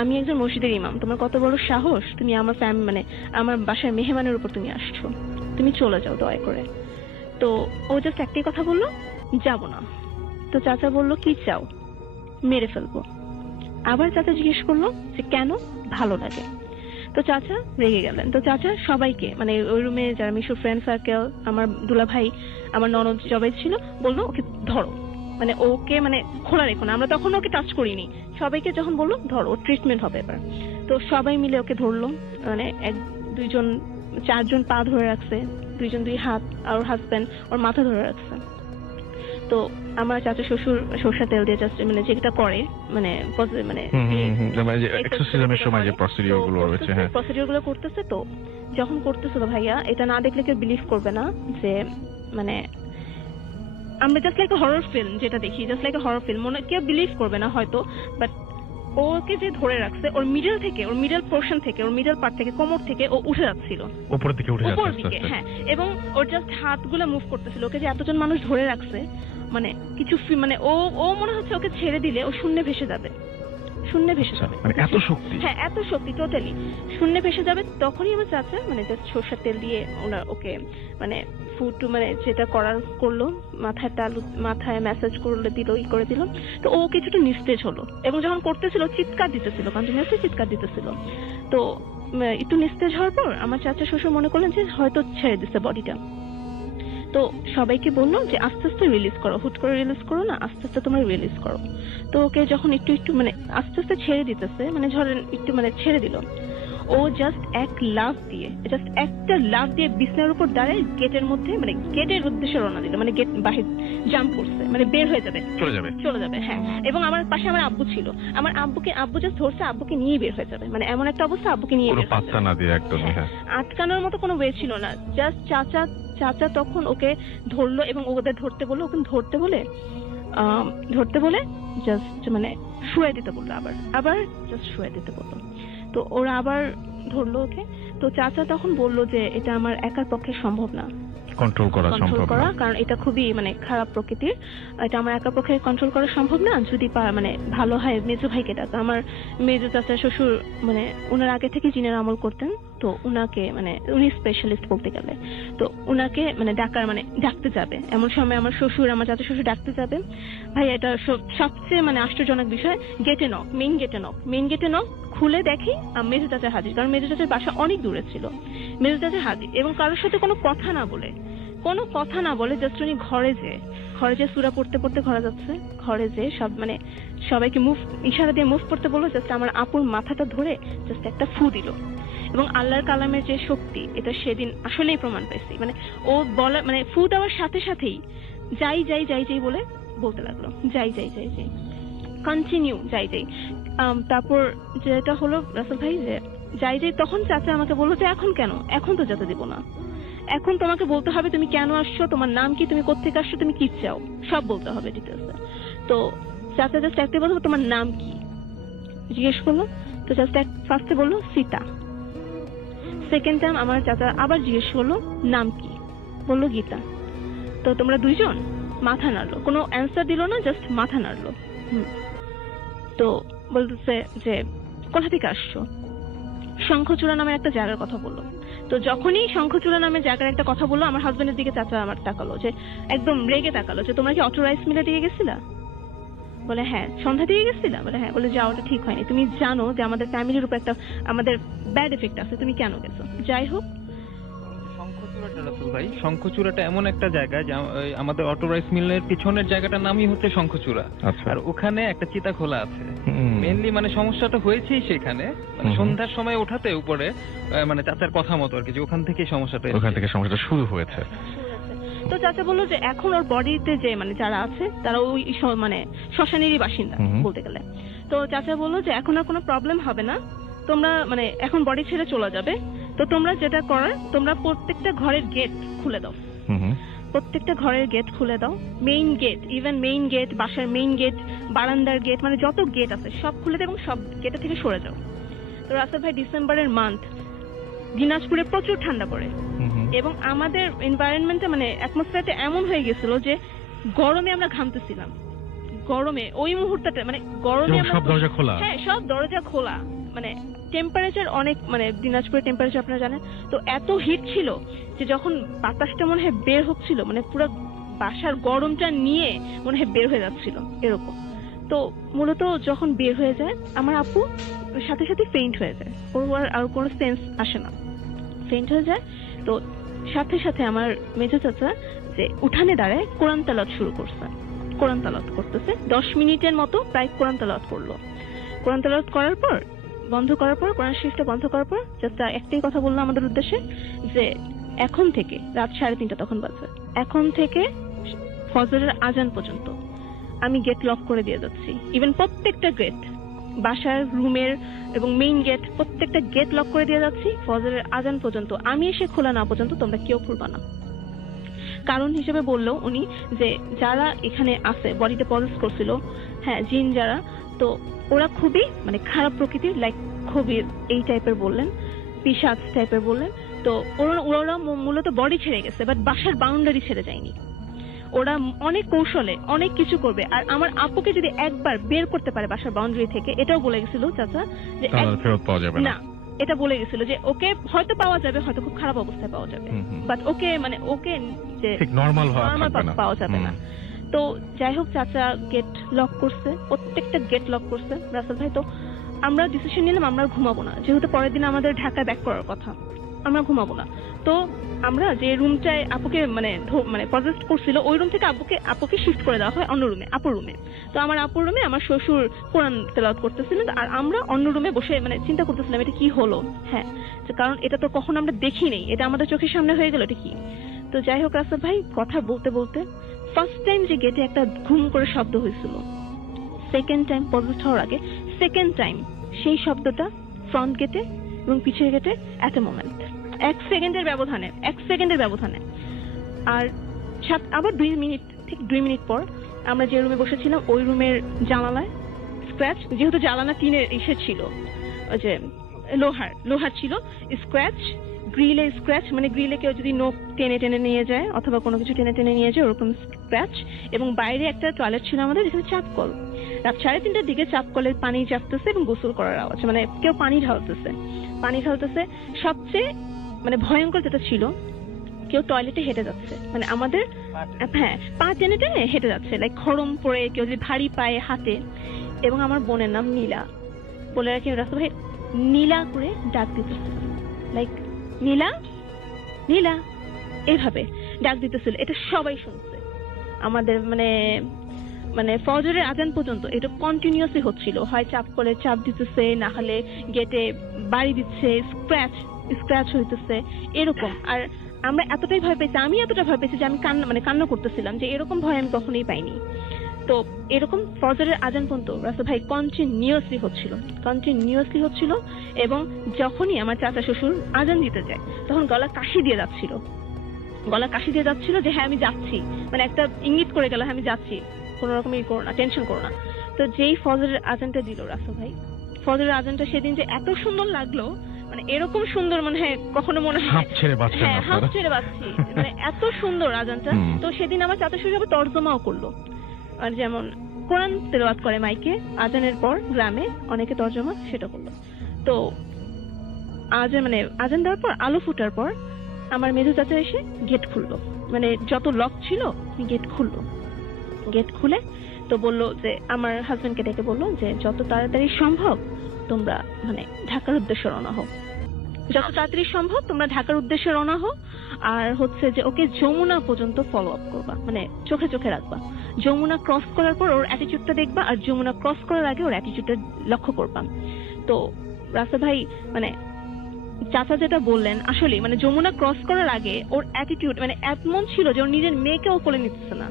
আমি একজন মসজিদের ইমাম, তোমার কত বড় সাহস, তুমি আমার মানে আমার বাসার মেহমানের উপর তুমি আসছো, তুমি চলে যাও দয়া করে। তো ও জাস্ট একটাই কথা বললো, যাবো না। তো চাচা বললো কি চাও? মেরে ফেলবো। আবার চাচা জিজ্ঞেস করলো যে কেন? ভালো লাগে। তো চাচা রেগে গেলেন। তো চাচা সবাইকে মানে ওই রুমে যারা মিশুর ফ্রেন্ড সার্কেল, আমার দুলা ভাই, আমার ননদ সবাই ছিল, বললো ওকে ধরো, মানে ওকে মানে খোলা রেখো না। আমরা তখন ওকে টাচ করিনি, সবাইকে যখন বললো ধরো, ট্রিটমেন্ট হবে এবার। তো সবাই মিলে ওকে ধরলো, মানে 4জন পা ধরে রাখছে, 2জন 2 হাত, আর ওর হাজবেন্ড ওর মাথা ধরে রাখছে। তো আমার চাচা শ্বশুর সরষা তেল দিয়ে জাস্ট মানে যেটা করে মানে এক্সারসাইজের সময় যে প্রসিডিউর গুলো রয়েছে, হ্যাঁ প্রসিডিউর গুলো করতেছে। তো যখন করতেছে, তো ভাইয়া এটা না দেখলে কেউ বিলিভ করবে না যে মানে আমরা জাস্ট লাইক হরর ফিল্ম যেটা দেখি, জাস্ট লাইক হরর ফিল্ম, মনে কেউ বিলিভ করবে না হয়তো, বাট ওকে যে ধরে রাখছে ওর মিডল থেকে, ওর মিডল পোর্শন থেকে, ওর মিডল পার্ট থেকে, কোমর থেকে ও উঠে যাচ্ছিল উপর দিকে, হ্যাঁ, এবং ওর জাস্ট হাতগুলো মুভ করতেছিল। ওকে যে এতজন মানুষ ধরে রাখছে, মানে কিছু মানে ও মনে হচ্ছে ওকে ছেড়ে দিলে ও শূন্যে ভেসে যাবে, মানে এত শক্তি, হ্যাঁ এত শক্তি, টোটালি শূন্যে ভেসে যাবে। তখনই আমার চাচা মানে জাস্ট সরষের তেল দিয়ে ওকে মানে ফুট মানে যেটা করলো, মাথায় ম্যাসাজ করলে করে দিল। তো ও কিছুটা নিস্তেজ হলো, এবং যখন করতেছিল চিৎকার দিতেছিল, কন্টিনিউয়াসলি চিৎকার দিতেছিল। তো একটু নিস্তেজ হওয়ার পর আমার চাচা শ্বশুর মনে করলেন যে হয়তো ছেড়ে দিচ্ছে বডিটা। তো সবাইকে বললো যে আস্তে আস্তে রিলিজ করো, হুট করে রিলিজ করো না, আস্তে আস্তে তোমরা রিলিজ করো। তো ওকে যখন একটু মানে আস্তে আস্তে ছেড়ে দিতেছে, মানে ধরেন একটু মানে ছেড়ে দিল, ও জাস্ট একটা লাফ দিয়ে বিছানার উপর দাঁড়ায় গেটের মধ্যে, মানে গেটের উদ্দেশ্যে রওনা দিল, মানে গেট বাহির জাম্প করছে, মানে বের হয়ে যাবে, চলে যাবে, হ্যাঁ। এবং আমার পাশে আমার আব্বু ছিল, আমার আব্বু জাস্ট ধরছে, আব্বুকে নিয়ে বের হয়ে যাবে, মানে এমন একটা অবস্থা, আব্বুকে নিয়ে বের পাত্তা না দিয়ে একদম, হ্যাঁ, আটকানোর মতো কোনো ওয়ে ছিল না। জাস্ট চাচা তখন ওকে ধরলো এবং ওদের ধরতে বললো, ওকে ধরতে বলে ধরতে বলে জাস্ট মানে শুয়ে দিতে বললো, আবার জাস্ট শুয়ে দিতে বললো। তো ওরা আবার ধরলো ওকে। তো চাচা তখন বললো যে এটা আমার একার পক্ষে সম্ভব না কন্ট্রোল করা সম্ভব না, কারণ এটা খুবই মানে খারাপ প্রকৃতির, এটা আমার একার পক্ষে কন্ট্রোল করা সম্ভব না। যদি মানে ভালো হয় মেজো ভাইকে ডাকা। আমার মেজো চাচা শ্বশুর মানে ওনার আগে থেকে জিনের আমল করতেন, তো উনাকে মানে উনি স্পেশালিস্ট বলতে গেলে, তো উনাকে মানে ডাকতে যাবে। এমন সময় আমার শ্বশুর, আমার চাচা শ্বশুর ডাকতে যাবে। ভাই এটা সবচেয়ে মানে আশ্চর্যজনক বিষয়, গেটে নক, মেইন গেটে নক, খুলে দেখি মেজো চাচার হাজির, কারণ মেজো চাচার বাসা অনেক দূরে ছিল। মেজো চাচার হাজির এবং কারোর সাথে কোনো কথা না বলে জাস্ট উনি ঘরে যে সূরা পড়তে ঘরে যাচ্ছে, ঘরে যে সব মানে সবাইকে ইশারা দিয়ে মুভ করতে বললো। জাস্ট আমার আপুর মাথাটা ধরে জাস্ট একটা ফু দিল, এবং আল্লাহর কালামের যে শক্তি এটা সেদিন আসলেই প্রমাণ পাইছি। মানে ও বলা মানে ফু দেওয়ার সাথে সাথেই যাই বলে বলতে লাগলো, যাই কন্টিনিউ যাই। তারপর যেটা হলো রাসেল ভাই, যে যাই তখন চাচা আমাকে বললো যে এখন কেন, এখন তো যেতে দিব না, এখন তোমাকে বলতে হবে তুমি কেন আসছো, তোমার নাম কি, তুমি কোত্থেকে আসছো, তুমি কি চাও, সব বলতে হবে ডিটেলসে। তো চাচা জাস্ট একটা বললো তোমার নাম কি জিজ্ঞেস করলো। তো জাস্ট ফার্স্টে বললো সীতা। সেকেন্ড টাইম আমার চাচা আবার জিজ্ঞেস করলো নাম কি, বললো গীতা। তো তোমরা দুইজন, মাথা নাড়লো, কোনো অ্যান্সার দিল না, জাস্ট মাথা নাড়লো। তো বলতেছে যে কোথা থেকে আসছো, শঙ্খচূড়া নামের একটা জায়গার কথা বললো। তো যখনই শঙ্খচূড়া নামের জায়গার একটা কথা বললো, আমার হাজবেন্ডের দিকে চাচা আমার তাকালো, যে একদম রেগে তাকালো, যে তোমরা কি অটো রাইস মিলে দিয়ে গেছিলা? বলে হ্যাঁ। সন্ধ্যা দিয়ে গেছিলা? বলে হ্যাঁ। বলে যাওয়াটা ঠিক হয়নি, তুমি জানো যে আমাদের ফ্যামিলির উপর একটা আমাদের ব্যাড এফেক্ট আছে, তুমি কেন গেছো? যাই হোক, ভাই শঙ্খচূড়াটা এমন একটা জায়গা যে আমাদের অটো রাইস মিলের পিছনের জায়গাটার নামই হচ্ছে শঙ্খচূড়া, আর ওখানে একটা চিতা খোলা আছে। মেইনলি মানে সমস্যাটা হয়েছেই সেখানে, মানে সন্ধ্যার সময় ওঠাতে উপরে মানে চাচার কথা মতো আর কি, যে ওখান থেকে সমস্যাটা শুরু হয়েছে। তো চাচা বললো যে এখন ওর বডিতে যে মানে যারা আছে তারা ওই মানে শ্মশানেরই বাসিন্দা বলতে গেলে। তো চাচা বললো যে এখন আর কোনো প্রবলেম হবে না, তোমরা মানে এখন বডি ছেড়ে চলে যাবে। তো তোমরা যেটা করার, তোমরা প্রত্যেকটা ঘরের গেট খুলে দাও, প্রত্যেকটা ঘরের গেট খুলে দাও, main gate, even main gate, বাসার মেইন গেট, বারান্দার গেট, মানে যত গেট আছে সব খুলে দাও এবং সব গেটের থেকে সরে যাও। তো রাসেল ভাই ডিসেম্বরের মান্থ, দিনাজপুরে প্রচুর ঠান্ডা পড়ে এবং আমাদের এনভায়রনমেন্টটা মানে অ্যাটমসফিয়ারটা এমন হয়ে গেছিল যে গরমে আমরা ঘামতেছিলাম, গরমে ওই মুহূর্তটা মানে গরমে সব দরজা খোলা, হ্যাঁ সব দরজা খোলা, মানে টেম্পারেচার অনেক, মানে দিনাজপুরের টেম্পারেচার আপনারা জানেন তো, এত হিট ছিল যে যখন বাতাসটা মনে হয় বের হচ্ছিল মানে পুরো বাসার গরমটা নিয়ে মনে হয় বের হয়ে যাচ্ছিল এরকম। তো মূলত যখন বের হয়ে যায় আমার আপু সাথে সাথে ফেইন্ট হয়ে যায়, ওর আর কোনো সেন্স আসে না, ফেইন্ট হয়ে যায়। তো সাথে সাথে আমার মেজো চাচা যে উঠানে দাঁড়ায় কোরআন তেলাওয়াত শুরু করছে, কোরআন তেলাওয়াত করতেছে 10 মিনিটের মতো প্রায় কোরআন তেলাওয়াত করলো। কোরআন তেলাওয়াত করার পর কোরআন শরীফটা বন্ধ করার পর জাস্ট একটাই কথা বললো আমাদের উদ্দেশ্যে, যে এখন থেকে রাত 3:30 তখন বাজে, এখন থেকে ফজরের আজান পর্যন্ত আমি গেট লক করে দিয়ে যাচ্ছি, ইভেন প্রত্যেকটা গেট, বাসার রুমের এবং মেইন গেট, প্রত্যেকটা গেট লক করে দিয়ে যাচ্ছি ফজরের আজান পর্যন্ত, আমি এসে খোলা না পর্যন্ত তোমরা কেউ খুলবা না। কারণ হিসেবে বললো উনি যে যারা এখানে আছে বডিতে পজেস করছিল, হ্যাঁ জিন যারা, তো ওরা খুবই মানে খারাপ প্রকৃতির, লাইক খুবই এই টাইপের বললেন, পিশাচ টাইপের বললেন। তো ওরা মূলত বডি ছেড়ে গেছে, বাট বাসার বাউন্ডারি ছেড়ে যায়নি, ওরা অনেক কৌশলে অনেক কিছু করবে। আর আমার আপুকে যদি একবার বের করতে পারে বাসার বাউন্ডারি থেকে, এটাও বলে গেছিল চাচা যে ফেরত পাওয়া যাবে না, এটা বলে গেছিল যে ওকে হয়তো পাওয়া যাবে, হয়তো খুব খারাপ অবস্থায় পাওয়া যাবে, বাট ওকে মানে ওকে যে নরমাল পাওয়া যাবে না। তো যাই হোক চাচা গেট লক করছে, প্রত্যেকটা গেট লক করছে রাসেল ভাই। তো আমরা ডিসিশন নিলাম আমরা ঘুমাবো না, যেহেতু পরের দিন আমাদের ঢাকায় ব্যাক করার কথা, আমরা ঘুমাবো না। তো আমরা যে রুমটায় আপুকে মানে পজেস্ট করছিল ওই রুম থেকে আপুকে শিফট করে দেওয়া হয় অন্য রুমে, আপুর রুমে। তো আমার আপুর রুমে আমার শ্বশুর কোরআন তেলাওয়াত করতেছিলেন, আর আমরা অন্য রুমে বসে মানে চিন্তা করতেছিলাম এটা কি হলো, হ্যাঁ কারণ এটা তো কখনো আমরা দেখি নেই, এটা আমাদের চোখের সামনে হয়ে গেল, এটা কি। তো যাই হোক রাসেল ভাই কথা বলতে বলতে ফার্স্ট টাইম যে গেটে একটা ঘুম করে শব্দ হয়েছিল, সেকেন্ড টাইম পজেস্ট হওয়ার আগে সেকেন্ড টাইম সেই শব্দটা ফ্রন্ট গেটে এবং পিছের গেটে অ্যাট এ মোমেন্ট, 1 সেকেন্ডের ব্যবধানে। আর আবার 2 মিনিট পর আমরা যে রুমে বসেছিলাম ওই রুমের জানালায় স্ক্র্যাচ, যেহেতু জানালা টিনের এসে ছিল, ওই যে লোহার ছিল, স্ক্র্যাচ, গ্রিলে স্ক্র্যাচ, মানে গ্রিলে কেউ যদি নখ টেনে টেনে নিয়ে যায় অথবা কোনো কিছু টেনে টেনে নিয়ে যায় ওরকম স্ক্র্যাচ। এবং বাইরে একটা টয়লেট ছিল আমাদের, যেখানে চাপকল, রাত 3:30টার দিকে চাপকলের পানি চাপতেছে এবং গোসল করার আওয়াজ, মানে কেউ পানি ঢালতেছে। সবচেয়ে মানে ভয়ঙ্কর যেটা ছিল, কেউ টয়লেটে হেঁটে যাচ্ছে, মানে আমাদের পা টেনে টেনে হেঁটে যাচ্ছে, লাইক খড়ম পরে কেউ যদি ভারী পায়ে হাতে। এবং আমার বোনের নাম নীলা, বলে রাখি রাসেল ভাই, নীলা করে ডাক দিতেছে, লাইক নীলা নীলা এইভাবে ডাক দিতেছিল। এটা সবাই শুনছে আমাদের, মানে ফজরের আজান পর্যন্ত এটা কন্টিনিউয়াসলি হচ্ছিল। হয় চাপকলে চাপ দিতেছে, না হলে গেটে বাড়ি দিচ্ছে, স্ক্র্যাচ হইতেছে এরকম। আর আমরা এতটাই ভয় পেয়েছি, আমি এতটা ভয় পেয়েছি যে আমি কান্না করতেছিলাম, যে এরকম ভয় আমি কখনোই পাইনি। তো এরকম ফজরের আজান পর্যন্ত রাসেল ভাই কন্টিনিউয়াসলি হচ্ছিল। এবং যখনই আমার চাচা শ্বশুর আজান দিতে যায় তখন গলা কাশি দিয়ে যাচ্ছিল যে হ্যাঁ আমি যাচ্ছি, মানে একটা ইঙ্গিত করে গেল, হ্যাঁ আমি যাচ্ছি, কোনো রকম করো না, টেনশন করো না। তো যেই ফজরের আজানটা দিল রাসেল ভাই, ফজরের আজানটা সেদিন যে এত সুন্দর লাগলো, মানে এরকম সুন্দর মনে হয় কখনো মনে হয় হাঁপ ছেড়ে বাঁচছি, মানে এত সুন্দর আজানটা। তো সেদিন আমার চাচা শ্বশুর আবার তর্জমাও করলো, আর যেমন কোরআন তেলাওয়াত করে মাইকে আজানের পর গ্রামে অনেকে তর্জমা, সেটা করলো। তো আজান দেওয়ার পর আলো ফুটার পর আমার মেজো চাচা এসে গেট খুললো, মানে যত লক ছিল গেট খুলে তো বললো যে আমার হাজবেন্ডকে ডেকে বললো যে যত তাড়াতাড়ি সম্ভব তোমরা মানে ঢাকার উদ্দেশ্যে রওনা হও, আর হচ্ছে যে ওকে যমুনা পর্যন্ত ফলো আপ করবা, মানে চোখে রাখবা। যমুনা ক্রস করার পর ওর অ্যাটিটিউডটা দেখবা, আর যমুনা ক্রস করার আগে ওর অ্যাটিটিউডটা লক্ষ্য করবা। তো রাসেল ভাই মানে চাচা যেটা বললেন আসলে, মানে যমুনা ক্রস করার আগে ওর অ্যাটিটিউড মানে এমন ছিল যে ওর নিজের মেয়েকেও কোলে নিতেছে না,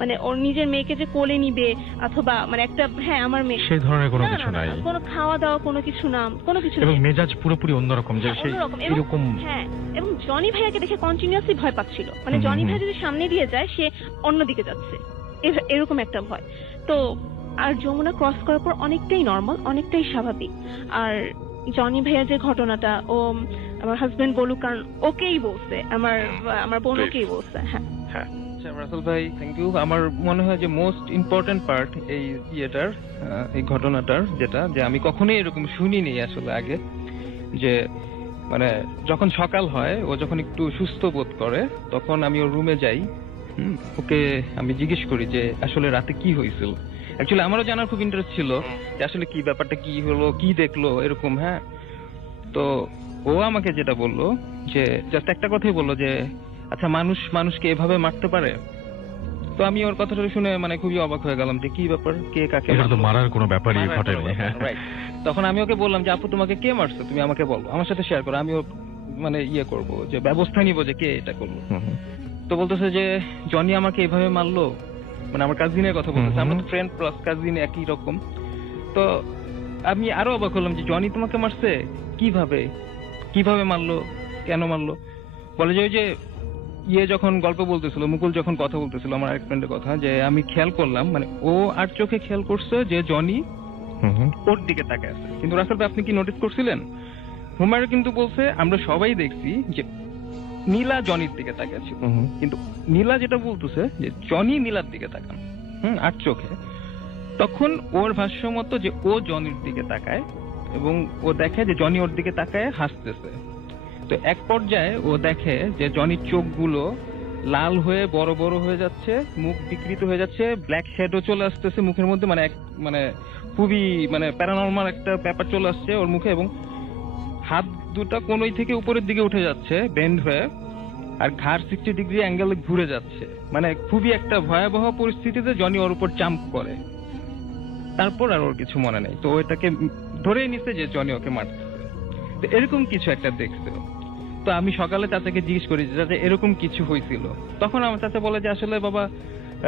মানে ওর নিজের মেয়েকে যে কোলে নিবে অথবা মানে একটা হ্যাঁ আমার মেয়ে, সেই ধরনের কোনো কিছু নাই, কোনো খাওয়া দাওয়া কোনো কিছু না, কোনো কিছু এবং মেজাজ পুরোপুরি অন্যরকম, যে সেই এরকম। হ্যাঁ, এবং জনি ভাইয়াকে দেখে কন্টিনিউয়াসলি ভয় পাচ্ছিল, মানে জনি ভাই যদি সামনে দিয়ে যায় সে অন্যদিকে যাচ্ছে, এরকম একটা ভয়। তো আর যমুনা ক্রস করার পর অনেকটাই নর্মাল, অনেকটাই স্বাভাবিক। আর জনি ভাইয়া যে ঘটনাটা, ও আমার হাজবেন্ড বলুক, কারণ ওকেই বলছে, আমার বোন ওকেই বলছে। হ্যাঁ হ্যাঁ রাসেল ভাই, থ্যাংক ইউ। আমার মনে হয় যে মোস্ট ইম্পর্টেন্ট পার্ট এই এই ঘটনাটার, যেটা যে আমি কখনোই এরকম শুনিনি আসলে আগে, যে মানে যখন সকাল হয়, ও যখন একটু সুস্থ বোধ করে, তখন আমি ওর রুমে যাই, ওকে আমি জিজ্ঞেস করি যে আসলে রাতে কি হয়েছিল। অ্যাকচুয়ালি আমারও জানার খুব ইন্টারেস্ট ছিল যে আসলে কি ব্যাপারটা, কি হলো, কি দেখলো এরকম। হ্যাঁ, তো ও আমাকে যেটা বললো, যে জাস্ট একটা কথাই বললো যে আচ্ছা মানুষকে এভাবে মারতে পারে। তো আমি ওর কথাটা শুনে মানে খুবই অবাক হয়ে গেলাম যে কি ব্যাপার, কে কাকে মারার কোনো ব্যাপারই ঘটেনি। তখন আমি ওকে বললাম যে আপু তোমাকে কে মারছে, তুমি আমাকে বলো, আমার সাথে শেয়ার করো, আমি মানে করব, যে ব্যবস্থা নিব যে কে এটা করলো। তো বলতেছে যে জনি আমাকে এভাবে মারলো, মানে আমার কাজিনের কথা বলতেছে, আমরা তো ফ্রেন্ড প্লাস কাজিন একই রকম। তো আমি আরো অবাক হলাম যে জনি তোমাকে মারছে, কিভাবে মারলো, কেন মারলো। বলে যে ওই যে যখন গল্প বলতেছিল, মুকুল যখন কথা বলতেছিল, আমার এক ফ্রেন্ডের কথা, যে আমি খেয়াল করলাম, মানে ও আর চোখে খেয়াল করছে যে জনি ওর দিকে তাকায় আছে। কিন্তু রাসেল ভাই, আপনি কি নোটিস করছিলেন, হুমায়ুন কিন্তু বলছে আমরা সবাই দেখছি যে নীলা জনির দিকে তাকায় ছিল, কিন্তু নীলা যেটা বলতেছে যে জনি নীলার দিকে তাকান আর চোখে, তখন ওর ভাষ্য মতো যে ও জনির দিকে তাকায় এবং ও দেখে যে জনি ওর দিকে তাকায় হাসতেছে। তো এক পর্যায়ে ও দেখে যে জনির চোখগুলো লাল হয়ে বড় বড় হয়ে যাচ্ছে, মুখ বিকৃত হয়ে যাচ্ছে, ব্ল্যাক শ্যাডো চলে আসতেছে মুখের মধ্যে, মানে খুবই মানে প্যারানর্মাল একটা ব্যাপার চলে আসছে ওর মুখে, এবং হাত দুটা কোনই থেকে উপরের দিকে উঠে যাচ্ছে বেন্ড হয়ে, আর ঘাড় 60 ডিগ্রি অ্যাঙ্গেলে ঘুরে যাচ্ছে। মানে খুবই একটা ভয়াবহ পরিস্থিতিতে জনি ওর উপর জাম্প করে, তারপর আর ওর কিছু মনে নেই। তো ওইটাকে ধরেই নিচ্ছে যে জনি ওকে মারছে, তো এরকম কিছু একটা দেখছে। তো আমি সকালে চাচাকে জিজ্ঞেস করি যে চাচা এরকম কিছু হয়েছিল, তখন আমার চাচা বলে যে আসলে বাবা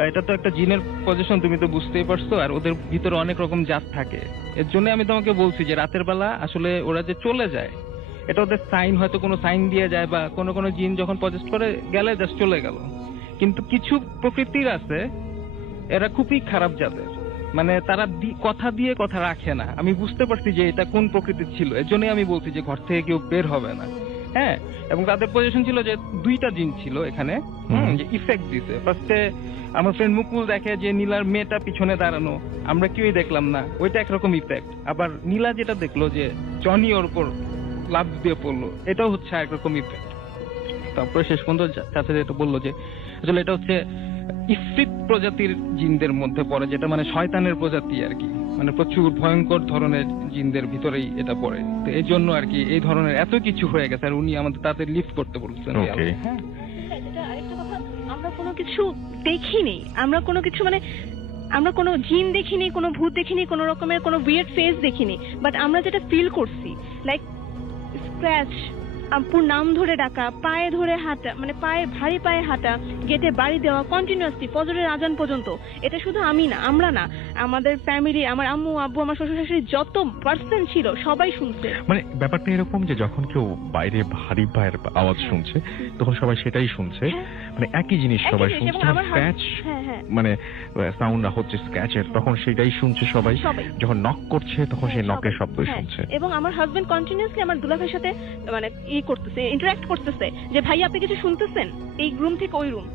এটা তো একটা জিনের পজিশন, তুমি তো বুঝতেই পারছো, আর ওদের ভিতরে অনেক রকম জাত থাকে, এর জন্য আমি তোমাকে বলছি যে রাতের বেলা আসলে ওরা যে চলে যায় এটা ওদের সাইন, হয়তো কোনো সাইন দিয়ে যায়, বা কোনো জিন যখন পজেস্ট করে গেলে জাস্ট চলে গেল। কিন্তু কিছু প্রকৃতির আছে এরা খুবই খারাপ জাতের, মানে তারা কথা দিয়ে কথা রাখে না। আমি বুঝতে পারছি যে এটা কোন প্রকৃতির ছিল, এর জন্যই আমি বলছি যে ঘর থেকে কেউ বের হবে না। হ্যাঁ, এবং তাদের পজিশন ছিল যে দুইটা জিন ছিল এখানে, যে ইফেক্ট দিছে। ফার্স্টে আমার ফ্রেন্ড মুকুল দেখে যে নীলার মেয়েটা পিছনে দাঁড়ানো, আমরা কেউই দেখলাম না, ওইটা একরকম ইফেক্ট। আবার নীলা যেটা দেখলো যে জনি ওর উপর লাফ দিয়ে পড়লো, এটাও হচ্ছে একরকম ইফেক্ট। তারপরে শেষ পর্যন্ত চাচা যেটা বললো যে আসলে এটা হচ্ছে ইফরিত প্রজাতির জিনদের মধ্যে পড়ে, যেটা মানে শয়তানের প্রজাতি আর কি, মানে প্রচুর ভয়ঙ্কর ধরনের জিনদের ভিতরেই এটা পড়ে। তো এই জন্য আর কি এই ধরনের এত কিছু হয়ে গেছে, আর উনি আমাদের তাদের লিফট করতে বলছেন। হ্যাঁ, এটা আরেকটা কথা, আমরা কোনো কিছু দেখিনি, আমরা কোনো কিছু মানে আমরা কোনো জিন দেখিনি, কোনো ভূত দেখিনি, কোনো রকমের কোনো উইয়ার্ড ফেস দেখিনি, বাট আমরা যেটা ফিল করছি লাইক স্ক্র্যাচ, আপুর নাম ধরে ডাকা, পায়ে ধরে হাঁটা, মানে পায়ে ভারী পায়ে হাঁটা, গেটে বাড়ি দেওয়া কন্টিনিউয়াসলি ফজরের আজান পর্যন্ত। এটা শুধু আমি না, আমরা না, আমাদের ফ্যামিলি, আমার আম্মু আব্বু, আমার শ্বশুর শাশুড়ি যত পার্সন ছিল সবাই শুনছে। মানে ব্যাপারটা এরকম যে যখন কেউ বাইরে ভারী পায়ের আওয়াজ শুনছে তখন সবাই সেটাই শুনছে, মানে একই জিনিস সবাই শুনছে। স্ক্র্যাচ মানে সাউন্ড হচ্ছে স্ক্র্যাচের, তখন সেটাই শুনছে সবাই। যখন নক করছে তখন সেই নকের শব্দই শুনছে। এবং আমার হাজবেন্ড কন্টিনিউয়াসলি আমার দুলাভাইয়ের সাথে মানে করতেছে, ইন্টারঅ্যাক্ট করতেছে যে ভাইয়া আপনি কিছু শুনতেছেন, এই রুম থেকে ওই রুম,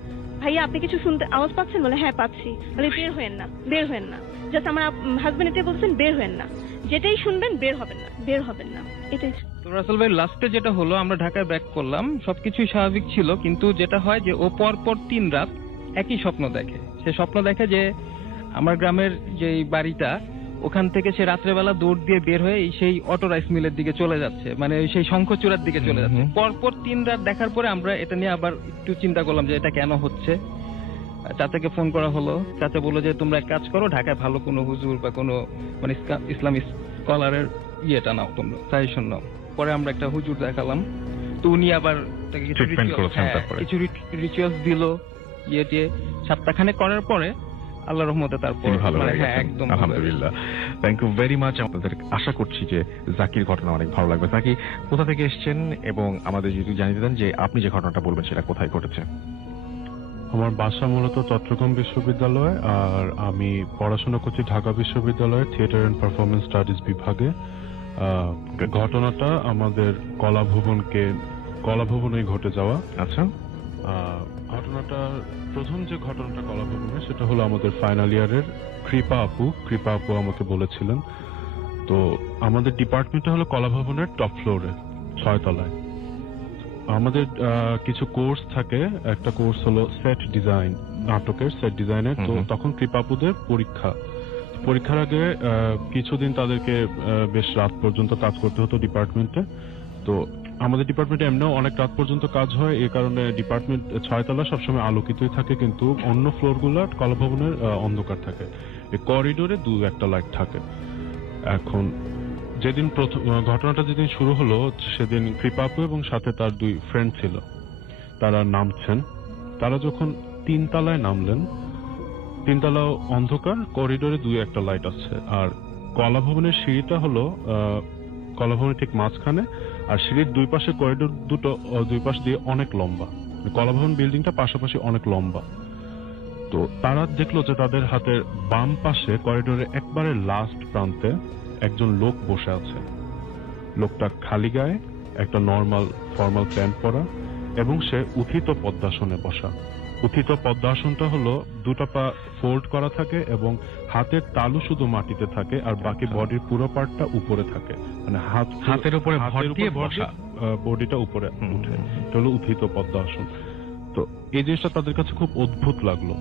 ভাইয়া আপনি কিছু শুনতে আওয়াজ পাচ্ছেন? বলে হ্যাঁ পাচ্ছি। বলে বের হয়েন না, বের হয়েন না। জাস্ট আমার হাজবেন্ড এটাই বলছেন, বের হয়েন না, যেটাই শুনবেন বের হবেন না, বের হবেন না, এটাই। তো রাসেল ভাই লাস্টে যেটা হলো, আমরা ঢাকায় ব্যাক করলাম, সবকিছুই স্বাভাবিক ছিল, কিন্তু যেটা হয় যে ও পর 3 রাত একই স্বপ্ন দেখে। সে স্বপ্ন দেখে যে আমার গ্রামের যে বাড়িটা, ওখান থেকে সে রাত্রেবেলা দৌড় দিয়ে বের হয়ে সেই অটো রাইস মিলের দিকে চলে যাচ্ছে, মানে সেই শঙ্খচূড়ার দিকে চলে যাচ্ছে। পর 3 রাত দেখার পরে আমরা এটা নিয়ে আবার একটু চিন্তা করলাম যে এটা কেন হচ্ছে। চাচাকে ফোন করা হলো, চাচা বললো যে তোমরা এক কাজ করো, ঢাকায় ভালো কোনো হুজুর বা কোনো মানে ইসলামিক স্কলারের ইয়েটা নাও, তোমরা সাজেশন নাও। পরে আমরা একটা হুজুর দেখালাম, তো উনি আবার কিছু রিচুয়ালস দিল, ইয়ে দিয়ে সপ্তাহখানেক করার পরে আল্লাহর রহমতে তারপর একদম আলহামদুলিল্লাহ। Thank you very much. আপনাদের আশা করছি যে জাকির ঘটনা অনেক ভালো লাগবে। জাকি, কোথা থেকে এসেছেন এবং আমাদের যদি জানিয়ে দেন যে আপনি যে ঘটনাটা বলবেন সেটা কোথায় ঘটেছে? আমার বাসা মূলত চট্টগ্রাম বিশ্ববিদ্যালয়, আর আমি পড়াশোনা করছি ঢাকা বিশ্ববিদ্যালয়ের থিয়েটার এন্ড পারফরমেন্স স্টাডিজ বিভাগে। ঘটনাটা আমাদের কলাভবনে ঘটে যাওয়া। আচ্ছা, ঘটনাটা প্রথম যে ঘটনাটা কলাভবনে, সেটা হলো আমাদের ফাইনাল ইয়ারের কৃপা আপু আমাকে বলেছিলেন। তো আমাদের ডিপার্টমেন্টটা হলো কলাভবনের টপ ফ্লোরে 6 তলায়। আমাদের কিছু কোর্স থাকে, একটা কোর্স হলো সেট ডিজাইন, নাটকের সেট ডিজাইনের। তো তখন কৃপাপুদের পরীক্ষার আগে কিছুদিন তাদেরকে বেশ রাত পর্যন্ত কাজ করতে হতো ডিপার্টমেন্টে। তো আমাদের ডিপার্টমেন্টে এমনিও অনেক রাত পর্যন্ত কাজ হয়, এই কারণে ডিপার্টমেন্ট 6 তলা সবসময় আলোকিতই থাকে, কিন্তু অন্য ফ্লোরগুলো কলাভবনের অন্ধকার থাকে। এই করিডোরে 2-1টা লাইট থাকে। এখন যেদিন ঘটনাটা যেদিন শুরু হলো, সেদিন কৃপাপু এবং সাথে তার 2 ফ্রেন্ড ছিল, তারা নামছেন। তারা যখন 3 তলায় নামলেন, 3 তলাও অন্ধকার, করিডোরে 2-1টা লাইট আছে। আর কলাভবনের সিঁড়িটা হলো কলাভবনের ঠিক মাঝখানে, আর সিঁড়ির 2 পাশে করিডোর দুই পাশ দিয়ে অনেক লম্বা। কলাভবন বিল্ডিংটা পাশাপাশি অনেক লম্বা। তো তারা দেখলো যে তাদের হাতের বাম পাশে করিডোরের একবারে লাস্ট প্রান্তে একজন লোক বসে আছে। লোকটা খালি গায়ে, একটা নর্মাল ফর্মাল প্যান্ট পরা, এবং সে উত্থিত পদ্মাসনে বসা। উত্থিত পদ্মাসনটা হলো 2টা পা ফোল্ড করা থাকে এবং হাতের তালু শুধু মাটিতে থাকে, আর বাকি বডির পুরো পার্টটা উপরে থাকে, মানে হাতের উপরে ভর দিয়ে বসা, বডিটা উপরে উঠে। এটা হলো উত্থিত পদ্মাসন। তো এই জিনিসটা তাদের কাছে খুব অদ্ভুত লাগলো।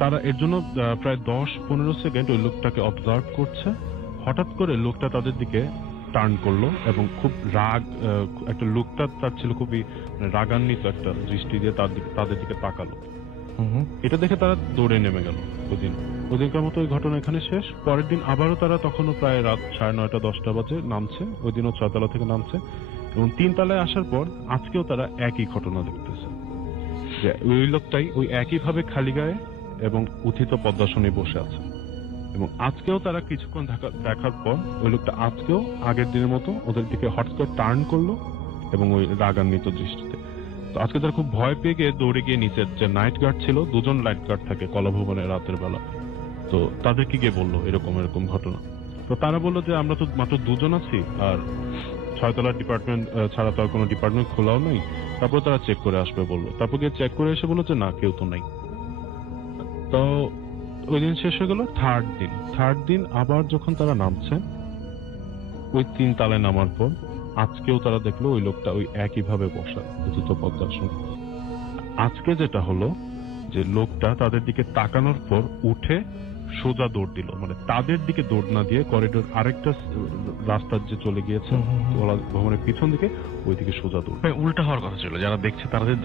তারা এর জন্য প্রায় 10-15 সেকেন্ড ওই লোকটাকে অবজার্ভ করছে। হঠাৎ করে লোকটা তাদের দিকে টার্ন করলো এবং খুব একটা লোকটা তার ছিল খুবই রাগান্বিত একটা দৃষ্টি দিয়ে তাদের দিকে তাকালো। এটা দেখে তারা দৌড়ে নেমে গেল। ওদিনকার মতো ওই ঘটনা এখানে শেষ। পরের দিন আবারও তারা, তখনও প্রায় রাত 9:30-10টা বাজে নামছে, ওই দিনও 6 তলা থেকে নামছে, এবং 3 তলায় আসার পর আজকেও তারা একই ঘটনা দেখতেছে, যে ওই লোকটাই ওই একইভাবে খালি গায়ে এবং উত্থিত পদ্মাসনে বসে আছে। এবং আজকেও তারা কিছুক্ষণ দেখার পর ওই লোকটা আজকেও আগের দিনের মতো ওদের দিকে হঠাৎ করে টার্ন করলো এবং ওই রাগান্বিত দৃষ্টিতে। তো আজকে তারা খুব ভয় পেয়ে গিয়ে দৌড়ে গিয়ে নিচের যে নাইট গার্ড ছিল, 2 জন নাইট গার্ড থাকে কলাভবনে রাতের বেলা, তো তাদেরকে গিয়ে বললো এরকম এরকম ঘটনা। তো তারা বললো যে আমরা তো মাত্র 2 জন আছি, আর 6 তলার ডিপার্টমেন্ট ছাড়া তো আর কোনো ডিপার্টমেন্ট খোলাও নাই, তারপর তারা চেক করে আসবে বললো। তারপর গিয়ে চেক করে এসে বললো যে না, কেউ তো নাই। তো ওই দিন শেষ হয়ে গেল। থার্ড দিন আবার যখন তারা নামছে, ওই 3 তলায় নামার পর আজকেও তারা দেখলো ওই লোকটা ওই একইভাবে বসা উচিত পদ্মাসন। আজকে যেটা হলো যে লোকটা তাদের দিকে তাকানোর পর উঠে সোজা দৌড় দিল, মানে তাদের দিকে দৌড় না দিয়ে করিডোর আরেকটা রাস্তার যে চলে গিয়েছে ভবনের পিছন দিকে, ওই দিকে সোজা দৌড়। উল্টা হওয়ার কথা ছিল, যারা দেখছে তাদের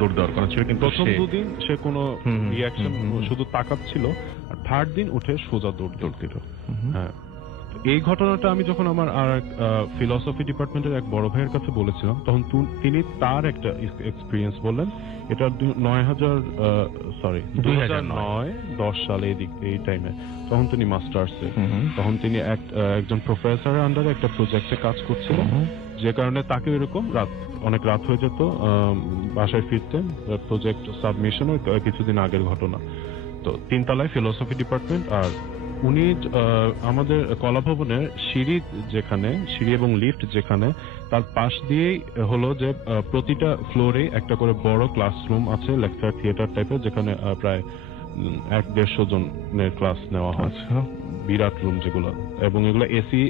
দৌড় দেওয়ার কথা ছিল, কিন্তু প্রথম 2 দিন সে কোনো রিয়াকশন, শুধু তাকাচ্ছিল, আর থার্ড দিন উঠে সোজা দৌড় দিল। হ্যাঁ, এই ঘটনাটা আমি যখন আমার আর ফিলসফি ডিপার্টমেন্টের এক বড় ভাইয়ের কাছে বলেছিলাম, তখন তিনি তার একটা এক্সপিরিয়েন্স বললেন। এটা 2009-10 সালে এই টাইমে, তখন তিনি মাস্টার্সে, তখন তিনি একজন প্রফেসরের আন্ডারে একটা প্রজেক্টে কাজ করছিলেন, যে কারণে তাকে এরকম অনেক রাত হয়ে যেত বাসায় ফিরতে। প্রজেক্ট সাবমিশনের কিছুদিন আগের ঘটনা। তো 3 তলায় ফিলসফি ডিপার্টমেন্ট, আর উনি আমাদের কলাভবনের সিঁড়ি এবং লিফট যেখানে, তার পাশ দিয়েই হলো যে প্রতিটা ফ্লোরে একটা করে বড় ক্লাসরুম আছে, লেকচার থিয়েটার টাইপের, যেখানে প্রায় 100-150 জনের ক্লাস নেওয়া হয়। বিরাট রুম যেগুলো, এবং এগুলো এসি,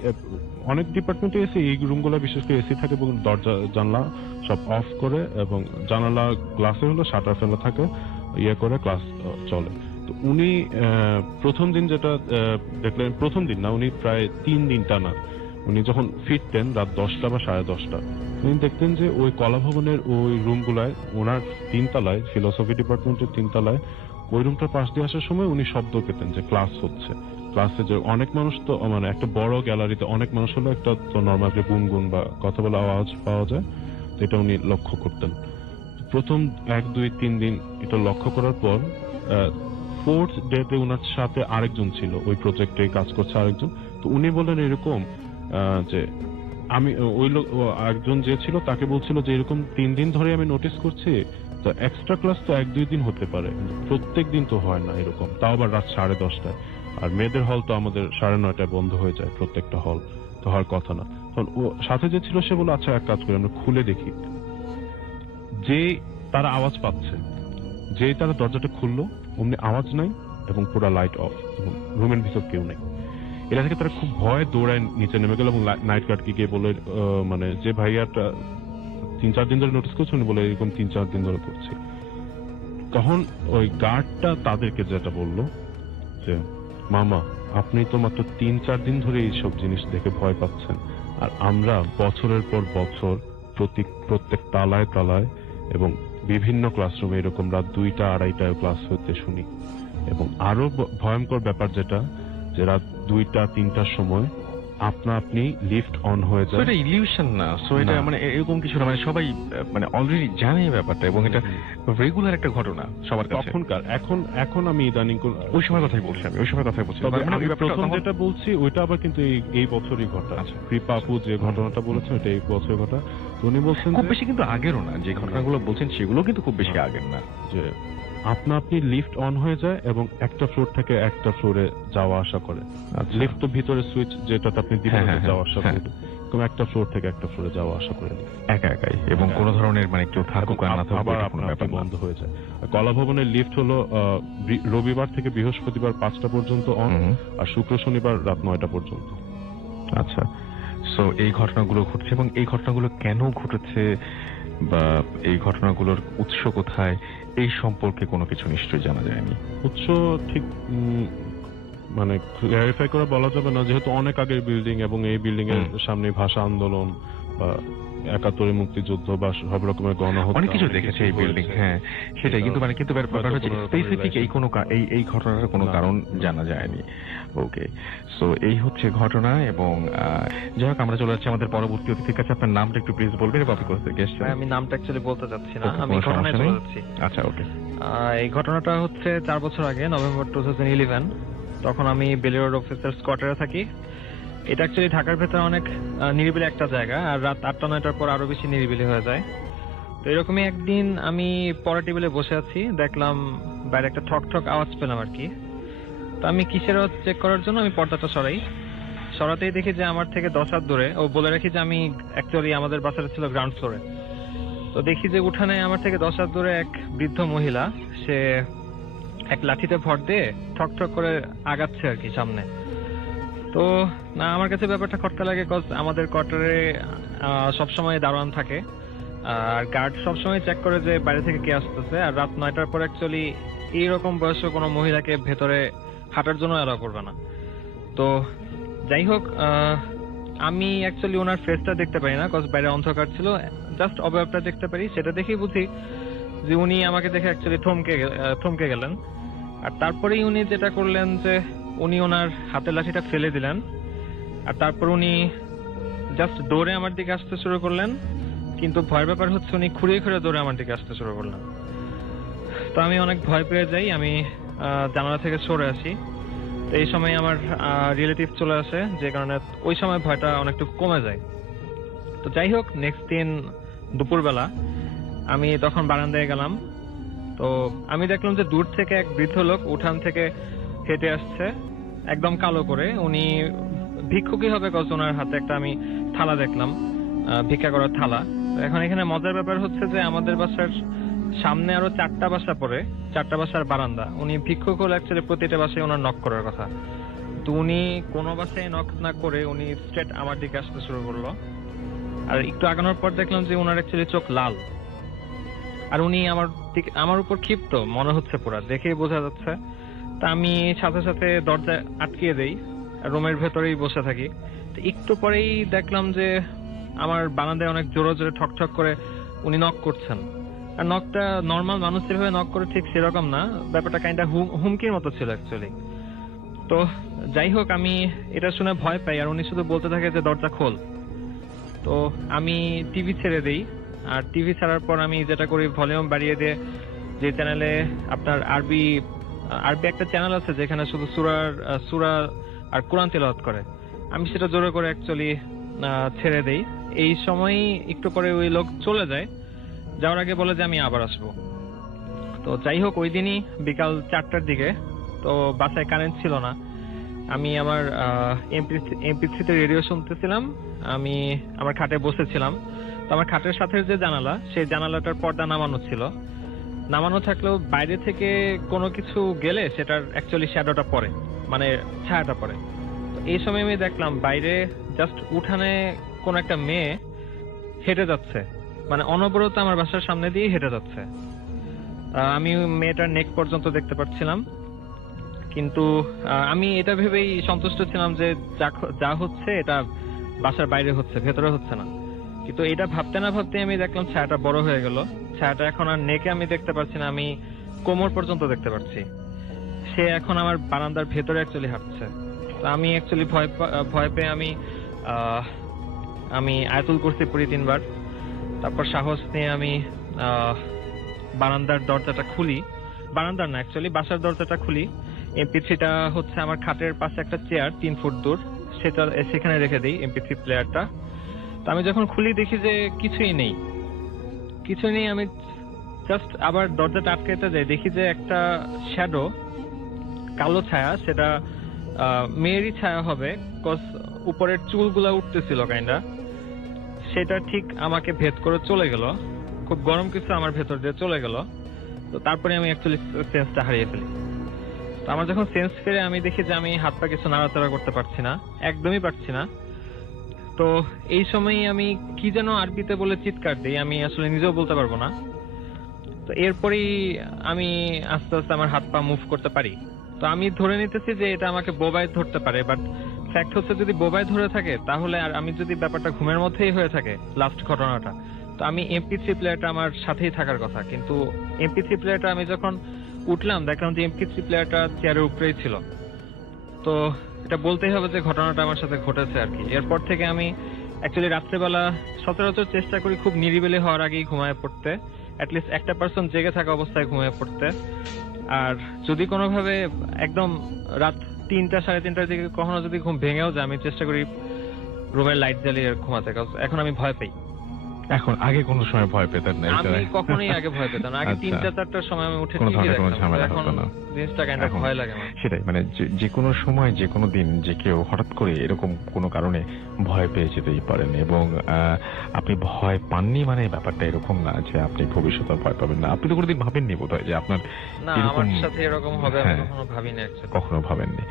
অনেক ডিপার্টমেন্টে এসি, এই রুমগুলো বিশেষ করে এসি থাকে, এবং দরজা জানলা সব অফ করে, এবং জানালা গ্লাসে হলো শাটার ফেলা থাকে, করে ক্লাস চলে। তো উনি প্রথম দিন যেটা দেখলেন, প্রথম দিন না, উনি প্রায় 3 দিন টানা উনি যখন ফিরতেন রাত 10টা বা 10:30, উনি দেখতেন যে ওই কলাভবনের ওই রুমগুলায়, ওনার 3 তলায়, ফিলসফি ডিপার্টমেন্টের 3 তলায়, ওই রুমটার পাশ দিয়ে আসার সময় উনি শব্দ পেতেন যে ক্লাস হচ্ছে। ক্লাসে যে অনেক মানুষ, তো মানে একটা বড় গ্যালারিতে অনেক মানুষ হলো, একটা তো নর্মালি গুনগুন বা কথা বলা আওয়াজ পাওয়া যায়, এটা উনি লক্ষ্য করতেন। প্রথম 1, 2, 3 দিন এটা লক্ষ্য করার পর 4th ডেতে ওনার সাথে আরেকজন ছিল, ওই প্রজেক্টে কাজ করছে আরেকজন। তো উনি বললেন এরকম যে আমি ওই লোক একজন যে ছিল তাকে বলছিল যে এরকম 3 দিন ধরে আমি নোটিস করছি, তো এক্সট্রা ক্লাস তো 1-2 দিন হতে পারে, প্রত্যেক দিন তো হয় না এরকম, তাও আবার রাত 10:30টায়। আর মেয়েদের হল তো আমাদের 9:30টায় বন্ধ হয়ে যায়, প্রত্যেকটা হল, তো হওয়ার কথা না। তখন ও সাথে যে ছিল সে বলে আচ্ছা এক কাজ করি, আমরা খুলে দেখি। যে তারা আওয়াজ পাচ্ছে, যেই তারা দরজাটা খুললো, অমনি আওয়াজ নাই এবং পুরো লাইট অফ, এবং রুমের ভিতর কেউ নেই। এটা থেকে তারা খুব ভয় দৌড়ায় নিচে নেমে গেল, এবং নাইট গার্ডকে গিয়ে বলে, মানে যে ভাইয়াটা 3-4 দিন ধরে নোটিস করছে, উনি বলে এরকম 3-4 দিন ধরে করছে। তখন ওই গার্ডটা তাদেরকে যেটা বললো যে মামা, আপনি তো মাত্র 3-4 দিন ধরে এইসব জিনিস দেখে ভয় পাচ্ছেন, আর আমরা বছরের পর বছর প্রত্যেক তালায় তালায় এবং বিভিন্ন ক্লাসরুমে এরকম রাত 2টা-2:30টায় ক্লাস হতে শুনি। এবং আরো ভয়ঙ্কর ব্যাপার যেটা, যে রাত 2টা-3টার সময় আপনি লিফট অন হয়ে যায়। এটা ইলিউশন না, সো এটা মানে এরকম কিছু না, মানে সবাই মানে অলরেডি জানে ব্যাপারটা, এবং এটা রেগুলার একটা ঘটনা সবার কাছে। তখনকার, এখন আমি ইদানিং ওই সময় কথাই বলছি, আমি প্রথম যেটা বলছি ওইটা আবার কিন্তু এই বছরই ঘটা। কৃপা আপু যে ঘটনাটা বলেছেন এটা এই বছরের ঘটা। তো উনি বলছেন খুব বেশি কিন্তু আগেরও না, যে ঘটনাগুলো বলছেন সেগুলো কিন্তু খুব বেশি আগের না, যে আপনি লিফট অন হয়ে যায় এবং একটা ফ্লোর থেকে একটা ফ্লোরে যাওয়া আসা করে। লিফট তো ভিতরে সুইচ যেটাতে আপনি দিবেন যাওয়া আসা করে, এরকম একটা ফ্লোর থেকে একটা ফ্লোরে যাওয়া আসা করে একাই, এবং কোনো ধরনের মানে কেউ থাকুক আর না থাকুক ব্যাপার বন্ধ হয়ে যায়। কলাভবনের লিফট হলো রবিবার থেকে বৃহস্পতিবার 5টা পর্যন্ত অন, আর শুক্র শনিবার রাত 9টা পর্যন্ত। আচ্ছা, সো এই ঘটনাগুলো ঘটছে, এবং এই ঘটনাগুলো কেন ঘটেছে বা এই ঘটনাগুলোর উৎস কোথায়, এই সম্পর্কে কোনো কিছু নিশ্চয়ই জানা যায়নি। উৎস ঠিক মানে ভেরিফাই করে বলা যাবে না, যেহেতু অনেক আগের বিল্ডিং, এবং এই বিল্ডিং এর সামনে ভাষা আন্দোলন বা 71 মুক্তিযুদ্ধ বা সব রকমের গণহত্যা অনেক কিছু দেখেছে এই বিল্ডিং। হ্যাঁ, সেটাই, কিন্তু ব্যাপারটা হচ্ছে স্পেসিফিক এই ঘটনার কোনো কারণ জানা যায়নি। ওকে, সো এই হচ্ছে ঘটনা। এবং যাই হোক, আমরা চলে যাচ্ছি আমাদের পরবর্তী অতিথির কাছে। আপনার নামটা একটু প্লিজ বলবেন। আমি নামটা অ্যাকচুয়ালি বলতে চাচ্ছি না, আমি ঘটনায় চলে যাচ্ছি। আচ্ছা, ওকে। এই ঘটনাটা হচ্ছে 4 বছর আগে, নভেম্বর 2011। তখন আমি বেলি রোড অফিসার্স কোয়ার্টারে থাকি। এটা অ্যাকচুয়ালি ঢাকার ভেতরে অনেক নিরিবিলি একটা জায়গা, আর রাত 8টা-9টার পর আরো বেশি নিরিবিলি হয়ে যায়। তো এরকমই একদিন আমি পড়া টেবিলে বসে আছি, দেখলাম বাইরে একটা ঠক ঠক আওয়াজ পেলাম আর কি। তো আমি কিসের আওয়াজ চেক করার জন্য আমি পর্দাটা সরাতেই দেখি যে আমার থেকে 10 হাত দূরে, ও বলে রাখি যে আমি অ্যাকচুয়ালি আমাদের বাসাটা ছিল গ্রাউন্ড ফ্লোরে, তো দেখি যে উঠানে আমার থেকে 10 হাত দূরে এক বৃদ্ধ মহিলা, সে এক লাঠিতে ভর দিয়ে ঠক ঠক করে আগাচ্ছে আর কি সামনে। তো না, আমার কাছে ব্যাপারটা খটকা লাগে, কজ আমাদের কোয়ার্টারে সবসময় দারোয়ান থাকে আর গার্ড সবসময় চেক করে যে বাইরে থেকে কে আসতেছে, আর রাত 9টার পর অ্যাকচুয়ালি এইরকম বয়সে কোনো মহিলাকে ভেতরে হাঁটার জন্য অ্যালাউ করবে না। তো যাই হোক, আমি অ্যাকচুয়ালি ওনার ফেসটা দেখতে পারি না, কজ বাইরে অন্ধকার ছিল, জাস্ট অবয়বটা দেখতে পারি। সেটা দেখেই বুঝি যে উনি আমাকে দেখে অ্যাকচুয়ালি থমকে গেলেন। আর তারপরেই উনি যেটা করলেন যে উনি ওনার হাতের লাঠিটা ফেলে দিলেন, আর তারপর উনি জাস্ট দৌড়ে আমার দিকে আসতে শুরু করলেন। কিন্তু ভয়ের ব্যাপার হচ্ছে উনি খুঁড়িয়ে দৌড়ে আমার দিকে আসতে শুরু করলেন। তো আমি অনেক ভয় পেয়ে যাই, আমি জানালা থেকে সরে আসি। তো এই সময় আমার রিলেটিভ চলে আসে, যে কারণে ওই সময় ভয়টা অনেকটুকু কমে যায়। তো যাই হোক, নেক্সট দিন দুপুরবেলা আমি তখন বারান্দায় গেলাম। তো আমি দেখলাম যে দূর থেকে এক বৃদ্ধ লোক উঠান থেকে হেঁটে আসছে, একদম কালো করে। উনি ভিক্ষুকই হবে, কজ ওনার হাতে একটা আমি থালা দেখলাম, ভিক্ষা করার থালা। এখন এখানে মজার ব্যাপার হচ্ছে যে আমাদের বাসার সামনে আরো 4টা বাসা পড়ে, 4টা বাসার বারান্দা। উনি ভিক্ষুক হলে অ্যাকচুয়ালি প্রতিটা বাসায় ওনার নক করার কথা, তো উনি কোনো বাসায় নক না করে উনি স্ট্রেট আমার দিকে আসতে শুরু করলো। আর একটু আগানোর পর দেখলাম যে ওনার অ্যাকচুয়ালি চোখ লাল, আর উনি আমার উপর ক্ষিপ্ত মনে হচ্ছে, পুরা দেখেই বোঝা যাচ্ছে। তা আমি সাথে সাথে দরজা আটকিয়ে দেই, রুমের ভেতরেই বসে থাকি। তো একটু পরেই দেখলাম যে আমার বারান্দায় অনেক জোরে জোরে ঠক ঠক করে উনি নক করছেন। আর নকটা নর্মাল মানুষ যেভাবে নক করে ঠিক সেরকম না, ব্যাপারটা কাইন্ডা হুমকির মতো ছিল অ্যাকচুয়ালি। তো যাই হোক, আমি এটা শুনে ভয় পাই, আর উনি শুধু বলতে থাকে যে দরজা খোল। তো আমি টিভি ছেড়ে দেই, আর টিভি ছাড়ার পর আমি যেটা করি, ভলিউম বাড়িয়ে দিয়ে, যে চ্যানেলে আপনার আরবি একটা চ্যানেল আছে যেখানে শুধু সূরা আর কোরআন তেলাওয়াত করে, আমি সেটা জোরে করে অ্যাকচুয়ালি ছেড়ে দেই। এই সময় একটু পরে ওই লোক চলে যায়, যাওয়ার আগে বলে যে আমি আবার আসবো। তো যাই হোক, ওই দিনই বিকাল 4টার দিকে, তো বাসায় কারেন্ট ছিল না, আমি আমার এমপি3 রেডিও শুনতেছিলাম, আমি আমার খাটে বসেছিলাম। তো আমার খাটের সাথে যে জানালা, সেই জানালাটার পর্দা নামানো থাকলেও বাইরে থেকে কোনো কিছু গেলে সেটার অ্যাকচুয়ালি শ্যাডোটা পড়ে, মানে ছায়াটা পড়ে। তো এই সময় আমি দেখলাম বাইরে জাস্ট উঠানে কোন একটা মেয়ে হেঁটে যাচ্ছে, মানে অনবরত আমার বাসার সামনে দিয়ে হেঁটে যাচ্ছে। আমি মেয়েটার নেক পর্যন্ত দেখতে পাচ্ছিলাম, কিন্তু আমি এটা ভেবেই সন্তুষ্ট ছিলাম যে যা হচ্ছে এটা বাসার বাইরে হচ্ছে, ভেতরে হচ্ছে না। কিন্তু এটা ভাবতে না ভাবতে আমি দেখলাম ছায়াটা বড় হয়ে গেল। ছায়াটা এখন আর নেকে আমি দেখতে পাচ্ছি না, আমি কোমর পর্যন্ত দেখতে পাচ্ছি। সে এখন আমার বারান্দার ভেতরে অ্যাকচুয়ালি হাঁটছে। তো আমি অ্যাকচুয়ালি ভয় পেয়ে আমি আয়াতুল কুরসি পড়ি 3 বার। তারপর সাহস নিয়ে আমি বারান্দার দরজাটা খুলি, বারান্দার না অ্যাকচুয়ালি বাসার দরজাটা খুলি। এমপি3টা হচ্ছে আমার খাটের পাশে একটা চেয়ার 3 ফুট দূর, সেখানে রেখে দিই এমপি3 প্লেয়ারটা। তো আমি যখন খুলি দেখি যে কিছুই নেই। আমি জাস্ট আবার দরজাটা আটকাতে যাই, দেখি যে একটা শ্যাডো, কালো ছায়া, সেটা মেয়েরই ছায়া হবে, কজ উপরের চুলগুলা উঠতেছিল কাইন্ডা, সেটা ঠিক আমাকে ভেদ করে চলে গেল। খুব গরম কিছু আমার ভেতর দিয়ে চলে গেল। তো তারপরে আমি অ্যাকচুয়ালি সেন্সটা হারিয়ে ফেলি। তো আমার যখন সেন্স ফিরে, আমি দেখি যে আমি হাত পা কিছু নাড়াচাড়া করতে পারছি না, একদমই পারছি না। তো এই সময় আমি কি যেন আরবিতে বলে চিৎকার দিই, আমি আসলে নিজেও বলতে পারবো না। তো এরপরেই আমি আস্তে আস্তে আমার হাত পা মুভ করতে পারি। তো আমি ধরে নিতেছি যে এটা আমাকে বোবায় ধরতে পারে, বাট ফ্যাক্ট হচ্ছে যদি বোবায় ধরে থাকে তাহলে, আর আমি যদি ব্যাপারটা ঘুমের মধ্যেই হয়ে থাকে লাস্ট ঘটনাটা, তো আমি এমপি3 প্লেয়ারটা আমার সাথেই থাকার কথা। কিন্তু এমপি3 প্লেয়ারটা আমি যখন উঠলাম দেখলাম যে এমপি3 প্লেয়ারটা চেয়ারের উপরেই ছিল। তো এটা বলতেই হবে যে ঘটনাটা আমার সাথে ঘটেছে আর কি। এরপর থেকে আমি অ্যাকচুয়ালি রাত্রেবেলা সচরাচর চেষ্টা করি খুব নিরিবিলি হওয়ার আগেই ঘুমায় পড়তে, অ্যাটলিস্ট একটা পার্সন জেগে থাকা অবস্থায় ঘুমিয়ে পড়তে। আর যদি কোনোভাবে একদম রাত 3টা 3:30টার দিকে কখনো যদি ঘুম ভেঙেও যায়, আমি চেষ্টা করি রুমের লাইট জ্বালিয়ে ঘুমাতে, কারণ এখন আমি ভয় পাই। এখন আগে কোনো সময় ভয় পেতেন না? আমি কখনোই আগে ভয় পেতাম না। আগে 3টা-4টার সময় আমি উঠে কোনো টিভি ধরনের কোনো দেখতাম, ঝামেলা এখন হতো না। জিনিসটা কাইন্ড অফ ভয় লাগে আমার। সেটাই, মানে যে কোনো সময় যে কোনো দিন যে কেউ হঠাৎ করে এরকম কোনো কারণে ভয় পেয়ে যেতেই পারেন, এবং আপনি ভয় পাননি মানে ব্যাপারটা এরকম না যে আপনি ভবিষ্যতে ভয় পাবেন না। আপনি তো কোনোদিন ভাবেননি বোধহয় যে আপনার না, এরকম, আমার সাথে এরকম হবে আমি কখনো ভাবিনি অ্যাকচুয়ালি। কখনো ভাবেননি।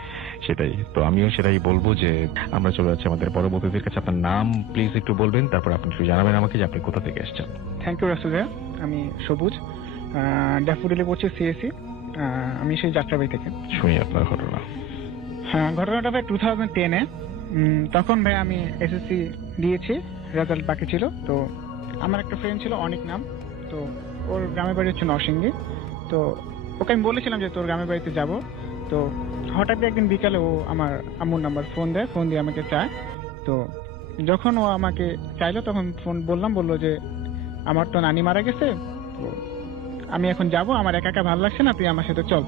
সেটাই তো, আমিও সেটাই বলবো যে আমরা চলে যাচ্ছি আমাদের পরবর্তীদের কাছে। আপনার নাম প্লিজ একটু বলবেন, তারপর আপনি একটু জানাবেন আমাকে যে আপনি কোথা থেকে এসেছেন। থ্যাংক ইউ রাসেল ভাইয়া। আমি সবুজ, ড্যাফোডিলে পড়ছি সিএসসি। আমি সেই যাত্রাবাড়ি থেকে। শুনি আপনার ঘটনা। হ্যাঁ, ঘটনাটা ভাই 2010-এ। তখন ভাই আমি এসএসসি দিয়েছি, রেজাল্ট বাকি ছিল। তো আমার একটা ফ্রেন্ড ছিল, অনেক নাম। তো ওর গ্রামের বাড়ি হচ্ছে নরসিংদী। তো ওকে আমি বলেছিলাম যে তোর গ্রামের বাড়িতে যাব। তো হঠাৎ একদিন বিকালে ও আমার আম্মুর নাম্বার ফোন দেয়, ফোন দিয়ে আমাকে চায়। তো যখন ও আমাকে চাইলো তখন বললো যে আমার তো নানি মারা গেছে, তো আমি এখন যাব, আমার একা একা ভালো লাগছে না, তুই আমার সাথে চল।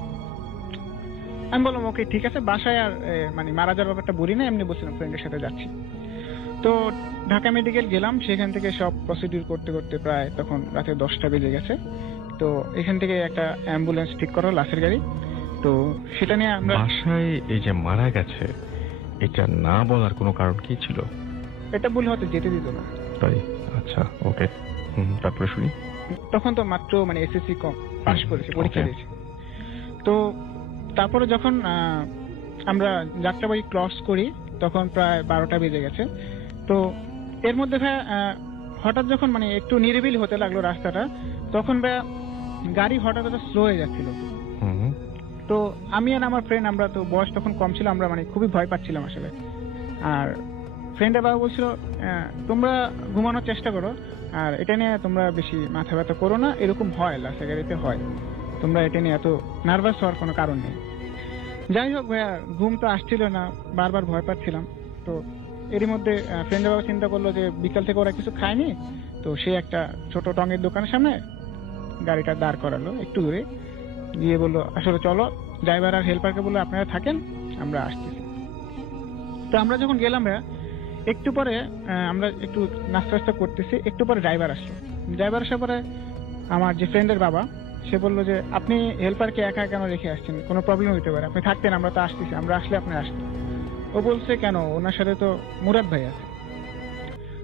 আমি বললাম ওকে ঠিক আছে। বাসায় আর মানে মারা যাওয়ার ব্যাপারটা বলি না, এমনি বলছিলাম ফ্রেন্ডের সাথে যাচ্ছি। তো ঢাকা মেডিকেল গেলাম, সেখান থেকে সব প্রসিডিউর করতে করতে প্রায় তখন রাতে 10টা বেজে গেছে। তো এখান থেকে একটা অ্যাম্বুলেন্স ঠিক করা, লাশের গাড়ি। তো সেটা নিয়ে আমরা বাসায় এই যে মারা গেছে এটা না বলার কোনো কারণ কি ছিল? এটা বলে হয়তো যেতে দিত না। তাই? আচ্ছা, ওকে। তারপরে শুনি। তখন তো মাত্র মানে এসএসসি পাস করেছে, পরীক্ষা দিয়েছে। তো তারপরে যখন আমরা যাত্রাবাড়ি ক্রস করি তখন প্রায় 12টা বেজে গেছে। তো এর মধ্যে ভাই হঠাৎ যখন মানে একটু নিরিবিলি হতে লাগলো রাস্তাটা, তখন ভাই গাড়ি হঠাৎ স্লো হয়ে যাচ্ছিল। তো আমি আর আমার ফ্রেন্ড, আমরা তো বয়স তখন কম ছিল, আমরা মানে খুবই ভয় পাচ্ছিলাম আসলে। আর ফ্রেন্ডের বাবা বলছিল তোমরা ঘুমানোর চেষ্টা করো, আর এটা নিয়ে তোমরা বেশি মাথা ব্যথা করো না, এরকম হয় লাসা গাড়িতে হয়, তোমরা এটা নিয়ে এত নার্ভাস হওয়ার কোনো কারণ নেই। যাই হোক ভাইয়া, ঘুম তো আসছিল না, বারবার ভয় পাচ্ছিলাম। তো এরই মধ্যে ফ্রেন্ডের বাবা চিন্তা করলো যে বিকাল থেকে ওরা কিছু খায়নি, তো সে একটা ছোট টঙের দোকানের সামনে গাড়িটা দাঁড় করালো একটু দূরে, গিয়ে বললো আসলে চলো। ড্রাইভার আর হেল্পারকে বললো আপনারা থাকেন, আমরা আসতেছি। তো আমরা যখন গেলাম ভাইয়া, একটু পরে আমরা একটু নাস্তা করতেছি, একটু পরে ড্রাইভার আসলো। ড্রাইভার আসার পরে আমার যে ফ্রেন্ডের বাবা, সে বললো যে আপনি হেল্পারকে একা কেন রেখে আসছেন, কোনো প্রবলেম হইতে পারে, আপনি থাকতেন, আমরা তো আসতেছি, আমরা আসলে আপনি আসতেন। ও বলছে কেন, ওনার সাথে তো মুরাদ ভাই আছে।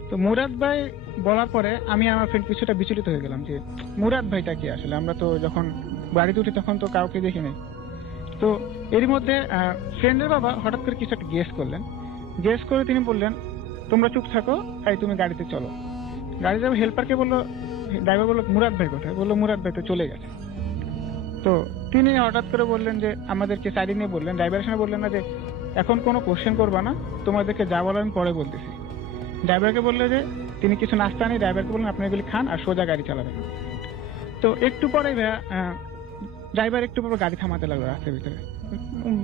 তো মুরাদ ভাই বলার পরে আমি আর আমার ফ্রেন্ড কিছুটা বিচলিত হয়ে গেলাম যে মুরাদ ভাইটা কি আসলে, আমরা তো যখন গাড়িতে উঠি তখন তো কাউকে দেখি নাই। তো এর মধ্যে ফ্রেন্ডের বাবা হঠাৎ করে কিছু একটা গেস করলেন, গেস করে তিনি বললেন তোমরা চুপ থাকো, তাই তুমি গাড়িতে চলো। গাড়ি যাবে, হেল্পারকে বললো, ড্রাইভার বললো মুরাদ ভাই কোথায়, বললো মুরাদ ভাই তো চলে গেছে। তো তিনি হঠাৎ করে বললেন যে আমাদেরকে সাইডে নিয়ে বললেন, ড্রাইভারের সামনে বললেন না যে এখন কোনো কোশ্চেন করবা না, তোমাদেরকে যা বলার আমি পরে বলতেছি। ড্রাইভারকে বললো যে তিনি কিছু নাস্তা আনি, ড্রাইভারকে বললেন আপনি এগুলি খান আর সোজা গাড়ি চালাবেন। তো একটু পরে ড্রাইভার একটু পরে গাড়ি থামাতে লাগলো রাস্তার ভিতরে।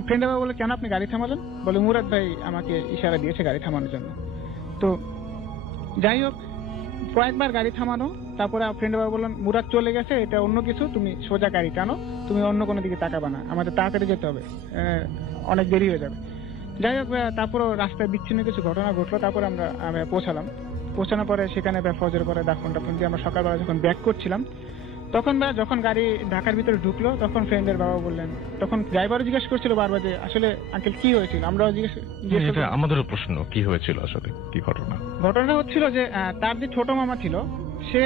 ফ্রেন্ডের বাবা বলে কেন আপনি গাড়ি থামালেন, বলে মুরাদ ভাই আমাকে ইশারা দিয়েছে গাড়ি থামানোর জন্য। তো যাই হোক, কয়েকবার গাড়ি থামানো, তারপরে ফ্রেন্ডের বাবা বললেন মুরাদ চলে গেছে, এটা অন্য কিছু, তুমি সোজা গাড়ি টানো, তুমি অন্য কোনো দিকে তাকাবা না, আমাদের তাড়াতাড়ি যেতে হবে, অনেক দেরি হয়ে যাবে। যাই হোক, তারপরও রাস্তায় বিচ্ছিন্ন কিছু ঘটনা ঘটলো। তারপরে আমরা পৌঁছানোর পরে সেখানে ফজরের পরে দাফন দিয়ে আমরা সকালবেলা যখন ব্যাক করছিলাম, তখন যখন গাড়ি ঢাকার ভিতরে ঢুকলো, তখন ফ্রেন্ডের বাবা বললেন, তখন ড্রাইভারও জিজ্ঞেস করছিল বারবার যে আসলে আঙ্কেল কি হয়েছিল, আমরাও আমাদেরও প্রশ্ন কি হয়েছিল, আসলে কি ঘটনা হচ্ছিল যে তার যে ছোট মামা ছিল, সে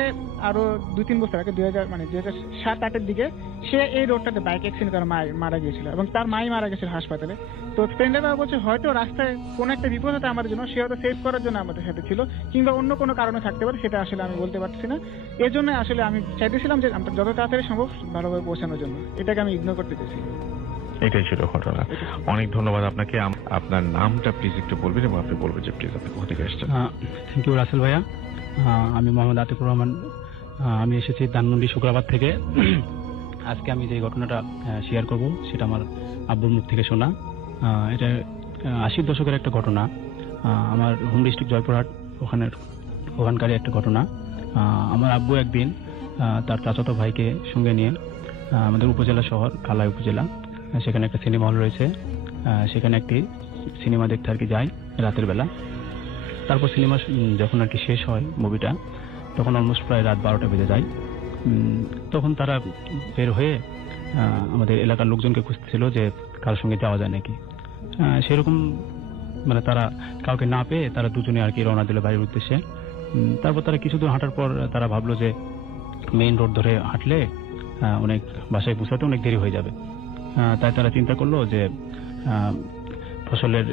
আরো 2-3 বছর আগে 2007-08-এর দিকে সে এই রোডটাতে বাইক অ্যাক্সিডেন্ট করে মারা গিয়েছিল, এবং তার মাই মারা গেছিল হাসপাতালে। তো ফ্রেন্ডের বাবা বলছে হয়তো রাস্তায় কোনো একটা বিপদ হতে আমাদের জন্য, সে হয়তো সেভ করার জন্য আমাদের সাথে ছিল, কিংবা অন্য কোনো কারণে থাকতে পারে, সেটা আসলে আমি বলতে পারছি না। এর জন্য আসলে আমি চাইতেছিলাম যে আমরা যত তাড়াতাড়ি সম্ভব ভালোভাবে পৌঁছানোর জন্য, এটাকে আমি ইগনোর করতে চাইছি। এটাই ছিল ঘটনা। অনেক ধন্যবাদ আপনাকে। আপনার নামটা প্লিজ একটু বলবেন, এবং আপনি বলবেন যে প্লিজ আপনি কোথা থেকে এসেছেন। থ্যাংক ইউ রাসেল ভাইয়া। আমি মোহাম্মদ আতিকুর রহমান, আমি এসেছি ধানমন্ডি শুক্রাবাদ থেকে। আজকে আমি যে ঘটনাটা শেয়ার করব সেটা আমার আব্বুর মুখ থেকে শোনা। এটা 80-র দশকের একটা ঘটনা। আমার হোম ডিস্ট্রিক্ট জয়পুরহাট, ওখানকারই একটা ঘটনা। আমার আব্বু একদিন তার চাচাতো ভাইকে সঙ্গে নিয়ে আমাদের উপজেলা শহর কালাই উপজেলা, সেখানে একটা সিনেমা হল রয়েছে, সেখানে একটি সিনেমা দেখতে আর কি যায় রাতের বেলা। তারপর সিনেমা যখন আর কি শেষ হয় মুভিটা, তখন অলমোস্ট প্রায় রাত 12টা বেজে যায়। তখন তারা বের হয়ে আমাদের এলাকার লোকজনকে খুঁজতেছিল যে কারোর সঙ্গে যাওয়া যায় নাকি। সেরকম মানে তারা কাউকে না পেয়ে তারা দুজনে আর কি রওনা দিল বাড়ির উদ্দেশ্যে। তারপর তারা কিছু দূর হাঁটার পর তারা ভাবলো যে মেইন রোড ধরে হাঁটলে অনেক বাসায় পৌঁছাতে অনেক দেরি হয়ে যাবে। তাই তারা চিন্তা করলো যে ফসলের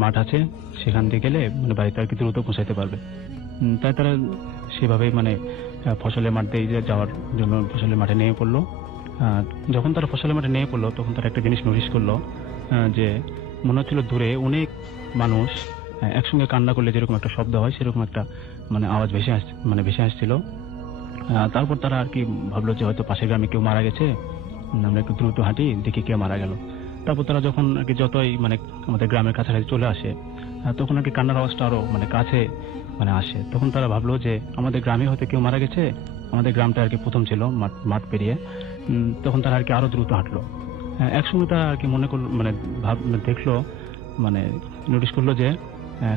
মাঠ আছে, সেখান দিয়ে গেলে মানে বাড়িতে আর কি দ্রুত পৌঁছাইতে পারবে। তাই তারা সেভাবেই মানে ফসলের মাঠ দিয়ে যাওয়ার জন্য ফসলের মাঠে নেমে পড়লো। যখন তারা ফসলের মাঠে নেমে পড়লো তখন তারা একটা জিনিস নোটিস করলো যে মনে হচ্ছিল দূরে অনেক মানুষ একসঙ্গে কান্না করলে যেরকম একটা শব্দ হয় সেরকম একটা মানে আওয়াজ ভেসে আসছিল। তারপর তারা আর কি ভাবলো যে হয়তো পাশের গ্রামে কেউ মারা গেছে, আমরা একটু দ্রুত হাঁটি দেখি কে মারা গেল। তারপর তারা যখন আর কি যতই মানে আমাদের গ্রামের কাছাকাছি চলে আসে তখন আর কি কান্নার আওয়াজটা আরো মানে কাছে মানে আসে। তখন তারা ভাবলো যে আমাদের গ্রামে হয়তো কেউ মারা গেছে, আমাদের গ্রামটা আর কি প্রথম ছিল মাঠ পেরিয়ে। তখন তারা আর কি আরো দ্রুত হাঁটলো। একসময় তারা আর কি মনে করলো মানে দেখলো মানে নোটিস করলো যে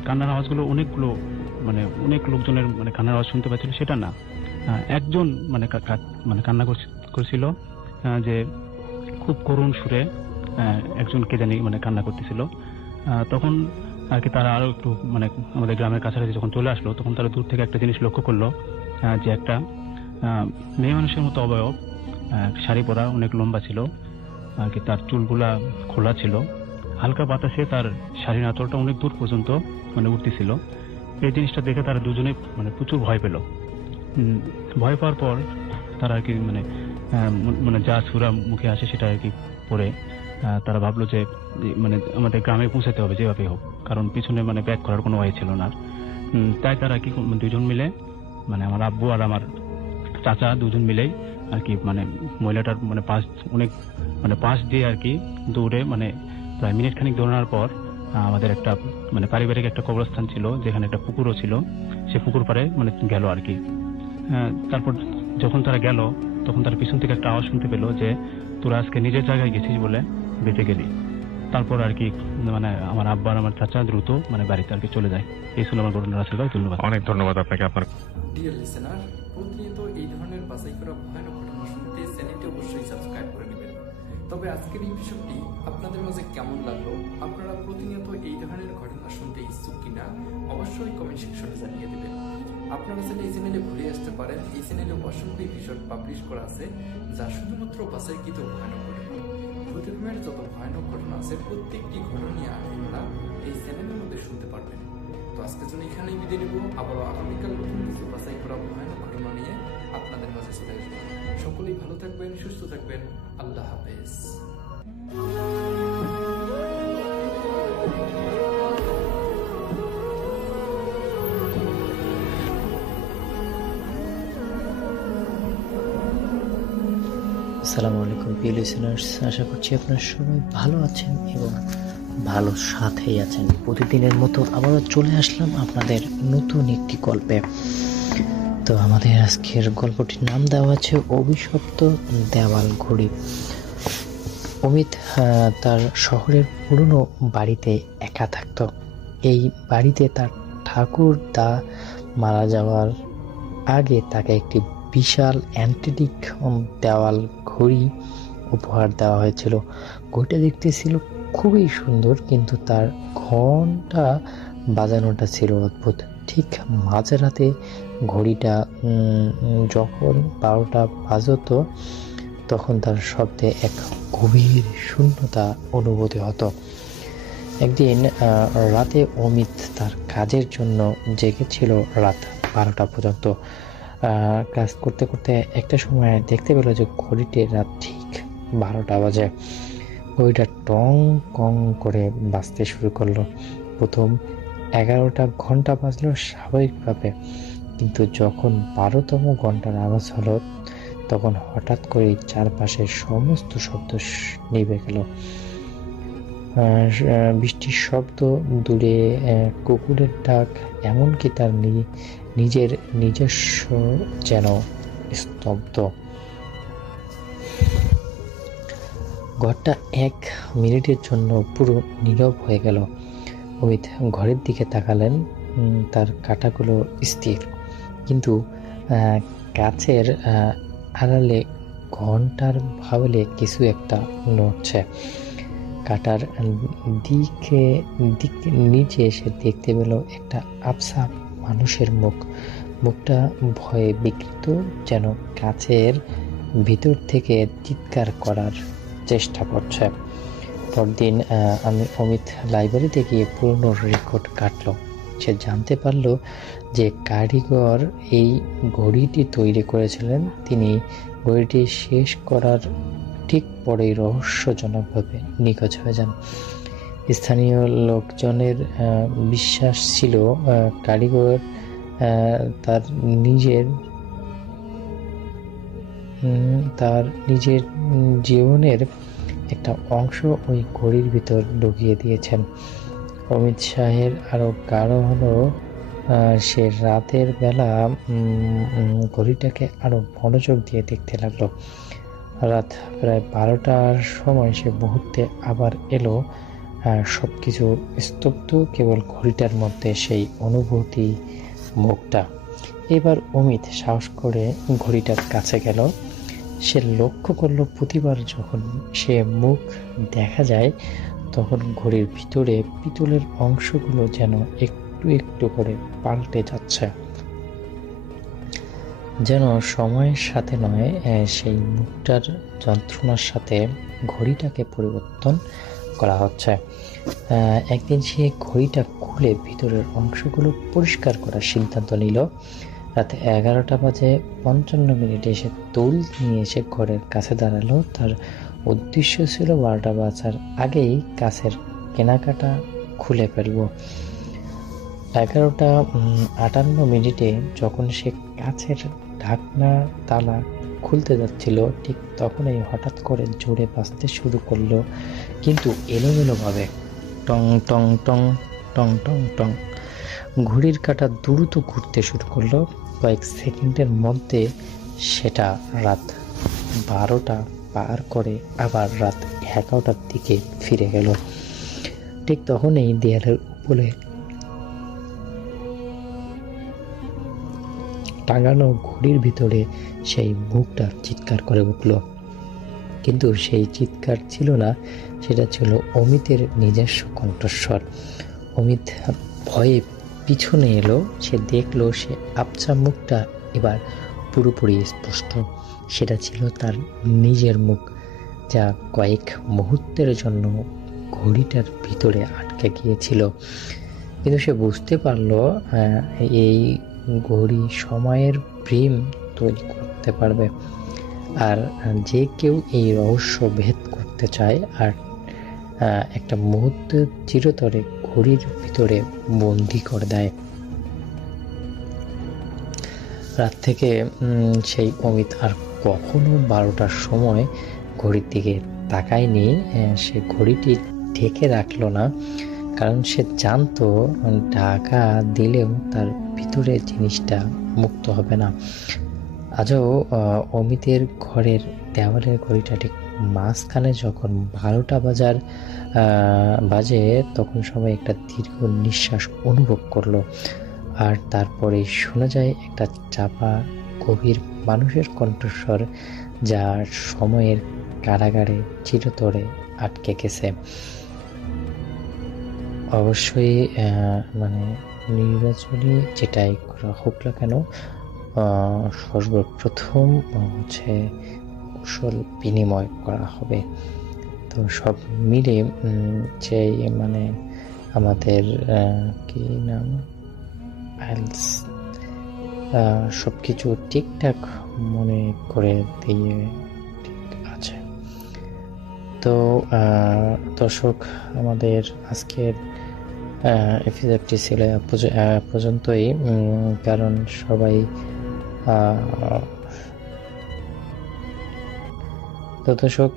কান্নার আওয়াজগুলো অনেক লোকজনের মানে কান্নার আওয়াজ শুনতে পাচ্ছিল সেটা না, একজন মানে কান্না করছিল যে খুব করুণ সুরে একজন কে জানি মানে কান্না করতেছিল। তখন আর কি তারা আরো একটু মানে আমাদের গ্রামের কাছাকাছি যখন চলে আসলো তখন তারা দূর থেকে একটা জিনিস লক্ষ্য করলো যে একটা মেয়ে মানুষের মতো অবয়ব, শাড়ি পরা, অনেক লম্বা ছিল আর কি, তার চুলগুলা খোলা ছিল, হালকা বাতাসে তার শাড়ির আঁচলটা অনেক দূর পর্যন্ত মানে উঠতেছিল। এই জিনিসটা দেখে তারা দুজনে মানে প্রচুর ভয় পেল। ভয় পাওয়ার পর তারা আর কি মানে যা সুরা মুখে আসে সেটা আর কি পরে তারা ভাবলো যে মানে আমাদের গ্রামে পৌঁছাতে হবে যেভাবে হোক, কারণ পিছনে মানে ব্যাক করার কোনো ওয়ে ছিল না। তাই তারা কি দুজন মিলে মানে আমার আব্বু আর আমার চাচা দুজন মিলেই আর কি মানে মহিলাটার মানে পাশ দিয়ে আর কি দৌড়ে মানে প্রায় মিনিট খানিক দৌড়ানোর পর আমাদের একটা মানে পারিবারিক একটা কবরস্থান ছিল যেখানে একটা পুকুরও ছিল, সে পুকুর পাড়ে মানে গেল আর কি। তারপর যখন তারা গেল তখন তার পিছন থেকে একটা আওয়াজ শুনতে পেলো যে তোরা আজকে নিজের জায়গায় গেছিস বলে বেঁচে গেলি। তারপর আর কি মানে আমার আব্বা আর আমার চাচা দ্রুত মানে বাড়িতে আর কি চলে যায়। এই ছিল আমার ঘটনা। রাসেল ভাই ধন্যবাদ। অনেক ধন্যবাদ আপনাকে। আপনার ডিয়ার লিসেনার, প্রতিনিয়ত এই ধরনের বাছাই করা ভয়ানক ঘটনা শুনতে চ্যানেলটি অবশ্যই সাবস্ক্রাইব করে নেবেন। তবে আজকের এই বিষয়টি আপনাদের মাঝে কেমন লাগলো, আপনারা প্রতিনিয়ত এই ধরনের ঘটনা শুনতে ইচ্ছুক কিনা অবশ্যই কমেন্ট সেকশনে জানিয়ে দেবেন। আপনারা চাইলে এই চ্যানেলে ঘুরে আসতে পারেন। এই চ্যানেলে অসংখ্য এপিসোড পাবলিশ করা আছে যা শুধুমাত্র বাছাইকৃত ভয়ানক ঘটনা। ভূতের যত ভয়ানক ঘটনা আছে প্রত্যেকটি ঘটনা নিয়ে আপনারা এই চ্যানেলের মধ্যে শুনতে পারবেন। তো আজকের জন্য এখানেই বিদায় নেব। আবারও আগামীকাল নতুন কিছু বাছাই করা ভয়ানক ঘটনা নিয়ে আপনাদের মাঝে চলে আসবো। সকলেই ভালো থাকবেন, সুস্থ থাকবেন। আল্লাহ হাফেজ। আসসালামু আলাইকুম প্রিয় লিসেনার্স, আশা করছি আপনারা সবাই ভালো আছেন এবং ভালো সাথেই আছেন। প্রতিদিনের মতো আবারও চলে আসলাম আপনাদের নতুন একটি গল্পে। তো আমাদের আজকের গল্পটির নাম দেওয়া আছে অভিশপ্ত দেওয়াল ঘড়ি। অমিত তার শহরের পুরনো বাড়িতে একা থাকত। এই বাড়িতে তার ঠাকুরদা মারা যাওয়ার আগে তাকে একটি বিশাল অ্যান্টিক দেওয়াল ঘড়ি উপহার দেওয়া হয়েছিল। ঘড়িটা দেখতে ছিল খুবই সুন্দর, কিন্তু তার ঘন্টা বাজানোটা ছিল অদ্ভুত। ঠিক মাঝরাতে ঘড়িটা যখন 12টা বাজতো তখন তার শব্দে এক গভীর শূন্যতা অনুভূতি হতো। একদিন রাতে অমিত তার কাজের জন্য জেগেছিল রাত 12টা পর্যন্ত। কাজ করতে করতে একটা সময় দেখতে পেল যে ঘড়িটি রাত ঠিক 12টা বাজে। ঘড়িটা টং কং করে বাজতে শুরু করলো। প্রথম 11টা ঘন্টা বাজলো স্বাভাবিকভাবে, কিন্তু যখন 12তম ঘন্টার আওয়াজ হলো তখন হঠাৎ করে চারপাশের সমস্ত শব্দ নিভে গেল। বৃষ্টির শব্দ, দূরে কুকুরের ডাক, এমনকি তার নিজের নিজস্ব যেন স্তব্ধ। ঘরটা 1 মিনিটের জন্য পুরো নীরব হয়ে গেল। অমিত ঘরের দিকে তাকালেন। তার কাঁটাগুলো স্থির, কিন্তু কাছের আড়ালে ঘন্টার ভাবলে কিছু একটা নড়ছে। কাটার দিকে নিচে এসে দেখতে পেল একটা আবছা মানুষের মুখ। মুখটা ভয়ে বিকৃত, যেন কাছের ভিতর থেকে চিৎকার করার চেষ্টা করছে। পরদিন অমিত লাইব্রেরিতে গিয়ে পুরনো রেকর্ড কাটল। সে জানতে পারল যে কারিগর এই ঘড়িটি তৈরি করেছিলেন তিনি ঘড়িটি শেষ করার ঠিক পরেই রহস্যজনকভাবে নিখোঁজ হয়ে যান। স্থানীয় লোকজনের বিশ্বাস ছিল কারিগর তার নিজের জীবনের একটা অংশ ওই ঘড়ির ভিতর ঢুকিয়ে দিয়েছেন। অমিত শাহের আরো গাঢ় হলো সে রাতের বেলা ঘড়িটাকে আরো মনোযোগ দিয়ে দেখতে লাগলো। রাত প্রায় 12টার সময় সে মুহূর্তে আবার এলো। সবকিছু স্তব্ধ, কেবল ঘড়িটার মধ্যে সেই অনুভূতি মুখটা। এবার অমিত সাহস করে ঘড়িটার কাছে গেল। সে লক্ষ্য করলো প্রতিবার যখন সে মুখ দেখা যায় তখন ঘড়ির ভিতরে পিতলের অংশগুলো যেন একটু একটু করে পাল্টে যাচ্ছে, যেন সময়ের সাথে নয় সেই মুখটার যন্ত্রণার সাথে ঘড়িটাকে পরিবর্তন করা হচ্ছে। একদিন সে ঘড়িটা খুলে ভিতরের অংশগুলো পরিষ্কার করার সিদ্ধান্ত নিল। রাতে 11টা বাজে 55 মিনিটে সে তৈল নিয়ে এসে ঘরের কাছে দাঁড়ালো। তার উদ্দেশ্য ছিল 12টা বাজার আগেই কাছের কেনাকাটা খুলে ফেলব। 11টা 58 যখন সে কাছের ঢাকনা তালা খুলতে যাচ্ছিল, ঠিক তখনই হঠাৎ করে জোরে বাজতে শুরু করলো, কিন্তু এলোমেলোভাবে। টং টং টং টং টং টং। ঘড়ির কাঁটা দ্রুত ঘুরতে শুরু করলো। কয়েক সেকেন্ডের মধ্যে সেটা রাত 12টা পার করে আবার রাত 11টার দিকে ফিরে গেল। ঠিক তখনই দেয়ালের উপরে টাঙানো ঘড়ির ভিতরে সেই মুখটা চিৎকার করে উঠল। কিন্তু সেই চিৎকার ছিল না, সেটা ছিল অমিতের নিজস্ব কণ্ঠস্বর। অমিত ভয়ে পিছনে এলো। সে দেখলো সে আবছা মুখটা এবার পুরোপুরি স্পষ্ট। সেটা ছিল তার নিজের মুখ, যা কয়েক মুহূর্তের জন্য ঘড়িটার ভিতরে আটকে গিয়েছিল। কিন্তু সে বুঝতে পারলো এই ঘড়ি সময়ের ভ্রম তৈরি করতে পারবে, আর যে কেউ এই রহস্য ভেদ করতে চায় আর একটা মুহূর্ত চিরতরে ঘড়ির ভিতরে বন্দি করে দেয়। রাত থেকে সেই অমিত আর কখনো 12টার সময় ঘড়ির দিকে তাকায়নি। সে ঘড়িটি ঢেকে রাখলো না, কারণ সে জানতো ঢাকা দিলেও তার ভিতরে জিনিসটা মুক্ত হবে না। আজও অমিতের ঘরের দেওয়ালের ঘড়িটা ঠিক মাঝখানে যখন 12টা বাজে তখন সবাই একটা দীর্ঘ নিঃশ্বাস অনুভব করলো। আর তারপরে শোনা যায় একটা চাপা গভীর মানুষের কণ্ঠস্বর, যা সময়ের কারাগারে চিরতরে আটকে গেছে। অবশ্যই মানে নির্বাচনী যেটাই করা হোক না কেন, সর্বপ্রথম হচ্ছে কুশল বিনিময় করা হবে। তো সব মিলে যে মানে আমাদের কি নাম সব কিছু ঠিকঠাক মনে করে দিয়ে ঠিক আছে। তো দর্শক, আমাদের আজকের এপিসোডটি ছিল পর্যন্তই, কারণ সবাই তো দর্শক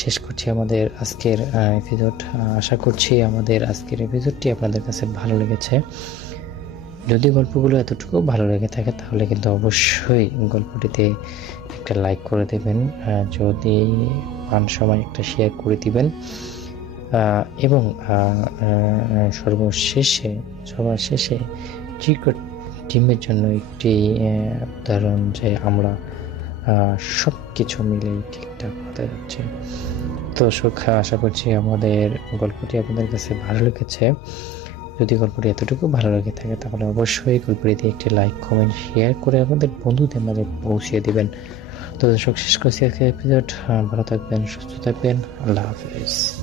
শেষ করছি আমাদের আজকের এপিসোড। আশা করছি আমাদের আজকের এপিসোডটি আপনাদের কাছে ভালো লেগেছে। যদি গল্পগুলো এতটুকু ভালো লেগে থাকে তাহলে কিন্তু অবশ্যই গল্পটিতে একটা লাইক করে দেবেন, যদি পান সময় একটা শেয়ার করে দিবেন, এবং সবার শেষে টিমের জন্য একটি উদাহরণ যে আমরা সব কিছু মিলে ঠিকঠাক হতে যাচ্ছে। তো দর্শক, আশা করছি আমাদের গল্পটি আপনাদের কাছে ভালো লেগেছে। যদি গল্পটি এতটুকু ভালো লেগে থাকে তাহলে অবশ্যই গল্পটিতে একটি লাইক, কমেন্ট, শেয়ার করে আপনাদের বন্ধুদের মাঝে পৌঁছে দিবেন। তো দর্শক, শেষ করছি আজকের এপিসোড। ভালো থাকবেন, সুস্থ থাকবেন, আল্লাহ হাফেজ।